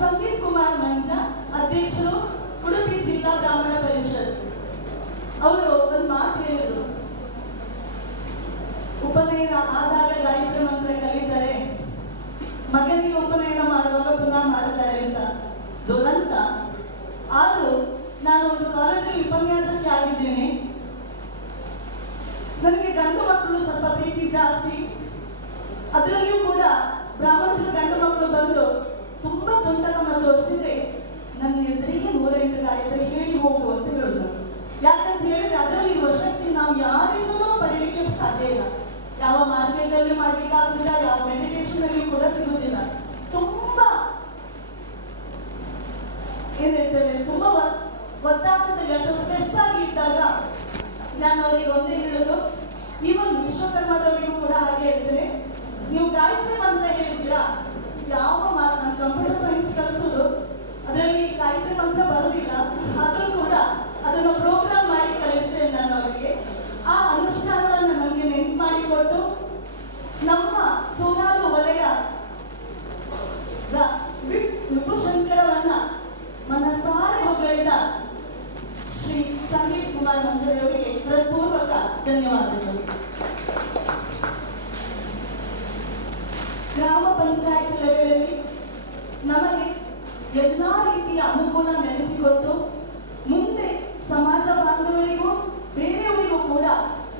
ಸಂದೀಪ್ ಕುಮಾರ್ ಮಂಜ, ಅಧ್ಯಕ್ಷರು, ಉಡುಪಿ ಜಿಲ್ಲಾ ಬ್ರಾಹ್ಮಣ ಪರಿಷತ್. ಅವರು ಒಂದು ಮಾತು ಹೇಳಿದ್ರು, ಉಪನಯನ ಆದಾಗ ಗಾಯತ್ರಿ ಮಂತ್ರ ಕಲಿತಾರೆ, ಮಗನಿಗೆ ಉಪನಯನ ಮಾಡುವಾಗ ಪುನಃ ಮಾಡ್ತಾರೆ ಅಂತ. ದುರಂತ. ಆದ್ರೂ ನಾನು ಒಂದು ಕಾಲೇಜಲ್ಲಿ ಉಪನ್ಯಾಸಕ್ಕೆ ಆಗಿದ್ದೇನೆ. ನನಗೆ ಗಂಡು ಮಕ್ಕಳು ಸ್ವಲ್ಪ ಪ್ರೀತಿ ಜಾಸ್ತಿ. ಅದರಲ್ಲಿಯೂ ಕೂಡ ಬ್ರಾಹ್ಮಣರು ಗಂಡು ಮಕ್ಕಳು ಬಂದು ತುಂಬಾ ತುಂಟತನ ತೋರಿಸಿದ್ರೆ ನನ್ನ ಎದುರಿಗೆ 108 ಗಾಯತ್ರಿ ಹೇಳಿ ಹೋಗು ಅಂತ ಹೇಳುದು. ಯಾಕಂತ ಹೇಳಿದ್ರೆ ಅದರಲ್ಲಿ ಇರುವ ಶಕ್ತಿ ನಾವು ಯಾರಿಂದಲೂ ಪಡೆಯಲಿಕ್ಕೆ ಸಾಧ್ಯ ಇಲ್ಲ. ಯಾವ ಮಾರ್ಕೆಟ್ ಅಲ್ಲಿ ಮಾಡ್ಲಿಕ್ಕಾಗುದಿಲ್ಲ, ಯಾವ ಮೆಡಿಟೇಷನ್ ಅಲ್ಲಿ ಕೂಡ ಸಿಗುದಿಲ್ಲ. ತುಂಬಾ ಏನ್ ಹೇಳ್ತೇವೆ, ತುಂಬಾ ಒತ್ತಡದಲ್ಲಿ ಅಥವಾ ಸ್ಟ್ರೆಸ್ ಆಗಿ ಇದ್ದಾಗ ನಾನು ಅವರಿಗೆ ಒಂದೇ ಹೇಳೋದು, ಈ ಒಂದು ವಿಶ್ವಕರ್ಮದವರಿಗೂ ಕೂಡ ಹಾಗೆ ಹೇಳ್ತೇನೆ, ನೀವು ಗಾಯತ್ರಿ ಮಂತ್ರ ಹೇಳ್ತೀರಾ, ಯಾವ ನಾನು ಕಂಪ್ಯೂಟರ್ ಸೈನ್ಸ್ ಕಲಿಸೋದು, ಅದರಲ್ಲಿ ಗಾಯತ್ರಿ ಮಂತ್ರ ಬರೋದಿಲ್ಲ, ಆದ್ರೂ ಕೂಡ ಅದನ್ನು ಪ್ರೋಗ್ರಾಮ್ ಮಾಡಿ ಕಳಿಸ್ತೇನೆ ನಾನು ಅವರಿಗೆ. ಆ ಅನುಷ್ಠಾನವನ್ನು ನಮಗೆ ನೆನಪು ಮಾಡಿಕೊಟ್ಟು ನಮ್ಮ ಸೋನಾಲು ವಲಯ ಧನ್ಯವಾದಗಳು. ಗ್ರಾಮ ಪಂಚಾಯತ್ ಲೆವೆಲಲ್ಲಿ ನಮಗೆ ಎಲ್ಲ ರೀತಿಯ ಅನುಕೂಲ ನಡೆಸಿಕೊಟ್ಟು ಮುಂದೆ ಸಮಾಜ ಬಾಂಧವರಿಗೂ ಬೇರೆಯವರಿಗೂ ಕೂಡ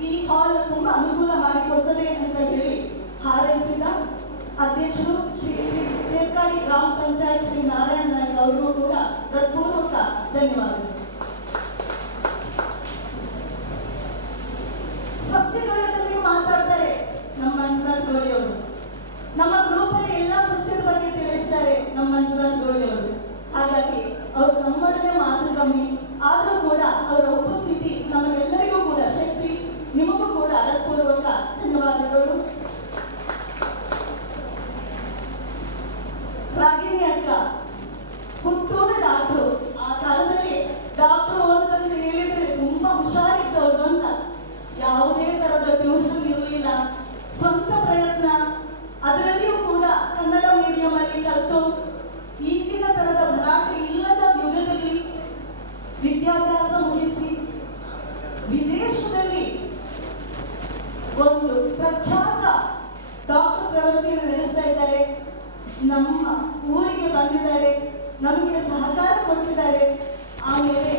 ಈ ಹಾಲ್ ತುಂಬಾ ಅನುಕೂಲ ಮಾಡಿಕೊಡ್ತದೆ ಅಂತ ಹೇಳಿ ಹಾರೈಸಿದ ಅಧ್ಯಕ್ಷರು ಶ್ರೀ ಚೇರ್ಕಾಡಿ ಗ್ರಾಮ ಪಂಚಾಯತ್ ಶ್ರೀ ನಾರಾಯಣ ನಾಯ್ಕ ಅವರಿಗೂ ಕೂಡ ಹೃತ್ಪೂರ್ವಕ ಧನ್ಯವಾದಗಳು. ಸಸ್ಯಗಳ ಬಗ್ಗೆ ಮಾತಾಡ್ತಾರೆ ನಮ್ಮ ಮಂಜುನಾಥ್ ಗೌಡಿ ಅವರು. ನಮ್ಮ ಗ್ರೂಪ್ ಅಲ್ಲಿ ಎಲ್ಲಾ ಸಸ್ಯದ ಬಗ್ಗೆ ತಿಳಿಸ್ತಾರೆ ನಮ್ಮ ಮಂಜುನಾಥ್ ಗೌಡಿ ಅವರು. ಹಾಗಾಗಿ ಅವರು ನಮ್ಮೊಡನೆ ಮಾತು ಕಮ್ಮಿ ಆದರೂ ಕೂಡ ಅವರ ಉಪಸ್ಥಿತಿ ನಮಗೆಲ್ಲರಿಗೂ ಕೂಡ ಶಕ್ತಿ. ನಿಮಗೂ ಕೂಡ ಹೃತ್ಪೂರ್ವಕ ಧನ್ಯವಾದಗಳು. ರಾಗಿಣಿ ಅಕ್ಕ ಹುಟ್ಟೂರ ಡಾಕ್ಟ್ರು. ಆ ಕಾಲದಲ್ಲಿ ಡಾಕ್ಟ್ರು ಓದದಂತ ಹೇಳಿದ್ರೆ ತುಂಬಾ ಹುಷಾರಿದ್ದವರು ಅಂತ. ಯಾವುದೇ ತರದ ಟ್ಯೂಷನ್ ಇರಲಿಲ್ಲ, ಸ್ವಂತ ಪ್ರಯತ್ನ, ಅದರಲ್ಲಿಯೂ ಕೂಡ ಕನ್ನಡ ಮೀಡಿಯಂ ಅಲ್ಲಿ ಕಲಿತು ಈಗಿನ ತರದ ಭರಾಟೆ ಇಲ್ಲದ ಯುಗದಲ್ಲಿ ವಿದ್ಯಾಭ್ಯಾಸ ಮುಗಿಸಿ ವಿದೇಶದಲ್ಲಿ ಒಂದು ಪ್ರಖ್ಯಾತ ಡಾಕ್ಟರ್ ಪ್ರವೃತ್ತಿಯನ್ನು ನಡೆಸ್ತಾ ಇದ್ದಾರೆ. ನಮ್ಮ ಊರಿಗೆ ಬಂದಿದ್ದಾರೆ, ನಮಗೆ ಸಹಕಾರ ಕೊಟ್ಟಿದ್ದಾರೆ. ಆಮೇಲೆ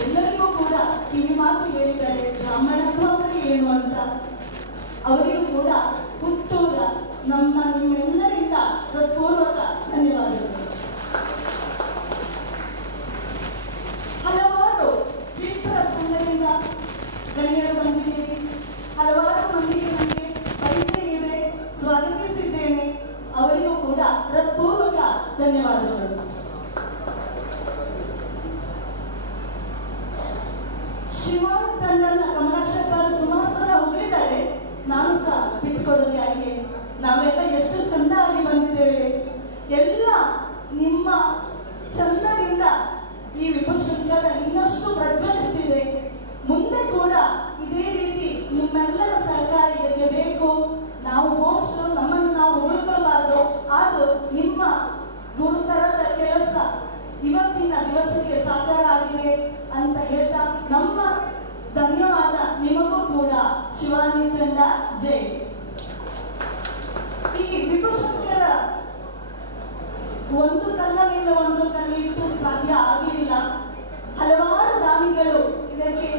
ಎಲ್ಲರಿಗೂ ಕೂಡ ಕಿವಿ ಮಾತು ಹೇಳಿದ್ದಾರೆ ಬ್ರಾಹ್ಮಣತ್ವ ಅಂದ್ರೆ ಏನು ಅಂತ. ಅವರಿಗೂ ಕೂಡ ಹುಟ್ಟೂರ ನಿಮ್ಮೆಲ್ಲರಿಂದ ಹೃತ್ಪೂರ್ವಕ ಧನ್ಯವಾದಗಳು. ಹಲವಾರು ವಿಪ್ರ ಸಂಘದಿಂದ ಗಣ್ಯರು ಬಂದಿದ್ದೀರಿ. ಹಲವಾರು ಮಂದಿಗೆ ನನಗೆ ಪರಿಚಯ ಇದೆ, ಸ್ವಾಗತಿಸಿದ್ದೇನೆ. ಅವರಿಗೂ ಕೂಡ ಹೃತ್ಪೂರ್ವಕ ಧನ್ಯವಾದಗಳು. ಶಿವಾನಿ ತಂಡನ ಕಮಲಾಕ್ಷರ್ ಸುಮಾರು ಸಲ ಹೊಗಳಿದ್ದಾರೆ. ನಾನು ಸಹ ಬಿಟ್ಟುಕೊಡೋದು ಯಾಕೆ, ನಾವೆಲ್ಲ ಎಷ್ಟು ಚಂದವಾಗಿ ಬಂದಿದ್ದೇವೆ. ಎಲ್ಲ ನಿಮ್ಮ ಚಂದದಿಂದ ಈ ವಿಪುಶೃಂಗದ ಇನ್ನಷ್ಟು ಪ್ರಜ್ವಲಿಸ್ತಿದೆ. ಮುಂದೆ ಕೂಡ ಇದೇ ರೀತಿ ನಿಮ್ಮೆಲ್ಲರ ಸಹಕಾರ ಇದಕ್ಕೆ ಬೇಕು. ನಾವು ಮೋಸ್ಟ್ ನಮ್ಮನ್ನು ನಾವು ಉಳ್ಕೊಳ್ಬಾರ್ದು. ಆದ್ರೂ ನಿಮ್ಮ ಗುರುತರದ ಕೆಲಸ ಇವತ್ತಿನ ದಿವಸಕ್ಕೆ ಸಾಕಾರ ಆಗಿದೆ ಅಂತ ಹೇಳ್ತಾ ನಮ್ಮ ಧನ್ಯವಾದ ನಿಮಗೂ ಕೂಡ. ಶಿವಾನಿ ತಂಡ ಜೈ. ಈ ವಿಪುಶಂಕರ ಒಂದು ಕಲ್ಲ ಮೇಲೆ ಒಂದು ಕಲ್ಲಿಟ್ಟು ಸಾಧ್ಯ ಆಗಲಿಲ್ಲ. ಹಲವಾರು ದಾನಿಗಳು ಇದಕ್ಕೆ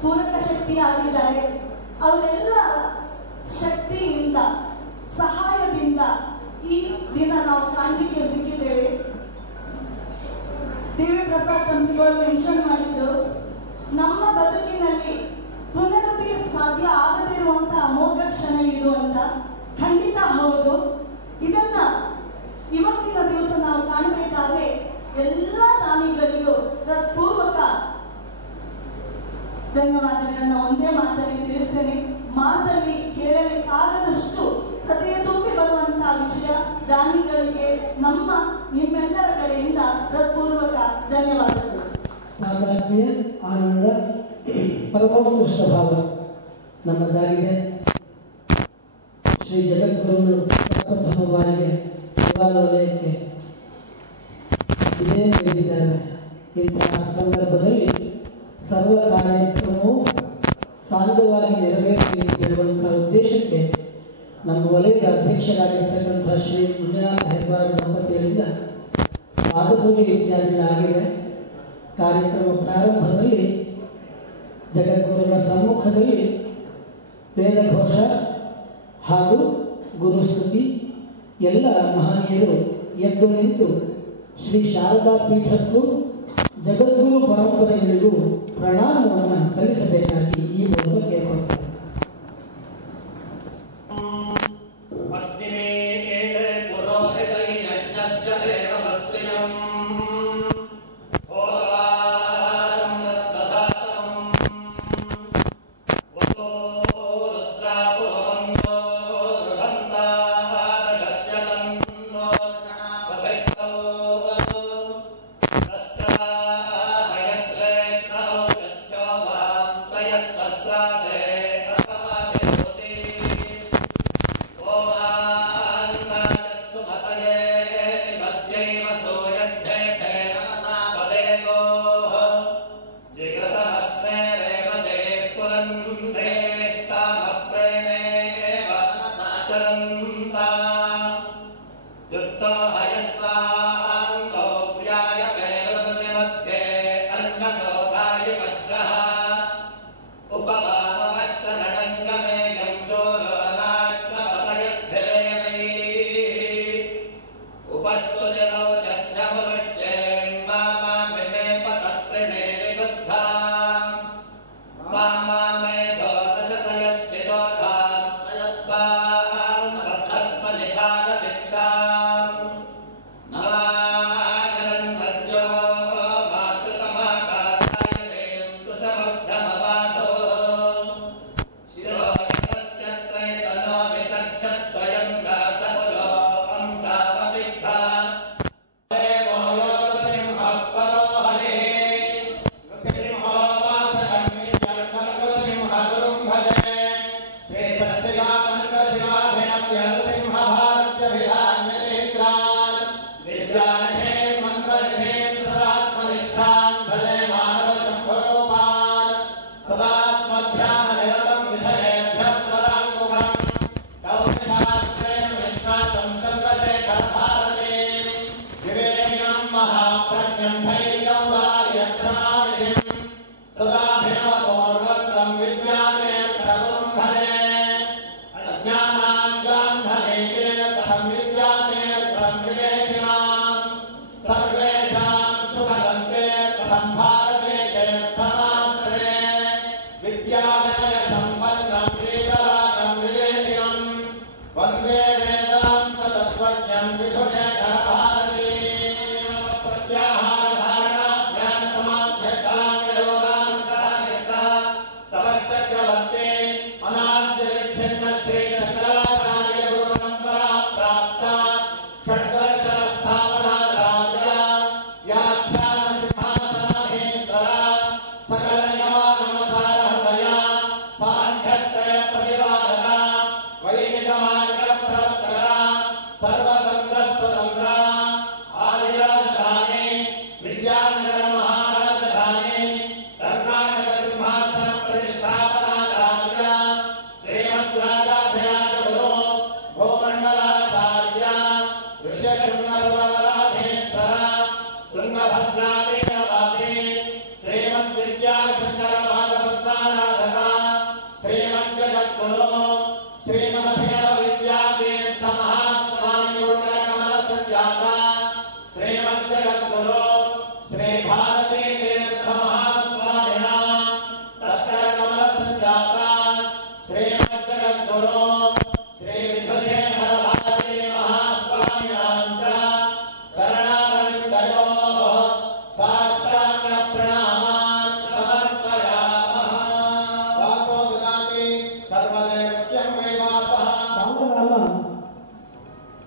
ಪೂರಕ ಶಕ್ತಿ ಆಗಿದ್ದಾರೆ. ಅವರೆಲ್ಲ ಶಕ್ತಿಯಿಂದ ಸಹಾಯದಿಂದ ಈ ದಿನ ನಾವು ಕಾಣಲಿಕ್ಕೆ ಸಿಕ್ಕಿದ್ದೇವೆ. ದೇವಿ ಪ್ರಸಾದ್ ತಂತ್ರಿಗಳು ಮೆನ್ಷನ್ ಮಾಡಿದ್ರು, ನಮ್ಮ ಬದುಕಿನಲ್ಲಿ ಪುನರಪಿ ಸಾಧ್ಯ ಆಗದಿರುವಂತಹ ಅಮೋಘ ಕ್ಷಣ ಇದು ಅಂತ. ಖಂಡಿತ ಹೌದು. ಇದನ್ನ ಇವತ್ತಿನ ದಿವಸ ನಾವು ಕಾಣಬೇಕಾದ್ರೆ ಎಲ್ಲ ದಾನಿಗಳಿಗೂ ಹೃತ್ಪೂರ್ವಕ ಧನ್ಯವಾದಗಳನ್ನ ಒಂದೇ ಮಾತಲ್ಲಿ ತಿಳಿಸ್ತೇನೆ. ಮಾತಲ್ಲಿ ಹೇಳಲಿಕ್ಕಾಗದಷ್ಟು ಹೃದಯ ತುಂಬಿ ಬರುವಂತಹ ವಿಷಯ. ದಾನಿಗಳಿಗೆ ನಿಮ್ಮೆಲ್ಲರ ಕಡೆಯಿಂದ ಹೃತ್ಪೂರ್ವಕ ಧನ್ಯವಾದಗಳು. ಆತ್ಮೀಯ ಆನಂದ ಪರಮೋತ್ಕೃಷ್ಟ ಭಾವ ನಮ್ಮದಾಗಿದೆ. ಶ್ರೀ ಜಗದ್ಗುರುಗಳು ಪ್ರಪ್ರಥಮ ಬಾರಿಗೆ ದೇವಾಲಯಕ್ಕೆ ಇದೇ ನೀಡಿದ್ದಾರೆ. ಇಂತಹ ಸಂದರ್ಭದಲ್ಲಿ ಸರ್ವ ಕಾರ್ಯಕ್ರಮವು ಸಾಂಗವಾಗಿ ನೆರವೇರಲಿ ಎನ್ನುವಂತಹ ಉದ್ದೇಶಕ್ಕೆ ನಮ್ಮ ವಲಯದ ಅಧ್ಯಕ್ಷರಾಗಿರ್ತಕ್ಕಂಥ ಶ್ರೀ ಮಂಜುನಾಥ ಹೆಬ್ಬಾರ್ ದಂಪತಿಗಳಿಂದ ಪಾದಪೂಜೆ ಇತ್ಯಾದಿಗಳಾಗಿವೆ. ಕಾರ್ಯಕ್ರಮ ಪ್ರಾರಂಭದಲ್ಲಿ ಜಗದ್ಗುರುಗಳ ಸಮ್ಮುಖದಲ್ಲಿ ವೇದಘೋಷ ಹಾಗೂ ಗುರುಸ್ತುತಿ ಎಲ್ಲ ಮಹನೀಯರು ಎದ್ದು ನಿಂತು ಶ್ರೀ ಶಾರದಾ ಪೀಠಕ್ಕೂ ಜಗದ್ಗುರು ಪರಂಪರೆಗಳಿಗೂ ಪ್ರಣಾಮವನ್ನು ಸಲ್ಲಿಸಬೇಕಾಗಿ ಈ ಮೂಲಕ ಕೇಳಿಕೊಳ್ತಾರೆ. Sasra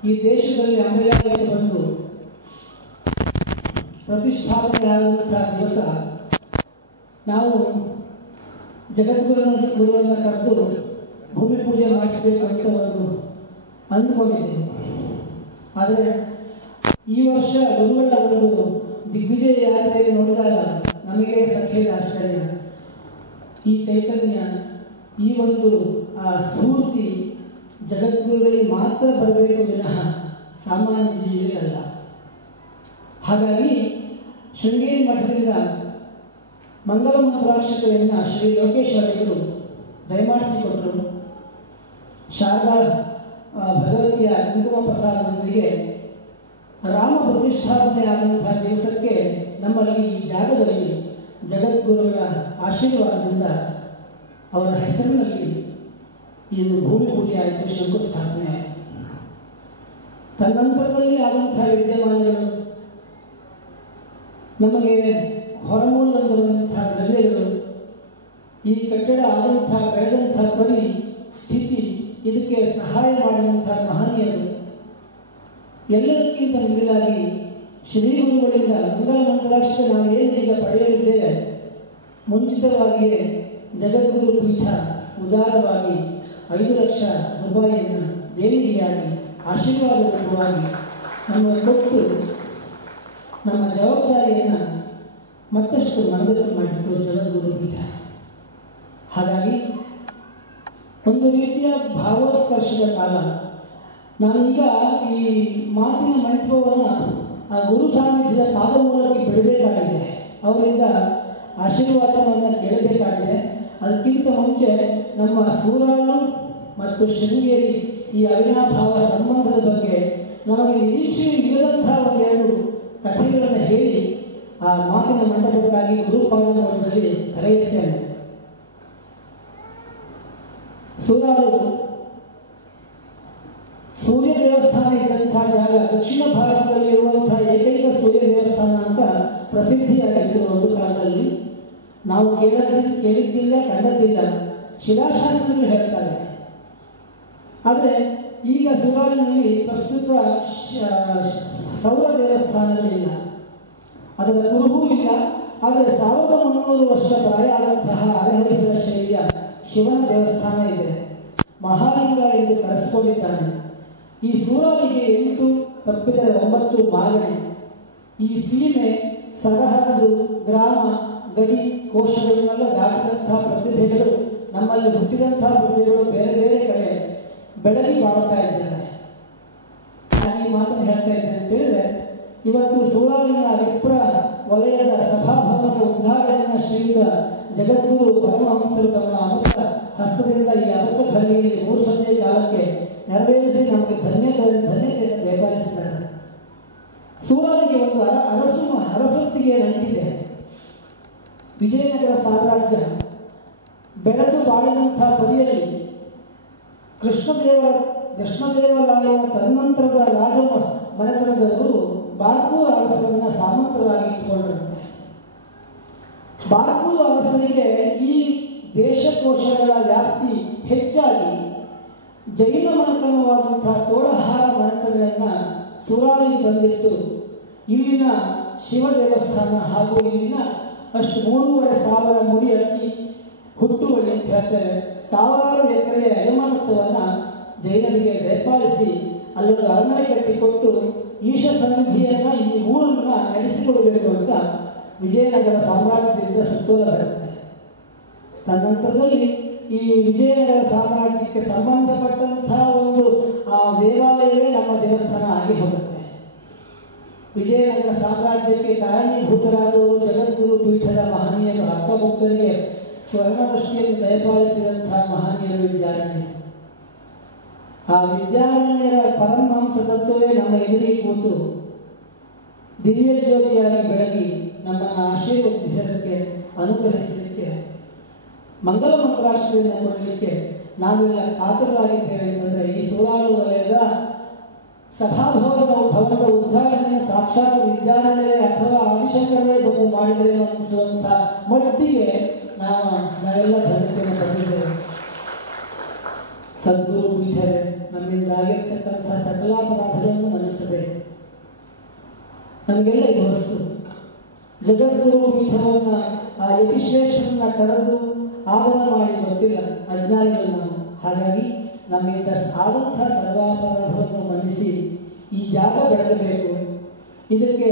ಈ ದೇಶದಲ್ಲಿ ಅಂಬೆಗಾಲಿಗೆ ಬಂದು ಪ್ರತಿಷ್ಠಾಪನೆಯಾದಂತಹ ದಿವಸ ನಾವು ಜಗದ್ಗುರುವನ್ನು ಕರೆದು ಭೂಮಿ ಪೂಜೆ ಮಾಡಿಸಬೇಕು ಅಂತ ಒಂದು ಅಂದ್ಕೊಂಡಿದ್ದೇವೆ. ಆದರೆ ಈ ವರ್ಷ ಗುರುಗಳ ಒಂದು ದಿಗ್ವಿಜಯ ಯಾತ್ರೆಗೆ ನೋಡಿದಾಗ ನಮಗೆ ಸಖೇದ ಆಶ್ಚರ್ಯ. ಈ ಚೈತನ್ಯ, ಈ ಒಂದು ಆ ಸ್ಫೂರ್ತಿ ಜಗದ್ಗುರುಗಳಿಗೆ ಮಾತ್ರ ಬರಬೇಕು ವಿನಃ ಸಾಮಾನ್ಯ ಜೀವಿಗಳಲ್ಲ. ಹಾಗಾಗಿ ಶೃಂಗೇರಿ ಮಠದಿಂದ ಮಂಗಲ ಮಂತ್ರಾಕ್ಷತೆಯನ್ನು ಶ್ರೀ ಲೋಕೇಶ್ವರಿಗಳು ದಯಮಾಡಿಸಿಕೊಟ್ಟರು. ಶಾರದಾ ಭಗವತಿಯ ಕುಂಕುಮ ಪ್ರಸಾದದೊಂದಿಗೆ ರಾಮ ಪ್ರತಿಷ್ಠಾಪನೆ ಆದಂತಹ ದಿವಸಕ್ಕೆ ನಮ್ಮಲ್ಲಿ ಈ ಜಾಗದಲ್ಲಿ ಜಗದ್ಗುರುಗಳ ಆಶೀರ್ವಾದದಿಂದ ಅವರ ಹೆಸರಿನಲ್ಲಿ ಇದು ಭೂಮಿ ಪೂಜೆ ಆಯಿತು, ಶಂಕುಸ್ಥಾಪನೆ. ತನ್ನಂತರದಲ್ಲಿ ಆದಂತಹ ವಿದ್ಯಮಾನಗಳು, ನಮಗೆ ಹೊರಮೂಲದಲ್ಲಿ ಬಂದಂತಹ ದ್ರವ್ಯಗಳು, ಈ ಕಟ್ಟಡ ಆದಂತಹ ಬೆಳೆದಂತಹ ಪರಿ ಸ್ಥಿತಿ, ಇದಕ್ಕೆ ಸಹಾಯ ಮಾಡಿದಂತಹ ಮಹನೀಯರು, ಎಲ್ಲದಕ್ಕಿಂತ ಮಿಗಿಲಾಗಿ ಶ್ರೀ ಗುರುಗಳಿಂದ ಮಂಗಲ ಮಂತ್ರಾಕ್ಷರ ನಾವು ಏನೀಗ ಪಡೆಯಲಿದ್ದೇವೆ, ಮುಂಚಿತವಾಗಿಯೇ ಜಗದ್ಗುರು ಪೀಠ ಉದಾರವಾಗಿ 5 ಲಕ್ಷ ರೂಪಾಯಿಯನ್ನು ದೇಣಿಗೆಯಾಗಿ ಆಶೀರ್ವಾದ ರೂಪವಾಗಿ ನಮಗೆ ಕೊಟ್ಟು ನಮ್ಮ ಜವಾಬ್ದಾರಿಯನ್ನು ಮತ್ತಷ್ಟು ಮನದಟ್ಟು ಮಾಡಿತ್ತು ಜಗದ್ಗುರು ಪೀಠ. ಹಾಗಾಗಿ ಒಂದು ರೀತಿಯ ಭಾವೋತ್ಕರ್ಷದ ಕಾಲ. ನಾನೀಗ ಈ ಮಾತಿನ ಮಂಟಪವನ್ನು ಆ ಗುರು ಸಾನ್ನಿಧ್ಯದ ಪಾದಮೂಲಕ್ಕೆ ಬಿಡಬೇಕಾಗಿದೆ, ಅವರಿಂದ ಆಶೀರ್ವಾದವನ್ನು ಕೇಳಬೇಕಾಗಿದೆ. ಅದಕ್ಕಿಂತ ಮುಂಚೆ ನಮ್ಮ ಸೂರಾಲು ಮತ್ತು ಶೃಂಗೇರಿ ಈ ಅವಿನಾಭಾವ ಸಂಬಂಧದ ಬಗ್ಗೆ ನಮಗೆ ನಿರೀಕ್ಷೆ ಇಲ್ಲದಂತಹ ಒಂದೆರಡು ಕಥೆಗಳನ್ನು ಹೇಳಿ ಆ ಮಾತಿನ ಮಂಟಪಕ್ಕಾಗಿ ಗುರುಪಾದಮೂಲದಲ್ಲಿ ಕರೆಯುತ್ತೇನೆ. ಸೂರಾಲು ಸೂರ್ಯ ದೇವಸ್ಥಾನ ಇದ್ದಂತಹ ಜಾಗ, ದಕ್ಷಿಣ ಭಾರತದಲ್ಲಿ ಇರುವಂತಹ ಏಕೈಕ ಸೂರ್ಯ ದೇವಸ್ಥಾನ ಅಂತ ಪ್ರಸಿದ್ಧಿಯಾಗಿತ್ತು ಒಂದು ಕಾಲದಲ್ಲಿ. ನಾವು ಕೇಳಿದ್ದಿಲ್ಲ, ಕಂಡದ್ದಿಲ್ಲ, ಶಿಲಾಶಾಸ್ತ್ರಗಳು ಹೇಳ್ತಾರೆ. ಆದರೆ ಈಗ ಸೂರಾಲಿನಲ್ಲಿ ಪ್ರಸ್ತುತ ಸೌರ ದೇವಸ್ಥಾನಗಳಿಲ್ಲ, ಅದರ ಕುರುಹೂ ಇಲ್ಲ. ಆದರೆ 1300 ವರ್ಷ ಪ್ರಾಯ ಆದಂತಹ ಅರೆಹರಿಸಿದ ಶೈಲಿಯ ಶಿವನ ದೇವಸ್ಥಾನ ಇದೆ. ಮಹಾಲಿಂಗ ಎಂದು ಕರೆಸಿಕೊಂಡಿದ್ದಾನೆ. ಈ ಸೂರಾಲಿಗೆ 8 ತಪ್ಪಿದರೆ 9 ಮಾಗಣೆ. ಈ ಸೀಮೆ, ಸರಹದ್ದು, ಗ್ರಾಮ, ಗಡಿ, ಕೋಶಗಳನ್ನೆಲ್ಲ ದಾಟಿದಂತಹ ಪ್ರತಿಭೆಗಳು, ನಮ್ಮಲ್ಲಿ ಹುಟ್ಟಿದಂತಹ ಪ್ರತಿಭೆಗಳು ಬೇರೆ ಬೇರೆ ಕಡೆ ಬೆಳಗಿ ಬಾಳ್ತಾ ಇದ್ದಾರೆ. ನಾನು ಈ ಮಾತನ್ನು ಹೇಳ್ತಾ ಇದ್ದೇನೆ ಅಂತ ಹೇಳಿದ್ರೆ, ಇವತ್ತು ಸೂರಾಲಿನ ವಿಪ್ರ ಜಗದ್ಗುರು ಪರಮಹಂಸರು ತಮ್ಮ ಅಮೃತ ಹಸ್ತದಿಂದ ಈ ಅಮೃತ ಘಳಿಗೆಯಲ್ಲಿ 3 ಸಂಜೆ ಕಾಲಕ್ಕೆ ನೆರವೇರಿಸಿ ನಮಗೆ ಧನ್ಯತೆಯನ್ನು ವ್ಯಾಪಾರಿಸಿದ್ದಾರೆ. ಸೂರಾರಿಗೆ ಒಂದು ಅರಸೊತ್ತಿಗೆ ನಂಟಿದೆ. ವಿಜಯನಗರ ಸಾಮ್ರಾಜ್ಯ ಬೆಳೆದು ಬಾಳಿದಂಥ ಪರಿಯಲ್ಲಿ ಕೃಷ್ಣದೇವರಾಯನ ತನ್ನಂತರದ ರಾಜ ಮನೆತನದವರು ಬಾರ್ಕೂರು ಅರಸರನ್ನ ಸಾಮಂತರಾಗಿ ಇಟ್ಟುಕೊಂಡರಂತೆ. ಬಾರ್ಕೂರು ಅರಸರಿಗೆ ಈ ದೇಶಕೋಶಗಳ ವ್ಯಾಪ್ತಿ ಹೆಚ್ಚಾಗಿ ಜೈನ ಮನೆತನವಾದಂತಹ ತೋಳಹಾರ ಮನೆತನಗಳನ್ನ ಸುರಾರಿಗೆ ತಂದಿಟ್ಟು ಇಲ್ಲಿನ ಶಿವ ದೇವಸ್ಥಾನ ಹಾಗೂ ಇಲ್ಲಿನ ಅಷ್ಟು 3,500 ಮುಡಿ ಅಕ್ಕಿ ಹುಟ್ಟುವಳಿ ಅಂತ ಹೇಳ್ತೇವೆ, 1000 ಎಕರೆಯ ಯಜಮಾನತ್ವವನ್ನು ಜೈನರಿಗೆ ದಯಪಾಲಿಸಿ ಅಲ್ಲೊಂದು ಅರಮನೆ ಕಟ್ಟಿಕೊಟ್ಟು ಈಶ ಸನ್ನಿಧಿಯನ್ನ ಈ ಊರನ್ನ ನಡೆಸಿಕೊಡಬೇಕು ಅಂತ ವಿಜಯನಗರ ಸಾಮ್ರಾಜ್ಯದಿಂದ ಸುತ್ತೋಲ ಬರುತ್ತೆ. ತದನಂತರದಲ್ಲಿ ಈ ವಿಜಯನಗರ ಸಾಮ್ರಾಜ್ಯಕ್ಕೆ ಸಂಬಂಧಪಟ್ಟಂತಹ ಒಂದು ಆ ದೇವಾಲಯವೇ ನಮ್ಮ ದೇವಸ್ಥಾನ ಆಗಿ ಹೋಗುತ್ತೆ. ವಿಜಯನಗರ ಸಾಮ್ರಾಜ್ಯಕ್ಕೆ ಕಾರಣೀಭೂತರಾದವರು ಜಗದ್ಗುರು ಪೀಠದ ಮಹನೀಯರು, ಹಕ್ಕಮುಕ್ತರಿಗೆ ಸ್ವರ್ಣ ದೃಷ್ಟಿಯನ್ನು ದಯಪಾಲಿಸಿದಂತಹ ಮಹನೀಯರು ವಿದ್ಯಾರಣ್ಯರು. ಆ ವಿದ್ಯಾರಣ್ಯರ ಪರಮಹಂಸ ತತ್ವವೇ ನಮ್ಮ ಎದುರಿಗೆ ಕೂತು ದಿವ್ಯ ಜ್ಯೋತಿಯಾಗಿ ಬೆಳಗಿ ನಮ್ಮನ್ನು ಆಶೀರ್ವದಿಸಲಿಕ್ಕೆ, ಅನುಗ್ರಹಿಸಲಿಕ್ಕೆ, ಮಂಗಲ ಮಂತ್ರಾಶ್ರಯವನ್ನು ಕೊಡಲಿಕ್ಕೆ ನಾವೆಲ್ಲ ಕಾತರರಾಗಿದ್ದೇವೆ ಅಂತಂದರೆ ಈ ಸೂರಾರು ವಲಯದ ಭವನದ ಉದ್ಘಾಟನೆ ಸಾಕ್ಷಾತ್ ವಿದ್ಯಾರಣ್ಯರೇ ಅಥವಾ ಆದಿಶಂಕರರೇ ಬಂದು ಮಾಡಿದರೆ ಅನಿಸುವಂಥ ಮಟ್ಟಿಗೆ ನಾವೆಲ್ಲ ಧನ್ಯತೆಯನ್ನು ಪಡೆದಿದ್ದೇವೆ. ಸದ್ಗುರು ಪೀಠವೇ ನಮ್ಮಿಂದ ಆಗಿರ್ತಕ್ಕಂಥ ಸಕಲಾಪರಾಧಗಳನ್ನು ಮನ್ನಿಸಬೇಕು. ನಮಗೆಲ್ಲ ಇದು ಹೊಸ್ತು. ಜಗದ್ಗುರು ಪೀಠವನ್ನ ಆ ಯತಿಶ್ರೇಷ್ಠರನ್ನ ಕಳೆದು ಆದರ ಮಾಡಿ ಗೊತ್ತಿಲ್ಲ, ಅಜ್ಞಾನಿಗಳು ನಾವು. ಹಾಗಾಗಿ ನಮ್ಮಿಂದ ಆದಂಥ ಸರ್ವಾಪರಾಧವನ್ನು ಮನ್ನಿಸಿ ಈ ಜಾಗ ಬೆಳಗಬೇಕು. ಇದಕ್ಕೆ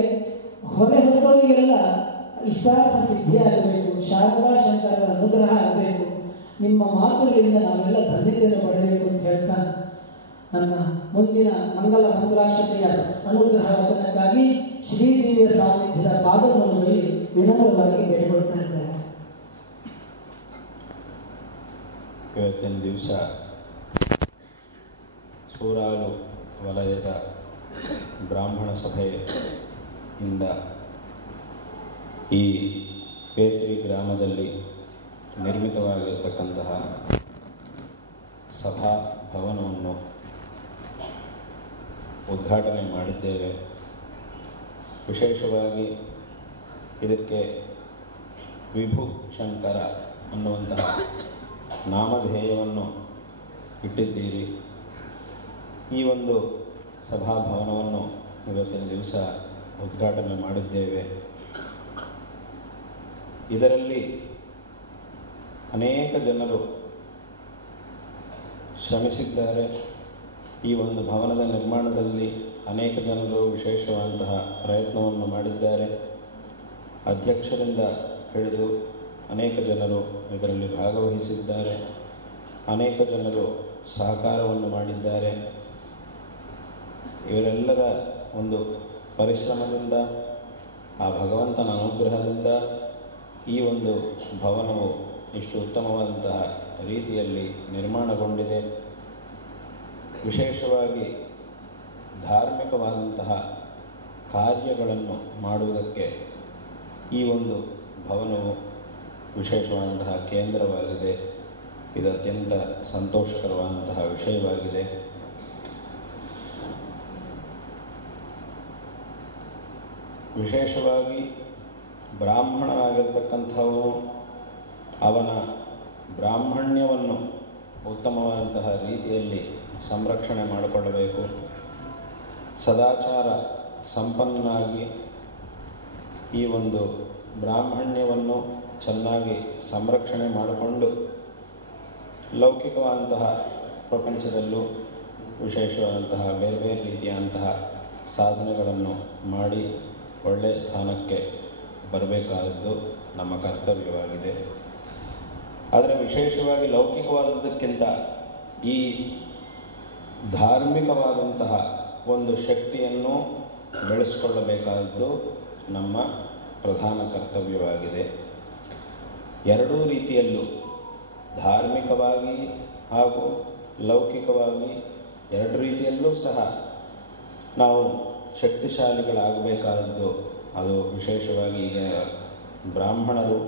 ಹೊರೆ ಹೊತ್ತವರಿಗೆಲ್ಲ ಇಷ್ಟಾರ್ಥ ಸಿದ್ಧಿಯಾಗಬೇಕು, ಶಾರದಾ ಶಂಕರರ ಅನುಗ್ರಹ ಆಗಬೇಕು. ನಿಮ್ಮ ಮಾತುಗಳಿಂದ ನಾವೆಲ್ಲ ಧನ್ಯತೆಯನ್ನು ಪಡೆಯಬೇಕು ಅಂತ ಹೇಳ್ತಾ ನಮ್ಮ ಮುಂದಿನ ಮಂಗಲ ಮಂತ್ರಾಕ್ಷತೆಯ ಅನುಗ್ರಹ ವಚನಕ್ಕಾಗಿ ಶ್ರೀದೇವಿಯ ಸಾನ್ನಿಧ್ಯದ ಪಾದಗಳಲ್ಲಿ ವಿನಮ್ರವಾಗಿ ಬೇಡಿಕೊಳ್ತಾ ಇದ್ದಾರೆ. ಇವತ್ತಿನ ದಿವಸ ಸೂರಾರು ವಲಯದ ಬ್ರಾಹ್ಮಣ ಸಭೆಯಿಂದ ಈ ಪೇತ್ರಿ ಗ್ರಾಮದಲ್ಲಿ ನಿರ್ಮಿತವಾಗಿರತಕ್ಕಂತಹ ಸಭಾ ಭವನವನ್ನು ಉದ್ಘಾಟನೆ ಮಾಡಿದ್ದೇವೆ. ವಿಶೇಷವಾಗಿ ಇದಕ್ಕೆ ವಿಭು ಶಂಕರ ಅನ್ನುವಂತಹ ನಾಮಧೇಯವನ್ನು ಇಟ್ಟಿದ್ದೀರಿ. ಈ ಒಂದು ಸಭಾಭವನವನ್ನು ಇವತ್ತಿನ ದಿವಸ ಉದ್ಘಾಟನೆ ಮಾಡಿದ್ದೇವೆ. ಇದರಲ್ಲಿ ಅನೇಕ ಜನರು ಶ್ರಮಿಸಿದ್ದಾರೆ. ಈ ಒಂದು ಭವನದ ನಿರ್ಮಾಣದಲ್ಲಿ ಅನೇಕ ಜನರು ವಿಶೇಷವಾದಂತಹ ಪ್ರಯತ್ನವನ್ನು ಮಾಡಿದ್ದಾರೆ. ಅಧ್ಯಕ್ಷರಿಂದ ಹಿಡಿದು ಅನೇಕ ಜನರು ಇದರಲ್ಲಿ ಭಾಗವಹಿಸಿದ್ದಾರೆ. ಅನೇಕ ಜನರು ಸಹಕಾರವನ್ನು ಮಾಡಿದ್ದಾರೆ. ಇವರೆಲ್ಲರ ಒಂದು ಪರಿಶ್ರಮದಿಂದ, ಆ ಭಗವಂತನ ಅನುಗ್ರಹದಿಂದ ಈ ಒಂದು ಭವನವು ಇಷ್ಟು ಉತ್ತಮವಾದಂತಹ ರೀತಿಯಲ್ಲಿ ನಿರ್ಮಾಣಗೊಂಡಿದೆ. ವಿಶೇಷವಾಗಿ ಧಾರ್ಮಿಕವಾದಂತಹ ಕಾರ್ಯಗಳನ್ನು ಮಾಡುವುದಕ್ಕೆ ಈ ಒಂದು ಭವನವು ವಿಶೇಷವಾದಂತಹ ಕೇಂದ್ರವಾಗಿದೆ. ಇದು ಅತ್ಯಂತ ಸಂತೋಷಕರವಾದಂತಹ ವಿಷಯವಾಗಿದೆ. ವಿಶೇಷವಾಗಿ ಬ್ರಾಹ್ಮಣನಾಗಿರ್ತಕ್ಕಂಥವನು ಅವನ ಬ್ರಾಹ್ಮಣ್ಯವನ್ನು ಉತ್ತಮವಾದಂತಹ ರೀತಿಯಲ್ಲಿ ಸಂರಕ್ಷಣೆ ಮಾಡಿಕೊಳ್ಳಬೇಕು. ಸದಾಚಾರ ಸಂಪನ್ನನಾಗಿ ಈ ಒಂದು ಬ್ರಾಹ್ಮಣ್ಯವನ್ನು ಚೆನ್ನಾಗಿ ಸಂರಕ್ಷಣೆ ಮಾಡಿಕೊಂಡು ಲೌಕಿಕವಾದಂತಹ ಪ್ರಪಂಚದಲ್ಲೂ ವಿಶೇಷವಾದಂತಹ ಬೇರೆ ಬೇರೆ ರೀತಿಯಾದಂತಹ ಸಾಧನೆಗಳನ್ನು ಮಾಡಿ ಒಳ್ಳೆಯ ಸ್ಥಾನಕ್ಕೆ ಬರಬೇಕಾದದ್ದು ನಮ್ಮ ಕರ್ತವ್ಯವಾಗಿದೆ. ಆದರೆ ವಿಶೇಷವಾಗಿ ಲೌಕಿಕವಾದದ್ದಕ್ಕಿಂತ ಈ ಧಾರ್ಮಿಕವಾದಂತಹ ಒಂದು ಶಕ್ತಿಯನ್ನು ಬೆಳೆಸಿಕೊಳ್ಳಬೇಕಾದದ್ದು ನಮ್ಮ ಪ್ರಧಾನ ಕರ್ತವ್ಯವಾಗಿದೆ. ಎರಡೂ ರೀತಿಯಲ್ಲೂ ಧಾರ್ಮಿಕವಾಗಿ ಹಾಗೂ ಲೌಕಿಕವಾಗಿ ಎರಡು ರೀತಿಯಲ್ಲೂ ಸಹ ನಾವು ಶಕ್ತಿಶಾಲಿಗಳಾಗಬೇಕಾದದ್ದು ಅದು ವಿಶೇಷವಾಗಿ ಈಗ ಬ್ರಾಹ್ಮಣರು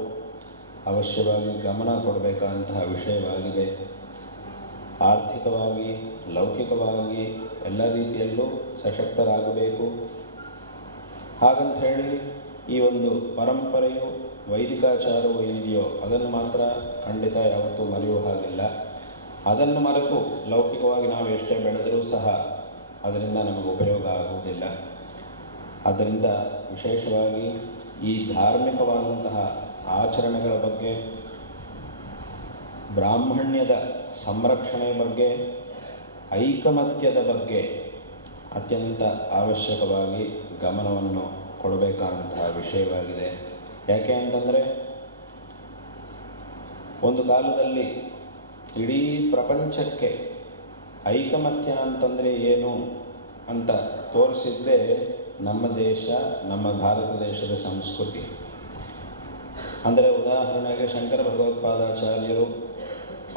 ಅವಶ್ಯವಾಗಿ ಗಮನ ಕೊಡಬೇಕಾದಂತಹ ವಿಷಯವಾಗಿದೆ. ಆರ್ಥಿಕವಾಗಿ ಲೌಕಿಕವಾಗಿ ಎಲ್ಲ ರೀತಿಯಲ್ಲೂ ಸಶಕ್ತರಾಗಬೇಕು. ಹಾಗಂತ ಹೇಳಿ ಈ ಒಂದು ಪರಂಪರೆಯು ವೈದಿಕಾಚಾರವು ಏನಿದೆಯೋ ಅದನ್ನು ಮಾತ್ರ ಖಂಡಿತ ಯಾವತ್ತೂ ಮರೆಯುವ ಹಾಗಿಲ್ಲ. ಅದನ್ನು ಮರೆತು ಲೌಕಿಕವಾಗಿ ನಾವು ಎಷ್ಟೇ ಬೆಳೆದರೂ ಸಹ ಅದರಿಂದ ನಮಗೆ ಉಪಯೋಗ ಆಗುವುದಿಲ್ಲ. ಆದ್ದರಿಂದ ವಿಶೇಷವಾಗಿ ಈ ಧಾರ್ಮಿಕವಾದಂತಹ ಆಚರಣೆಗಳ ಬಗ್ಗೆ, ಬ್ರಾಹ್ಮಣ್ಯದ ಸಂರಕ್ಷಣೆ ಬಗ್ಗೆ, ಐಕಮತ್ಯದ ಬಗ್ಗೆ ಅತ್ಯಂತ ಅವಶ್ಯಕವಾಗಿ ಗಮನವನ್ನು ಕೊಡಬೇಕಾದಂತಹ ವಿಷಯವಾಗಿದೆ. ಯಾಕೆ ಅಂತಂದರೆ ಒಂದು ಕಾಲದಲ್ಲಿ ಇಡೀ ಪ್ರಪಂಚಕ್ಕೆ ಐಕಮತ್ಯ ಅಂತಂದರೆ ಏನು ಅಂತ ತೋರಿಸಿದ್ದೇ ನಮ್ಮ ದೇಶ, ನಮ್ಮ ಭಾರತ ದೇಶದ ಸಂಸ್ಕೃತಿ. ಅಂದರೆ ಉದಾಹರಣೆಗೆ ಶಂಕರ ಭಗವತ್ಪಾದಾಚಾರ್ಯರು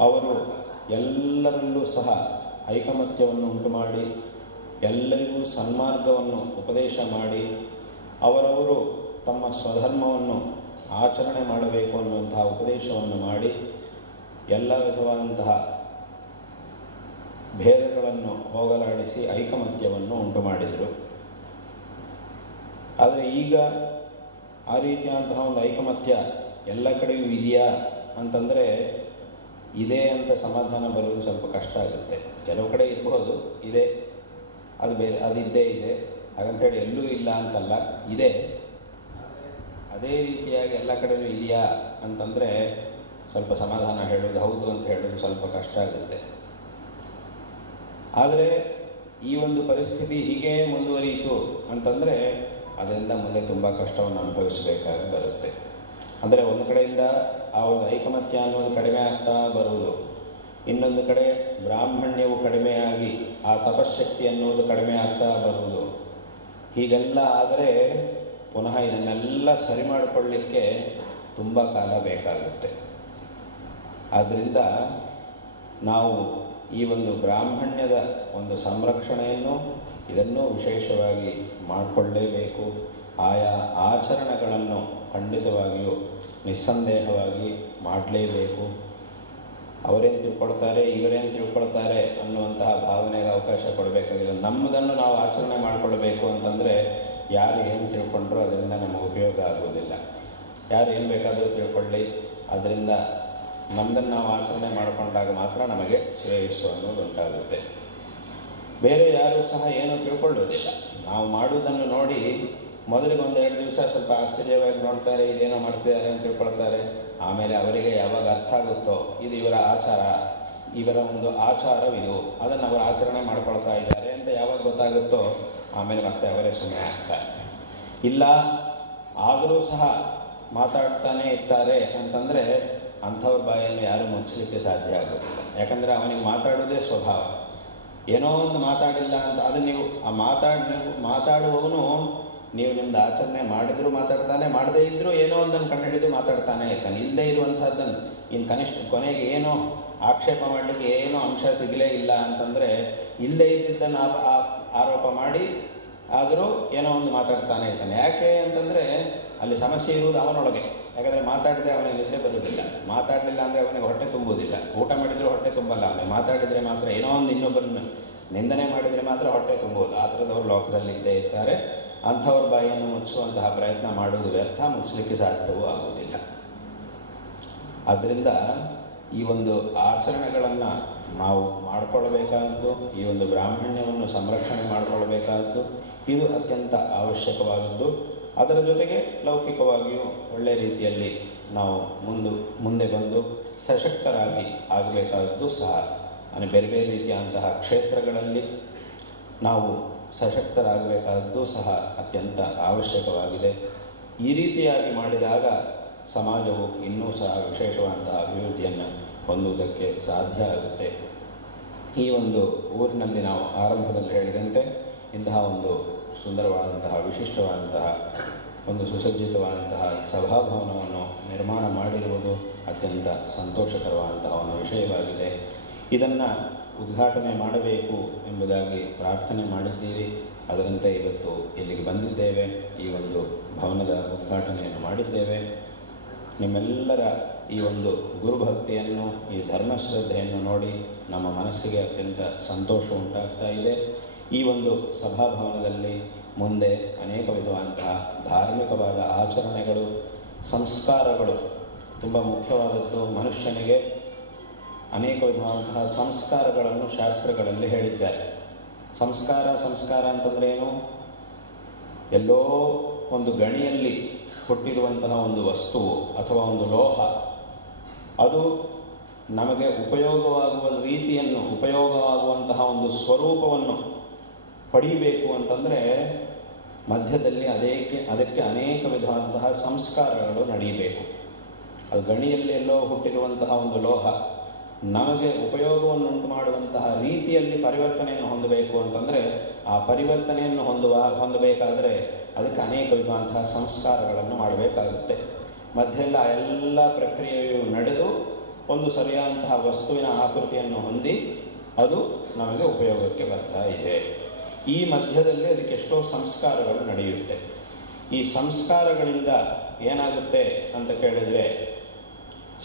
ಅವರು ಎಲ್ಲರಲ್ಲೂ ಸಹ ಐಕಮತ್ಯವನ್ನು ಉಂಟು ಮಾಡಿ ಎಲ್ಲರಿಗೂ ಸನ್ಮಾರ್ಗವನ್ನು ಉಪದೇಶ ಮಾಡಿ ಅವರವರು ತಮ್ಮ ಸ್ವಧರ್ಮವನ್ನು ಆಚರಣೆ ಮಾಡಬೇಕು ಅನ್ನುವಂತಹ ಉಪದೇಶವನ್ನು ಮಾಡಿ ಎಲ್ಲ ವಿಧವಾದಂತಹ ಭೇದಗಳನ್ನು ಹೋಗಲಾಡಿಸಿ ಐಕಮತ್ಯವನ್ನು ಉಂಟು ಮಾಡಿದರು. ಆದರೆ ಈಗ ಆ ರೀತಿಯಾದಂತಹ ಒಂದು ಐಕಮತ್ಯ ಎಲ್ಲ ಕಡೆಯೂ ಇದೆಯಾ ಅಂತಂದರೆ ಇದೆ ಅಂತ ಸಮಾಧಾನ ಬರೋದು ಸ್ವಲ್ಪ ಕಷ್ಟ ಆಗುತ್ತೆ. ಕೆಲವು ಕಡೆ ಇರಬಹುದು, ಇದೆ, ಅದು ಬೇರೆ, ಅದಿದ್ದೇ ಇದೆ, ಹಾಗಂತೇಳಿ ಎಲ್ಲೂ ಇಲ್ಲ ಅಂತಲ್ಲ, ಇದೆ. ಅದೇ ರೀತಿಯಾಗಿ ಎಲ್ಲ ಕಡೆಯೂ ಇದೆಯಾ ಅಂತಂದರೆ ಸ್ವಲ್ಪ ಸಮಾಧಾನ ಹೇಳೋದು, ಹೌದು ಅಂತ ಹೇಳೋದು ಸ್ವಲ್ಪ ಕಷ್ಟ ಆಗುತ್ತೆ. ಆದರೆ ಈ ಒಂದು ಪರಿಸ್ಥಿತಿ ಹೀಗೆ ಮುಂದುವರಿಯಿತು ಅಂತಂದರೆ ಅದರಿಂದ ಮುಂದೆ ತುಂಬ ಕಷ್ಟವನ್ನು ಅನುಭವಿಸಬೇಕಾಗಿ ಬರುತ್ತೆ. ಅಂದರೆ ಒಂದು ಕಡೆಯಿಂದ ಆ ಒಂದು ಐಕಮತ್ಯ ಅನ್ನೋದು ಕಡಿಮೆ ಆಗ್ತಾ ಬರುವುದು, ಇನ್ನೊಂದು ಕಡೆ ಬ್ರಾಹ್ಮಣ್ಯವು ಕಡಿಮೆಯಾಗಿ ಆ ತಪಶಕ್ತಿ ಅನ್ನೋದು ಕಡಿಮೆ ಆಗ್ತಾ ಬರುವುದು. ಹೀಗೆಲ್ಲ ಆದರೆ ಪುನಃ ಇದನ್ನೆಲ್ಲ ಸರಿ ಮಾಡಿಕೊಳ್ಳಲಿಕ್ಕೆ ತುಂಬ ಕಾಲ ಬೇಕಾಗುತ್ತೆ. ಆದ್ದರಿಂದ ನಾವು ಈ ಒಂದು ಬ್ರಾಹ್ಮಣ್ಯದ ಒಂದು ಸಂರಕ್ಷಣೆಯನ್ನು ಇದನ್ನು ವಿಶೇಷವಾಗಿ ಮಾಡಿಕೊಳ್ಳಲೇಬೇಕು. ಆಯಾ ಆಚರಣೆಗಳನ್ನು ಖಂಡಿತವಾಗಿಯೂ ನಿಸ್ಸಂದೇಹವಾಗಿ ಮಾಡಲೇಬೇಕು. ಅವರೇನು ತಿಳ್ಕೊಳ್ತಾರೆ, ಇವರೇನು ತಿಳ್ಕೊಳ್ತಾರೆ ಅನ್ನುವಂತಹ ಭಾವನೆಗೆ ಅವಕಾಶ ಕೊಡಬೇಕಾಗಿಲ್ಲ. ನಮ್ಮದನ್ನು ನಾವು ಆಚರಣೆ ಮಾಡಿಕೊಳ್ಬೇಕು ಅಂತಂದರೆ ಯಾರು ಏನು ತಿಳ್ಕೊಂಡ್ರೂ ಅದರಿಂದ ನಮಗೆ ಉಪಯೋಗ ಆಗುವುದಿಲ್ಲ. ಯಾರು ಏನು ಬೇಕಾದರೂ ತಿಳ್ಕೊಳ್ಳಿ, ಅದರಿಂದ ನಮ್ಮದನ್ನು ನಾವು ಆಚರಣೆ ಮಾಡಿಕೊಂಡಾಗ ಮಾತ್ರ ನಮಗೆ ಶ್ರೇಯಸ್ಸು ಅನ್ನೋದು ಉಂಟಾಗುತ್ತೆ. ಬೇರೆ ಯಾರೂ ಸಹ ಏನೂ ತಿಳ್ಕೊಳ್ಳೋದಿಲ್ಲ. ನಾವು ಮಾಡುವುದನ್ನು ನೋಡಿ ಮೊದಲಿಗೆ ಒಂದು 2 ದಿವಸ ಸ್ವಲ್ಪ ಆಶ್ಚರ್ಯವಾಗಿ ನೋಡ್ತಾರೆ, ಇದೇನೋ ಮಾಡ್ತಿದ್ದಾರೆ ಅಂತ ತಿಳ್ಕೊಳ್ತಾರೆ. ಆಮೇಲೆ ಅವರಿಗೆ ಯಾವಾಗ ಅರ್ಥ ಆಗುತ್ತೋ ಇದು ಇವರ ಆಚಾರ, ಇವರ ಒಂದು ಆಚಾರವಿದು, ಅದನ್ನು ಅವರು ಆಚರಣೆ ಮಾಡ್ಕೊಳ್ತಾ ಇದ್ದಾರೆ ಅಂತ ಯಾವಾಗ ಗೊತ್ತಾಗುತ್ತೋ ಆಮೇಲೆ ಮತ್ತೆ ಅವರೇ ಸುಮ್ಮನೆ ಆಗ್ತಾರೆ. ಇಲ್ಲ ಆದರೂ ಸಹ ಮಾತಾಡ್ತಾನೆ ಇರ್ತಾರೆ ಅಂತಂದರೆ ಅಂಥವ್ರ ಬಾಯನ್ನು ಯಾರೂ ಮುಚ್ಚಲಿಕ್ಕೆ ಸಾಧ್ಯ ಆಗೋದಿಲ್ಲ. ಯಾಕಂದರೆ ಅವನಿಗೆ ಮಾತಾಡೋದೇ ಸ್ವಭಾವ. ಏನೋ ಒಂದು ಮಾತಾಡಿಲ್ಲ ಅಂತ ಅದು ನೀವು ಆ ಮಾತಾಡುವವನು ನೀವು ನಿಮ್ದು ಆಚರಣೆ ಮಾಡಿದರೂ ಮಾತಾಡ್ತಾನೆ, ಮಾಡದೇ ಇದ್ದರೂ ಏನೋ ಒಂದನ್ನು ಕಂಡುಹಿಡಿದು ಮಾತಾಡ್ತಾನೆ ಇರ್ತಾನೆ. ಇಲ್ಲದೇ ಇರುವಂಥದ್ದನ್ನು ಇನ್ನು ಕನಿಷ್ಠ ಕೊನೆಗೆ ಏನೋ ಆಕ್ಷೇಪ ಮಾಡಲಿಕ್ಕೆ ಏನೋ ಅಂಶ ಸಿಗಲೇ ಇಲ್ಲ ಅಂತಂದರೆ ಇಲ್ಲದೇ ಇದ್ದಿದ್ದನ್ನು ಆರೋಪ ಮಾಡಿ ಆದರೂ ಏನೋ ಒಂದು ಮಾತಾಡ್ತಾನೆ ಇರ್ತಾನೆ. ಯಾಕೆ ಅಂತಂದರೆ ಅಲ್ಲಿ ಸಮಸ್ಯೆ ಇರುವುದು ಅವನೊಳಗೆ. ಯಾಕಂದರೆ ಮಾತಾಡಿದ್ರೆ ಅವನಿಗೆ ನಿದ್ರೆ ಬರುವುದಿಲ್ಲ, ಮಾತಾಡಲಿಲ್ಲ ಅಂದರೆ ಅವನಿಗೆ ಹೊಟ್ಟೆ ತುಂಬುವುದಿಲ್ಲ. ಊಟ ಮಾಡಿದರೂ ಹೊಟ್ಟೆ ತುಂಬಲ್ಲ, ಅವನಿಗೆ ಮಾತಾಡಿದರೆ ಮಾತ್ರ ಏನೋ ಒಂದು ಇನ್ನೊಬ್ಬರನ್ನು ನಿಂದನೆ ಮಾಡಿದರೆ ಮಾತ್ರ ಹೊಟ್ಟೆ ತುಂಬುವುದು. ಆ ಥರದವರು ಲೋಕದಲ್ಲಿ ಇದ್ದೇ ಇರ್ತಾರೆ. ಅಂಥವ್ರ ಬಾಯಿಯನ್ನು ಮುಚ್ಚುವಂತಹ ಪ್ರಯತ್ನ ಮಾಡುವುದು ವ್ಯರ್ಥ, ಮುಚ್ಚಲಿಕ್ಕೆ ಸಾಧ್ಯವೂ ಆಗುವುದಿಲ್ಲ. ಆದ್ದರಿಂದ ಈ ಒಂದು ಆಚರಣೆಗಳನ್ನು ನಾವು ಮಾಡಿಕೊಳ್ಬೇಕಾದ್ದು, ಈ ಒಂದು ಬ್ರಾಹ್ಮಣ್ಯವನ್ನು ಸಂರಕ್ಷಣೆ ಮಾಡಿಕೊಳ್ಬೇಕಾದ್ದು ಇದು ಅತ್ಯಂತ ಅವಶ್ಯಕವಾದದ್ದು. ಅದರ ಜೊತೆಗೆ ಲೌಕಿಕವಾಗಿಯೂ ಒಳ್ಳೆಯ ರೀತಿಯಲ್ಲಿ ನಾವು ಮುಂದೆ ಬಂದು ಸಶಕ್ತರಾಗಿ ಆಗಬೇಕಾದದ್ದು ಸಹ ಬೇರೆ ಬೇರೆ ರೀತಿಯಾದಂತಹ ಕ್ಷೇತ್ರಗಳಲ್ಲಿ ನಾವು ಸಶಕ್ತರಾಗಬೇಕಾದದ್ದು ಸಹ ಅತ್ಯಂತ ಅವಶ್ಯಕವಾಗಿದೆ. ಈ ರೀತಿಯಾಗಿ ಮಾಡಿದಾಗ ಸಮಾಜವು ಇನ್ನೂ ಸಹ ವಿಶೇಷವಾದಂತಹ ಅಭಿವೃದ್ಧಿಯನ್ನು ಹೊಂದುವುದಕ್ಕೆ ಸಾಧ್ಯ ಆಗುತ್ತೆ. ಈ ಒಂದು ಊರಿನಲ್ಲಿ ನಾವು ಆರಂಭದಲ್ಲಿ ಹೇಳಿದಂತೆ ಇಂತಹ ಒಂದು ಸುಂದರವಾದಂತಹ ವಿಶಿಷ್ಟವಾದಂತಹ ಒಂದು ಸುಸಜ್ಜಿತವಾದಂತಹ ಸಭಾಭವನವನ್ನು ನಿರ್ಮಾಣ ಮಾಡಿರುವುದು ಅತ್ಯಂತ ಸಂತೋಷಕರವಾದಂತಹ ಒಂದು ವಿಷಯವಾಗಿದೆ. ಇದನ್ನು ಉದ್ಘಾಟನೆ ಮಾಡಬೇಕು ಎಂಬುದಾಗಿ ಪ್ರಾರ್ಥನೆ ಮಾಡಿದ್ದೀರಿ. ಅದರಂತೆ ಇವತ್ತು ಇಲ್ಲಿಗೆ ಬಂದಿದ್ದೇವೆ. ಈ ಒಂದು ಭವನದ ಉದ್ಘಾಟನೆಯನ್ನು ಮಾಡಿದ್ದೇವೆ. ನಿಮ್ಮೆಲ್ಲರ ಈ ಒಂದು ಗುರುಭಕ್ತಿಯನ್ನು, ಈ ಧರ್ಮಶ್ರದ್ಧೆಯನ್ನು ನೋಡಿ ನಮ್ಮ ಮನಸ್ಸಿಗೆ ಅತ್ಯಂತ ಸಂತೋಷ ಉಂಟಾಗ್ತಾ ಇದೆ. ಈ ಒಂದು ಸಭಾಭವನದಲ್ಲಿ ಮುಂದೆ ಅನೇಕ ವಿಧವಾದಂತಹ ಧಾರ್ಮಿಕವಾದ ಆಚರಣೆಗಳು, ಸಂಸ್ಕಾರಗಳು ತುಂಬ ಮುಖ್ಯವಾದದ್ದು. ಮನುಷ್ಯನಿಗೆ ಅನೇಕ ವಿಧವಾದಂತಹ ಸಂಸ್ಕಾರಗಳನ್ನು ಶಾಸ್ತ್ರಗಳಲ್ಲಿ ಹೇಳಿದ್ದಾರೆ. ಸಂಸ್ಕಾರ ಅಂತಂದ್ರೆ ಏನು? ಎಲ್ಲೋ ಒಂದು ಗಣಿಯಲ್ಲಿ ಹುಟ್ಟಿರುವಂತಹ ಒಂದು ವಸ್ತುವು ಅಥವಾ ಒಂದು ಲೋಹ, ಅದು ನಮಗೆ ಉಪಯೋಗವಾಗುವ ರೀತಿಯನ್ನು, ಉಪಯೋಗವಾಗುವಂತಹ ಒಂದು ಸ್ವರೂಪವನ್ನು ಪಡೀಬೇಕು ಅಂತಂದರೆ ಮಧ್ಯದಲ್ಲಿ ಅದಕ್ಕೆ ಅನೇಕ ವಿಧವಾದಂತಹ ಸಂಸ್ಕಾರಗಳು ನಡೆಯಬೇಕು. ಅದು ಗಣಿಯಲ್ಲಿ ಎಲ್ಲೋ ಹುಟ್ಟಿರುವಂತಹ ಒಂದು ಲೋಹ ನಮಗೆ ಉಪಯೋಗವನ್ನುಂಟು ಮಾಡುವಂತಹ ರೀತಿಯಲ್ಲಿ ಪರಿವರ್ತನೆಯನ್ನು ಹೊಂದಬೇಕು ಅಂತಂದರೆ ಆ ಪರಿವರ್ತನೆಯನ್ನು ಹೊಂದಬೇಕಾದರೆ ಅದಕ್ಕೆ ಅನೇಕ ವಿಧವಾದಂತಹ ಸಂಸ್ಕಾರಗಳನ್ನು ಮಾಡಬೇಕಾಗುತ್ತೆ. ಮಧ್ಯೆಲ್ಲ ಎಲ್ಲ ಪ್ರಕ್ರಿಯೆಯು ನಡೆದು ಒಂದು ಸರಿಯಾದಂತಹ ವಸ್ತುವಿನ ಆಕೃತಿಯನ್ನು ಹೊಂದಿ ಅದು ನಮಗೆ ಉಪಯೋಗಕ್ಕೆ ಬರ್ತಾ ಇದೆ. ಈ ಮಧ್ಯದಲ್ಲಿ ಅದಕ್ಕೆ ಎಷ್ಟೋ ಸಂಸ್ಕಾರಗಳು ನಡೆಯುತ್ತೆ. ಈ ಸಂಸ್ಕಾರಗಳಿಂದ ಏನಾಗುತ್ತೆ ಅಂತ ಕೇಳಿದರೆ,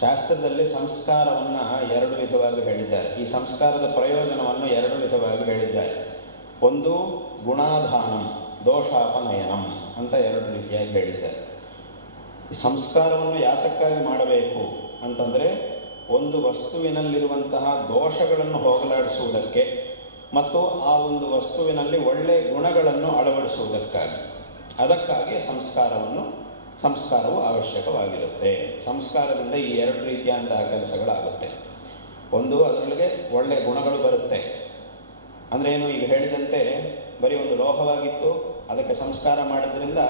ಶಾಸ್ತ್ರದಲ್ಲಿ ಸಂಸ್ಕಾರವನ್ನು ಎರಡು ವಿಧವಾಗಿ ಹೇಳಿದ್ದಾರೆ. ಈ ಸಂಸ್ಕಾರದ ಪ್ರಯೋಜನವನ್ನು ಎರಡು ವಿಧವಾಗಿ ಹೇಳಿದ್ದಾರೆ. ಒಂದು ಗುಣಾಧಾನಂ, ದೋಷಾಪನಯನಂ ಅಂತ ಎರಡು ರೀತಿಯಾಗಿ ಹೇಳಿದ್ದಾರೆ. ಈ ಸಂಸ್ಕಾರವನ್ನು ಯಾತಕ್ಕಾಗಿ ಮಾಡಬೇಕು ಅಂತಂದರೆ, ಒಂದು ವಸ್ತುವಿನಲ್ಲಿರುವಂತಹ ದೋಷಗಳನ್ನು ಹೋಗಲಾಡಿಸುವುದಕ್ಕೆ ಮತ್ತು ಆ ಒಂದು ವಸ್ತುವಿನಲ್ಲಿ ಒಳ್ಳೆಯ ಗುಣಗಳನ್ನು ಅಳವಡಿಸುವುದಕ್ಕಾಗಿ, ಅದಕ್ಕಾಗಿ ಸಂಸ್ಕಾರವು ಅವಶ್ಯಕವಾಗಿರುತ್ತೆ. ಸಂಸ್ಕಾರದಿಂದ ಈ ಎರಡು ರೀತಿಯಾದಂತಹ ಕೆಲಸಗಳಾಗುತ್ತೆ. ಒಂದು, ಅದರೊಳಗೆ ಒಳ್ಳೆಯ ಗುಣಗಳು ಬರುತ್ತೆ. ಅಂದರೆ ಏನು? ಈಗ ಹೇಳಿದಂತೆ ಬರೀ ಒಂದು ಲೋಹವಾಗಿತ್ತು, ಅದಕ್ಕೆ ಸಂಸ್ಕಾರ ಮಾಡಿದ್ರಿಂದ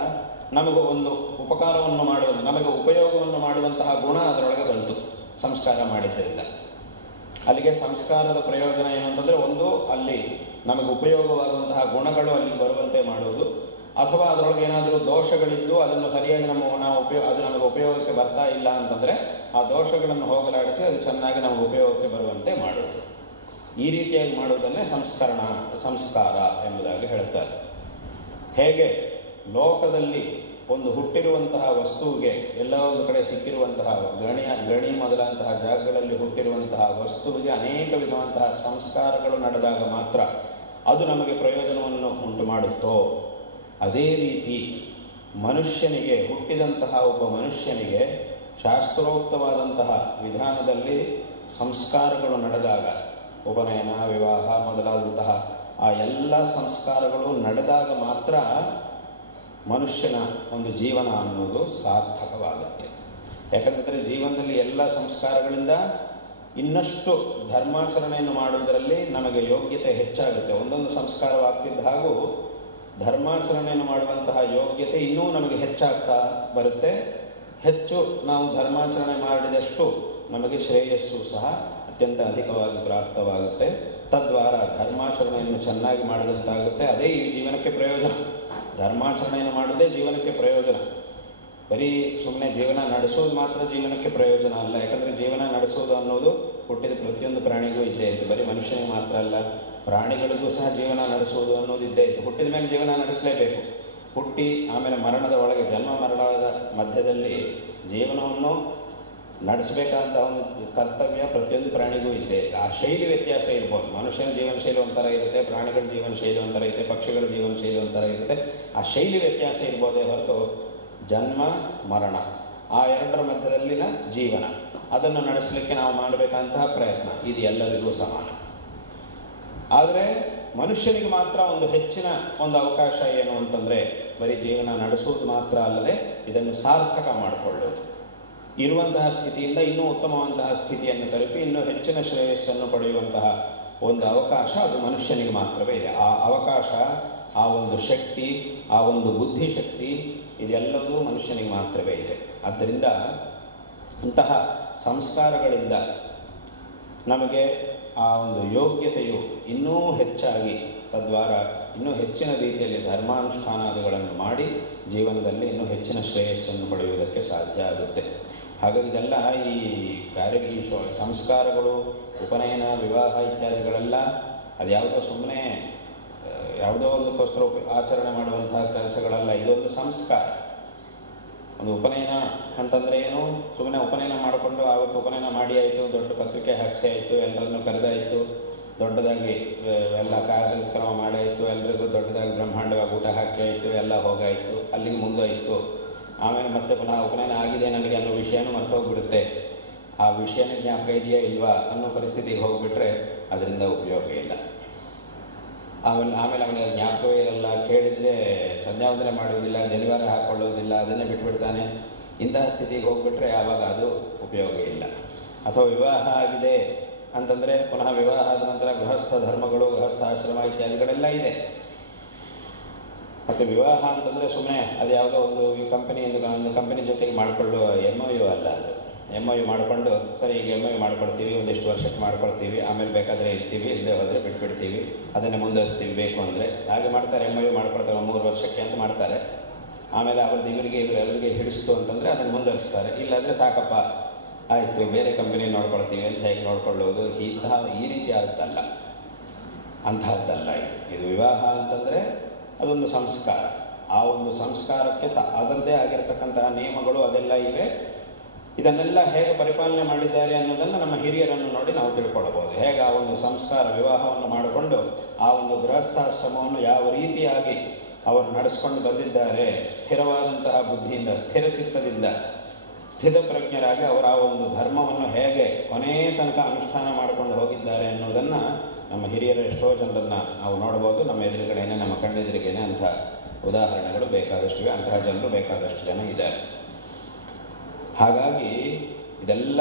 ನಮಗೂ ಒಂದು ಉಪಕಾರವನ್ನು ಮಾಡುವುದು, ನಮಗೆ ಉಪಯೋಗವನ್ನು ಮಾಡುವಂತಹ ಗುಣ ಅದರೊಳಗೆ ಬಂತು ಸಂಸ್ಕಾರ ಮಾಡಿದ್ದರಿಂದ. ಅಲ್ಲಿಗೆ ಸಂಸ್ಕಾರದ ಪ್ರಯೋಜನ ಏನು ಅಂತಂದರೆ, ಒಂದು, ಅಲ್ಲಿ ನಮಗೆ ಉಪಯೋಗವಾಗುವಂತಹ ಗುಣಗಳು ಅಲ್ಲಿಗೆ ಬರುವಂತೆ ಮಾಡುವುದು, ಅಥವಾ ಅದರೊಳಗೆ ಏನಾದರೂ ದೋಷಗಳಿದ್ದು ಅದನ್ನು ಸರಿಯಾಗಿ ಅದು ನಮಗೆ ಉಪಯೋಗಕ್ಕೆ ಬರ್ತಾ ಇಲ್ಲ ಅಂತಂದರೆ ಆ ದೋಷಗಳನ್ನು ಹೋಗಲಾಡಿಸಿ ಅದು ಚೆನ್ನಾಗಿ ನಮಗೆ ಉಪಯೋಗಕ್ಕೆ ಬರುವಂತೆ ಮಾಡುವುದು. ಈ ರೀತಿಯಾಗಿ ಮಾಡುವುದನ್ನೇ ಸಂಸ್ಕಾರ ಎಂಬುದಾಗಿ ಹೇಳ್ತಾರೆ. ಹೇಗೆ ಲೋಕದಲ್ಲಿ ಒಂದು ಹುಟ್ಟಿರುವಂತಹ ವಸ್ತುವಿಗೆ ಎಲ್ಲ ಒಂದು ಕಡೆ ಸಿಕ್ಕಿರುವಂತಹ ಗಣಿ ಮೊದಲಾದಂತಹ ಜಾಗಗಳಲ್ಲಿ ಹುಟ್ಟಿರುವಂತಹ ವಸ್ತುವಿಗೆ ಅನೇಕ ವಿಧವಾದಂತಹ ಸಂಸ್ಕಾರಗಳು ನಡೆದಾಗ ಮಾತ್ರ ಅದು ನಮಗೆ ಪ್ರಯೋಜನವನ್ನು ಉಂಟು ಮಾಡುತ್ತೋ, ಅದೇ ರೀತಿ ಮನುಷ್ಯನಿಗೆ, ಹುಟ್ಟಿದಂತಹ ಒಬ್ಬ ಮನುಷ್ಯನಿಗೆ ಶಾಸ್ತ್ರೋಕ್ತವಾದಂತಹ ವಿಧಾನದಲ್ಲಿ ಸಂಸ್ಕಾರಗಳು ನಡೆದಾಗ, ಉಪನಯನ, ವಿವಾಹ ಮೊದಲಾದಂತಹ ಆ ಎಲ್ಲ ಸಂಸ್ಕಾರಗಳು ನಡೆದಾಗ ಮಾತ್ರ ಮನುಷ್ಯನ ಒಂದು ಜೀವನ ಅನ್ನೋದು ಸಾರ್ಥಕವಾಗುತ್ತೆ. ಯಾಕಂದರೆ ಜೀವನದಲ್ಲಿ ಎಲ್ಲ ಸಂಸ್ಕಾರಗಳಿಂದ ಇನ್ನಷ್ಟು ಧರ್ಮಾಚರಣೆಯನ್ನು ಮಾಡುವುದರಲ್ಲಿ ನಮಗೆ ಯೋಗ್ಯತೆ ಹೆಚ್ಚಾಗುತ್ತೆ. ಒಂದೊಂದು ಸಂಸ್ಕಾರವಾಗ್ತಿದ್ದ ಹಾಗೂ ಧರ್ಮಾಚರಣೆಯನ್ನು ಮಾಡುವಂತಹ ಯೋಗ್ಯತೆ ಇನ್ನೂ ನಮಗೆ ಹೆಚ್ಚಾಗ್ತಾ ಬರುತ್ತೆ. ಹೆಚ್ಚು ನಾವು ಧರ್ಮಾಚರಣೆ ಮಾಡಿದಷ್ಟು ನಮಗೆ ಶ್ರೇಯಸ್ಸು ಸಹ ಅತ್ಯಂತ ಅಧಿಕವಾಗಿ ಪ್ರಾಪ್ತವಾಗುತ್ತೆ. ತದ್ವಾರ ಧರ್ಮಾಚರಣೆಯನ್ನು ಚೆನ್ನಾಗಿ ಮಾಡಿದಂತಾಗುತ್ತೆ. ಅದೇ ಈ ಜೀವನಕ್ಕೆ ಪ್ರಯೋಜನ. ಧರ್ಮಾಚರಣೆಯನ್ನು ಮಾಡೋದೇ ಜೀವನಕ್ಕೆ ಪ್ರಯೋಜನ. ಬರೀ ಸುಮ್ಮನೆ ಜೀವನ ನಡೆಸೋದು ಮಾತ್ರ ಜೀವನಕ್ಕೆ ಪ್ರಯೋಜನ ಅಲ್ಲ. ಯಾಕಂದರೆ ಜೀವನ ನಡೆಸೋದು ಅನ್ನೋದು ಹುಟ್ಟಿದ ಪ್ರತಿಯೊಂದು ಪ್ರಾಣಿಗೂ ಇದ್ದೇ ಇತ್ತು. ಬರೀ ಮನುಷ್ಯನಿಗೆ ಮಾತ್ರ ಅಲ್ಲ, ಪ್ರಾಣಿಗಳಿಗೂ ಸಹ ಜೀವನ ನಡೆಸುವುದು ಅನ್ನೋದು ಇದ್ದೇ ಇತ್ತು. ಹುಟ್ಟಿದ ಮೇಲೆ ಜೀವನ ನಡೆಸಲೇಬೇಕು. ಹುಟ್ಟಿ ಆಮೇಲೆ ಮರಣದ ಒಳಗೆ, ಜನ್ಮ ಮರಣದ ಮಧ್ಯದಲ್ಲಿ ಜೀವನವನ್ನು ನಡೆಸಬೇಕಾದಂಥ ಒಂದು ಕರ್ತವ್ಯ ಪ್ರತಿಯೊಂದು ಪ್ರಾಣಿಗೂ ಇದೆ. ಆ ಶೈಲಿ ವ್ಯತ್ಯಾಸ ಇರ್ಬೋದು. ಮನುಷ್ಯನ ಜೀವನ ಶೈಲಿ ಒಂಥರ ಇರುತ್ತೆ, ಪ್ರಾಣಿಗಳ ಜೀವನ ಶೈಲಿ ಒಂಥರ ಇರುತ್ತೆ, ಪಕ್ಷಿಗಳ ಜೀವನ ಶೈಲಿ ಒಂಥರ ಇರುತ್ತೆ. ಆ ಶೈಲಿ ವ್ಯತ್ಯಾಸ ಇರ್ಬೋದೇ ಹೊರತು ಜನ್ಮ ಮರಣ ಆ ಎರಡರ ಮಧ್ಯದಲ್ಲಿನ ಜೀವನ ಅದನ್ನು ನಡೆಸಲಿಕ್ಕೆ ನಾವು ಮಾಡಬೇಕಂತಹ ಪ್ರಯತ್ನ ಇದು ಎಲ್ಲರಿಗೂ ಸಮಾನ. ಆದರೆ ಮನುಷ್ಯನಿಗೆ ಮಾತ್ರ ಒಂದು ಹೆಚ್ಚಿನ ಒಂದು ಅವಕಾಶ ಏನು ಅಂತಂದರೆ, ಬರೀ ಜೀವನ ನಡೆಸುವುದು ಮಾತ್ರ ಅಲ್ಲದೆ ಇದನ್ನು ಸಾರ್ಥಕ ಮಾಡಿಕೊಳ್ಳೋದು. ಇರುವಂತಹ ಸ್ಥಿತಿಯಿಂದ ಇನ್ನೂ ಉತ್ತಮವಂತಹ ಸ್ಥಿತಿಯನ್ನು ತಲುಪಿ ಇನ್ನೂ ಹೆಚ್ಚಿನ ಶ್ರೇಯಸ್ಸನ್ನು ಪಡೆಯುವಂತಹ ಒಂದು ಅವಕಾಶ ಅದು ಮನುಷ್ಯನಿಗೆ ಮಾತ್ರವೇ ಇದೆ. ಆ ಅವಕಾಶ, ಆ ಒಂದು ಶಕ್ತಿ, ಆ ಒಂದು ಬುದ್ಧಿಶಕ್ತಿ ಇದೆಲ್ಲವೂ ಮನುಷ್ಯನಿಗೆ ಮಾತ್ರವೇ ಇದೆ. ಆದ್ದರಿಂದ ಇಂತಹ ಸಂಸ್ಕಾರಗಳಿಂದ ನಮಗೆ ಆ ಒಂದು ಯೋಗ್ಯತೆಯು ಇನ್ನೂ ಹೆಚ್ಚಾಗಿ, ತದ್ವಾರ ಇನ್ನೂ ಹೆಚ್ಚಿನ ರೀತಿಯಲ್ಲಿ ಧರ್ಮಾನುಷ್ಠಾನಾದಿಗಳನ್ನು ಮಾಡಿ ಜೀವನದಲ್ಲಿ ಇನ್ನೂ ಹೆಚ್ಚಿನ ಶ್ರೇಯಸ್ಸನ್ನು ಪಡೆಯುವುದಕ್ಕೆ ಸಾಧ್ಯ ಆಗುತ್ತೆ. ಹಾಗಾಗಿ ಇದೆಲ್ಲ ಈ ಸಂಸ್ಕಾರಗಳು, ಉಪನಯನ, ವಿವಾಹ ಇತ್ಯಾದಿಗಳೆಲ್ಲ ಅದ್ಯಾವುದೋ ಸುಮ್ಮನೆ ಯಾವುದೋ ಒಂದಕ್ಕೋಸ್ಕರ ಆಚರಣೆ ಮಾಡುವಂತಹ ಕೆಲಸಗಳಲ್ಲ. ಇದೊಂದು ಸಂಸ್ಕಾರ. ಒಂದು ಉಪನಯನ ಅಂತಂದರೆ ಏನು, ಸುಮ್ಮನೆ ಉಪನಯನ ಮಾಡಿಕೊಂಡು ಆವತ್ತು ಉಪನಯನ ಮಾಡಿ ಆಯಿತು, ದೊಡ್ಡ ಪತ್ರಿಕೆ ಹಾಕಿಸಿ ಆಯಿತು, ಎಲ್ಲರನ್ನೂ ಕರೆದಾಯಿತು, ದೊಡ್ಡದಾಗಿ ಎಲ್ಲ ಕಾರ್ಯಕ್ರಮ ಮಾಡಾಯಿತು, ಎಲ್ಲರಿಗೂ ದೊಡ್ಡದಾಗಿ ಬ್ರಹ್ಮಾಂಡವಾಗಿ ಊಟ ಹಾಕಿ ಆಯಿತು, ಎಲ್ಲ ಹೋಗಾಯಿತು, ಅಲ್ಲಿಗೆ ಮುಂದಾಯಿತು. ಆಮೇಲೆ ಮತ್ತೆ ಪುನಃ ಉಪನಯನ ಆಗಿದೆ ನನಗೆ ಅನ್ನೋ ವಿಷಯನೂ ಮರ್ತೋಗ್ಬಿಡುತ್ತೆ. ಆ ವಿಷಯನ ಜ್ಞಾಪಕ ಇದೆಯಾ ಇಲ್ವಾ ಅನ್ನೋ ಪರಿಸ್ಥಿತಿಗೆ ಹೋಗಿಬಿಟ್ರೆ ಅದರಿಂದ ಉಪಯೋಗ ಇಲ್ಲ. ಆಮೇಲೆ ಅವನಿಗೆ ಜ್ಞಾಪಕವೇ ಇರಲ್ಲ, ಕೇಳಿದರೆ ಸಂಧ್ಯಾವಂದನೆ ಮಾಡುವುದಿಲ್ಲ, ಜನಿವಾರ ಹಾಕ್ಕೊಳ್ಳೋದಿಲ್ಲ, ಅದನ್ನೇ ಬಿಟ್ಬಿಡ್ತಾನೆ. ಇಂತಹ ಸ್ಥಿತಿಗೆ ಹೋಗ್ಬಿಟ್ರೆ ಆವಾಗ ಅದು ಉಪಯೋಗ ಇಲ್ಲ. ಅಥವಾ ವಿವಾಹ ಆಗಿದೆ ಅಂತಂದರೆ ಪುನಃ ವಿವಾಹ ಆದ ನಂತರ ಗೃಹಸ್ಥ ಧರ್ಮಗಳು, ಗೃಹಸ್ಥ ಆಶ್ರಮ ಇತ್ಯಾದಿಗಳೆಲ್ಲ ಇದೆ. ಮತ್ತು ವಿವಾಹ ಅಂತಂದರೆ ಸುಮ್ಮನೆ ಅದು ಯಾವುದೋ ಒಂದು ಒಂದು ಕಂಪನಿ ಜೊತೆಗೆ ಮಾಡಿಕೊಳ್ಳುವ MOU ಅಲ್ಲ. ಅದು MOU ಮಾಡಿಕೊಂಡು ಸರಿ ಈಗ MOU ಮಾಡ್ಕೊಳ್ತೀವಿ, ಒಂದಿಷ್ಟು ವರ್ಷಕ್ಕೆ ಮಾಡ್ಕೊಳ್ತೀವಿ, ಆಮೇಲೆ ಬೇಕಾದರೆ ಇರ್ತೀವಿ, ಇಲ್ಲದೆ ಹೋದರೆ ಬಿಟ್ಬಿಡ್ತೀವಿ, ಅದನ್ನೇ ಮುಂದುವರಿಸ್ತೀವಿ ಬೇಕು ಅಂದರೆ. ಹಾಗೆ ಮಾಡ್ತಾರೆ, MOU ಮಾಡ್ಕೊಳ್ತಾರೆ 3 ವರ್ಷಕ್ಕೆ ಅಂತ ಮಾಡ್ತಾರೆ. ಆಮೇಲೆ ಅವ್ರದ್ದು ಇವರಿಗೆ ಹಿಡಿಸ್ತು ಅಂತಂದರೆ ಅದನ್ನು ಮುಂದುವರಿಸ್ತಾರೆ. ಇಲ್ಲಾಂದರೆ ಸಾಕಪ್ಪ ಆಯಿತು ಬೇರೆ ಕಂಪನಿ ನೋಡ್ಕೊಳ್ತೀವಿ ಅಂತ ಹೇಗೆ ನೋಡ್ಕೊಳ್ಳೋದು, ಈ ರೀತಿ ಆಗುತ್ತಲ್ಲ, ಅಂತಹದ್ದಲ್ಲ ಇದು. ವಿವಾಹ ಅಂತಂದರೆ ಅದೊಂದು ಸಂಸ್ಕಾರ. ಆ ಒಂದು ಸಂಸ್ಕಾರಕ್ಕೆ ಅದರದ್ದೇ ಆಗಿರತಕ್ಕಂತಹ ನಿಯಮಗಳು ಅದೆಲ್ಲ ಇವೆ. ಇದನ್ನೆಲ್ಲ ಹೇಗೆ ಪರಿಪಾಲನೆ ಮಾಡಿದ್ದಾರೆ ಅನ್ನೋದನ್ನು ನಮ್ಮ ಹಿರಿಯರನ್ನು ನೋಡಿ ನಾವು ತಿಳ್ಕೊಳ್ಬೋದು. ಹೇಗೆ ಆ ಒಂದು ಸಂಸ್ಕಾರ ವಿವಾಹವನ್ನು ಮಾಡಿಕೊಂಡು ಆ ಒಂದು ಗೃಹಸ್ಥಾಶ್ರಮವನ್ನು ಯಾವ ರೀತಿಯಾಗಿ ಅವರು ನಡೆಸ್ಕೊಂಡು ಬಂದಿದ್ದಾರೆ, ಸ್ಥಿರವಾದಂತಹ ಬುದ್ಧಿಯಿಂದ, ಸ್ಥಿರ ಚಿತ್ತದಿಂದ, ಸ್ಥಿತ ಪ್ರಜ್ಞರಾಗಿ ಅವರ ಆ ಒಂದು ಧರ್ಮವನ್ನು ಹೇಗೆ ಕೊನೆಯ ತನಕ ಅನುಷ್ಠಾನ ಮಾಡಿಕೊಂಡು ಹೋಗಿದ್ದಾರೆ ಅನ್ನೋದನ್ನು ನಮ್ಮ ಹಿರಿಯರ ಎಷ್ಟೋ ಜನರನ್ನು ನಾವು ನೋಡ್ಬೋದು. ನಮ್ಮ ಎದುರುಗಡೆನೇ, ನಮ್ಮ ಕಣ್ಣೆದುರಿಗೇನೆ ಅಂಥ ಉದಾಹರಣೆಗಳು ಬೇಕಾದಷ್ಟಿವೆ. ಅಂತಹ ಜನರು ಬೇಕಾದಷ್ಟು ಜನ ಇದ್ದಾರೆ. ಹಾಗಾಗಿ ಇದೆಲ್ಲ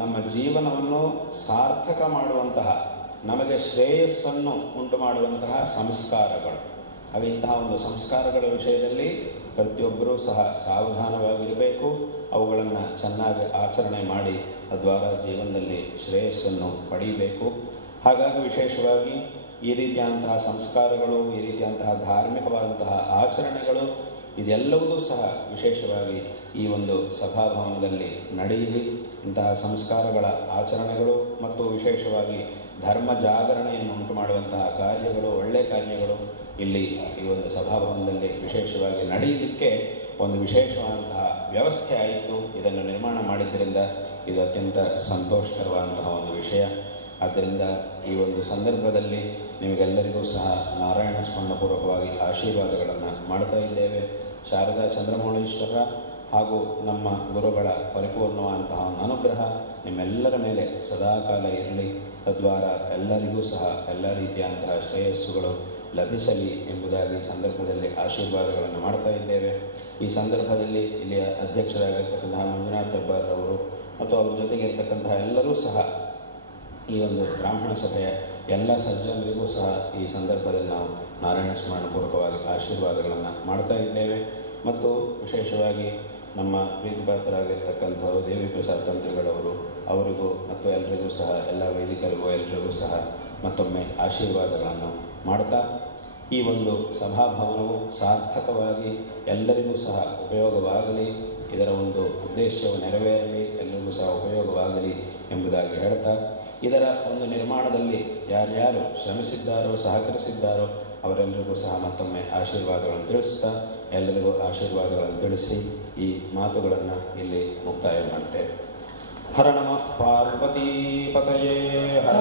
ನಮ್ಮ ಜೀವನವನ್ನು ಸಾರ್ಥಕ ಮಾಡುವಂತಹ, ನಮಗೆ ಶ್ರೇಯಸ್ಸನ್ನು ಉಂಟು ಮಾಡುವಂತಹ ಸಂಸ್ಕಾರಗಳು. ಹಾಗೆ ಇಂತಹ ಒಂದು ಸಂಸ್ಕಾರಗಳ ವಿಷಯದಲ್ಲಿ ಪ್ರತಿಯೊಬ್ಬರೂ ಸಹ ಸಾವಧಾನವಾಗಿರಬೇಕು. ಅವುಗಳನ್ನು ಚೆನ್ನಾಗಿ ಆಚರಣೆ ಮಾಡಿ ತದ್ವಾರ ಜೀವನದಲ್ಲಿ ಶ್ರೇಯಸ್ಸನ್ನು ಪಡೆಯಬೇಕು. ಹಾಗಾಗಿ ವಿಶೇಷವಾಗಿ ಈ ರೀತಿಯಾದಂತಹ ಸಂಸ್ಕಾರಗಳು, ಈ ರೀತಿಯಾದಂತಹ ಧಾರ್ಮಿಕವಾದಂತಹ ಆಚರಣೆಗಳು ಇದೆಲ್ಲವೂ ಸಹ ವಿಶೇಷವಾಗಿ ಈ ಒಂದು ಸಭಾಭವನದಲ್ಲಿ ನಡೆಯಲಿ. ಇಂತಹ ಸಂಸ್ಕಾರಗಳ ಆಚರಣೆಗಳು ಮತ್ತು ವಿಶೇಷವಾಗಿ ಧರ್ಮ ಜಾಗರಣೆಯನ್ನು ಉಂಟು ಮಾಡುವಂತಹ ಕಾರ್ಯಗಳು, ಒಳ್ಳೆಯ ಕಾರ್ಯಗಳು ಇಲ್ಲಿ ಈ ಒಂದು ಸಭಾಭವನದಲ್ಲಿ ವಿಶೇಷವಾಗಿ ನಡೆಯಲಿಕ್ಕೆ ಒಂದು ವಿಶೇಷವಾದಂತಹ ವ್ಯವಸ್ಥೆ ಆಯಿತು. ಇದನ್ನು ನಿರ್ಮಾಣ ಮಾಡಿದ್ದರಿಂದ ಇದು ಅತ್ಯಂತ ಸಂತೋಷಕರವಾದಂತಹ ಒಂದು ವಿಷಯ. ಆದ್ದರಿಂದ ಈ ಒಂದು ಸಂದರ್ಭದಲ್ಲಿ ನಿಮಗೆಲ್ಲರಿಗೂ ಸಹ ನಾರಾಯಣ ಸ್ಮರಣಪೂರ್ವಕವಾಗಿ ಆಶೀರ್ವಾದಗಳನ್ನು ಮಾಡ್ತಾ ಇದ್ದೇವೆ. ಶಾರದಾ ಚಂದ್ರಮೌಳೀಶ್ವರ ಹಾಗೂ ನಮ್ಮ ಗುರುಗಳ ಪರಿಪೂರ್ಣವಾದಂತಹ ಅನುಗ್ರಹ ನಿಮ್ಮೆಲ್ಲರ ಮೇಲೆ ಸದಾಕಾಲ ಇರಲಿ. ತದ್ವಾರ ಎಲ್ಲರಿಗೂ ಸಹ ಎಲ್ಲ ರೀತಿಯಾದಂತಹ ಶ್ರೇಯಸ್ಸುಗಳು ಲಭಿಸಲಿ ಎಂಬುದಾಗಿ ಸಂದರ್ಭದಲ್ಲಿ ಆಶೀರ್ವಾದಗಳನ್ನು ಮಾಡ್ತಾ ಇದ್ದೇವೆ. ಈ ಸಂದರ್ಭದಲ್ಲಿ ಇಲ್ಲಿಯ ಅಧ್ಯಕ್ಷರಾಗಿರ್ತಕ್ಕಂತಹ ಮಂಜುನಾಥ್ ಹೆಬ್ಬಾರ್ ಅವರು ಮತ್ತು ಅವ್ರ ಜೊತೆಗೆ ಇರ್ತಕ್ಕಂತಹ ಎಲ್ಲರೂ ಸಹ ಈ ಒಂದು ಬ್ರಾಹ್ಮಣ ಸಭೆಯ ಎಲ್ಲ ಸಜ್ಜನರಿಗೂ ಸಹ ಈ ಸಂದರ್ಭದಲ್ಲಿ ನಾವು ನಾರಾಯಣ ಸ್ಮರಣಪೂರ್ವಕವಾಗಿ ಆಶೀರ್ವಾದಗಳನ್ನು ಮಾಡ್ತಾ ಇದ್ದೇವೆ. ಮತ್ತು ವಿಶೇಷವಾಗಿ ನಮ್ಮ ಪ್ರೀತಿಪಾತ್ರರಾಗಿರ್ತಕ್ಕಂಥವರು ದೇವಿ ಪ್ರಸಾದ್ ತಂತ್ರಿಗಳವರು ಅವರಿಗೂ ಮತ್ತು ಎಲ್ಲರಿಗೂ ಸಹ ಎಲ್ಲ ವೇದಿಕರಿಗೂ ಎಲ್ಲರಿಗೂ ಸಹ ಮತ್ತೊಮ್ಮೆ ಆಶೀರ್ವಾದಗಳನ್ನು ಮಾಡ್ತಾ ಈ ಒಂದು ಸಭಾಭವನವು ಸಾರ್ಥಕವಾಗಿ ಎಲ್ಲರಿಗೂ ಸಹ ಉಪಯೋಗವಾಗಲಿ, ಇದರ ಒಂದು ಉದ್ದೇಶವು ನೆರವೇರಲಿ, ಎಲ್ಲರಿಗೂ ಸಹ ಉಪಯೋಗವಾಗಲಿ ಎಂಬುದಾಗಿ ಹೇಳ್ತಾ ಇದರ ಒಂದು ನಿರ್ಮಾಣದಲ್ಲಿ ಯಾರ್ಯಾರು ಶ್ರಮಿಸಿದ್ದಾರೋ, ಸಹಕರಿಸಿದ್ದಾರೋ ಅವರೆಲ್ಲರಿಗೂ ಸಹ ಮತ್ತೊಮ್ಮೆ ಆಶೀರ್ವಾದಗಳನ್ನು ತಿಳಿಸ್ತಾ ಎಲ್ಲರಿಗೂ ಆಶೀರ್ವಾದಗಳನ್ನು ತಿಳಿಸಿ ಈ ಮಾತುಗಳನ್ನು ಇಲ್ಲಿ ಮುಕ್ತಾಯ ಮಾಡ್ತೇವೆ. ಹರ ನಮಃ ಪಾರ್ವತೀ ಪತಯೇ ಹರ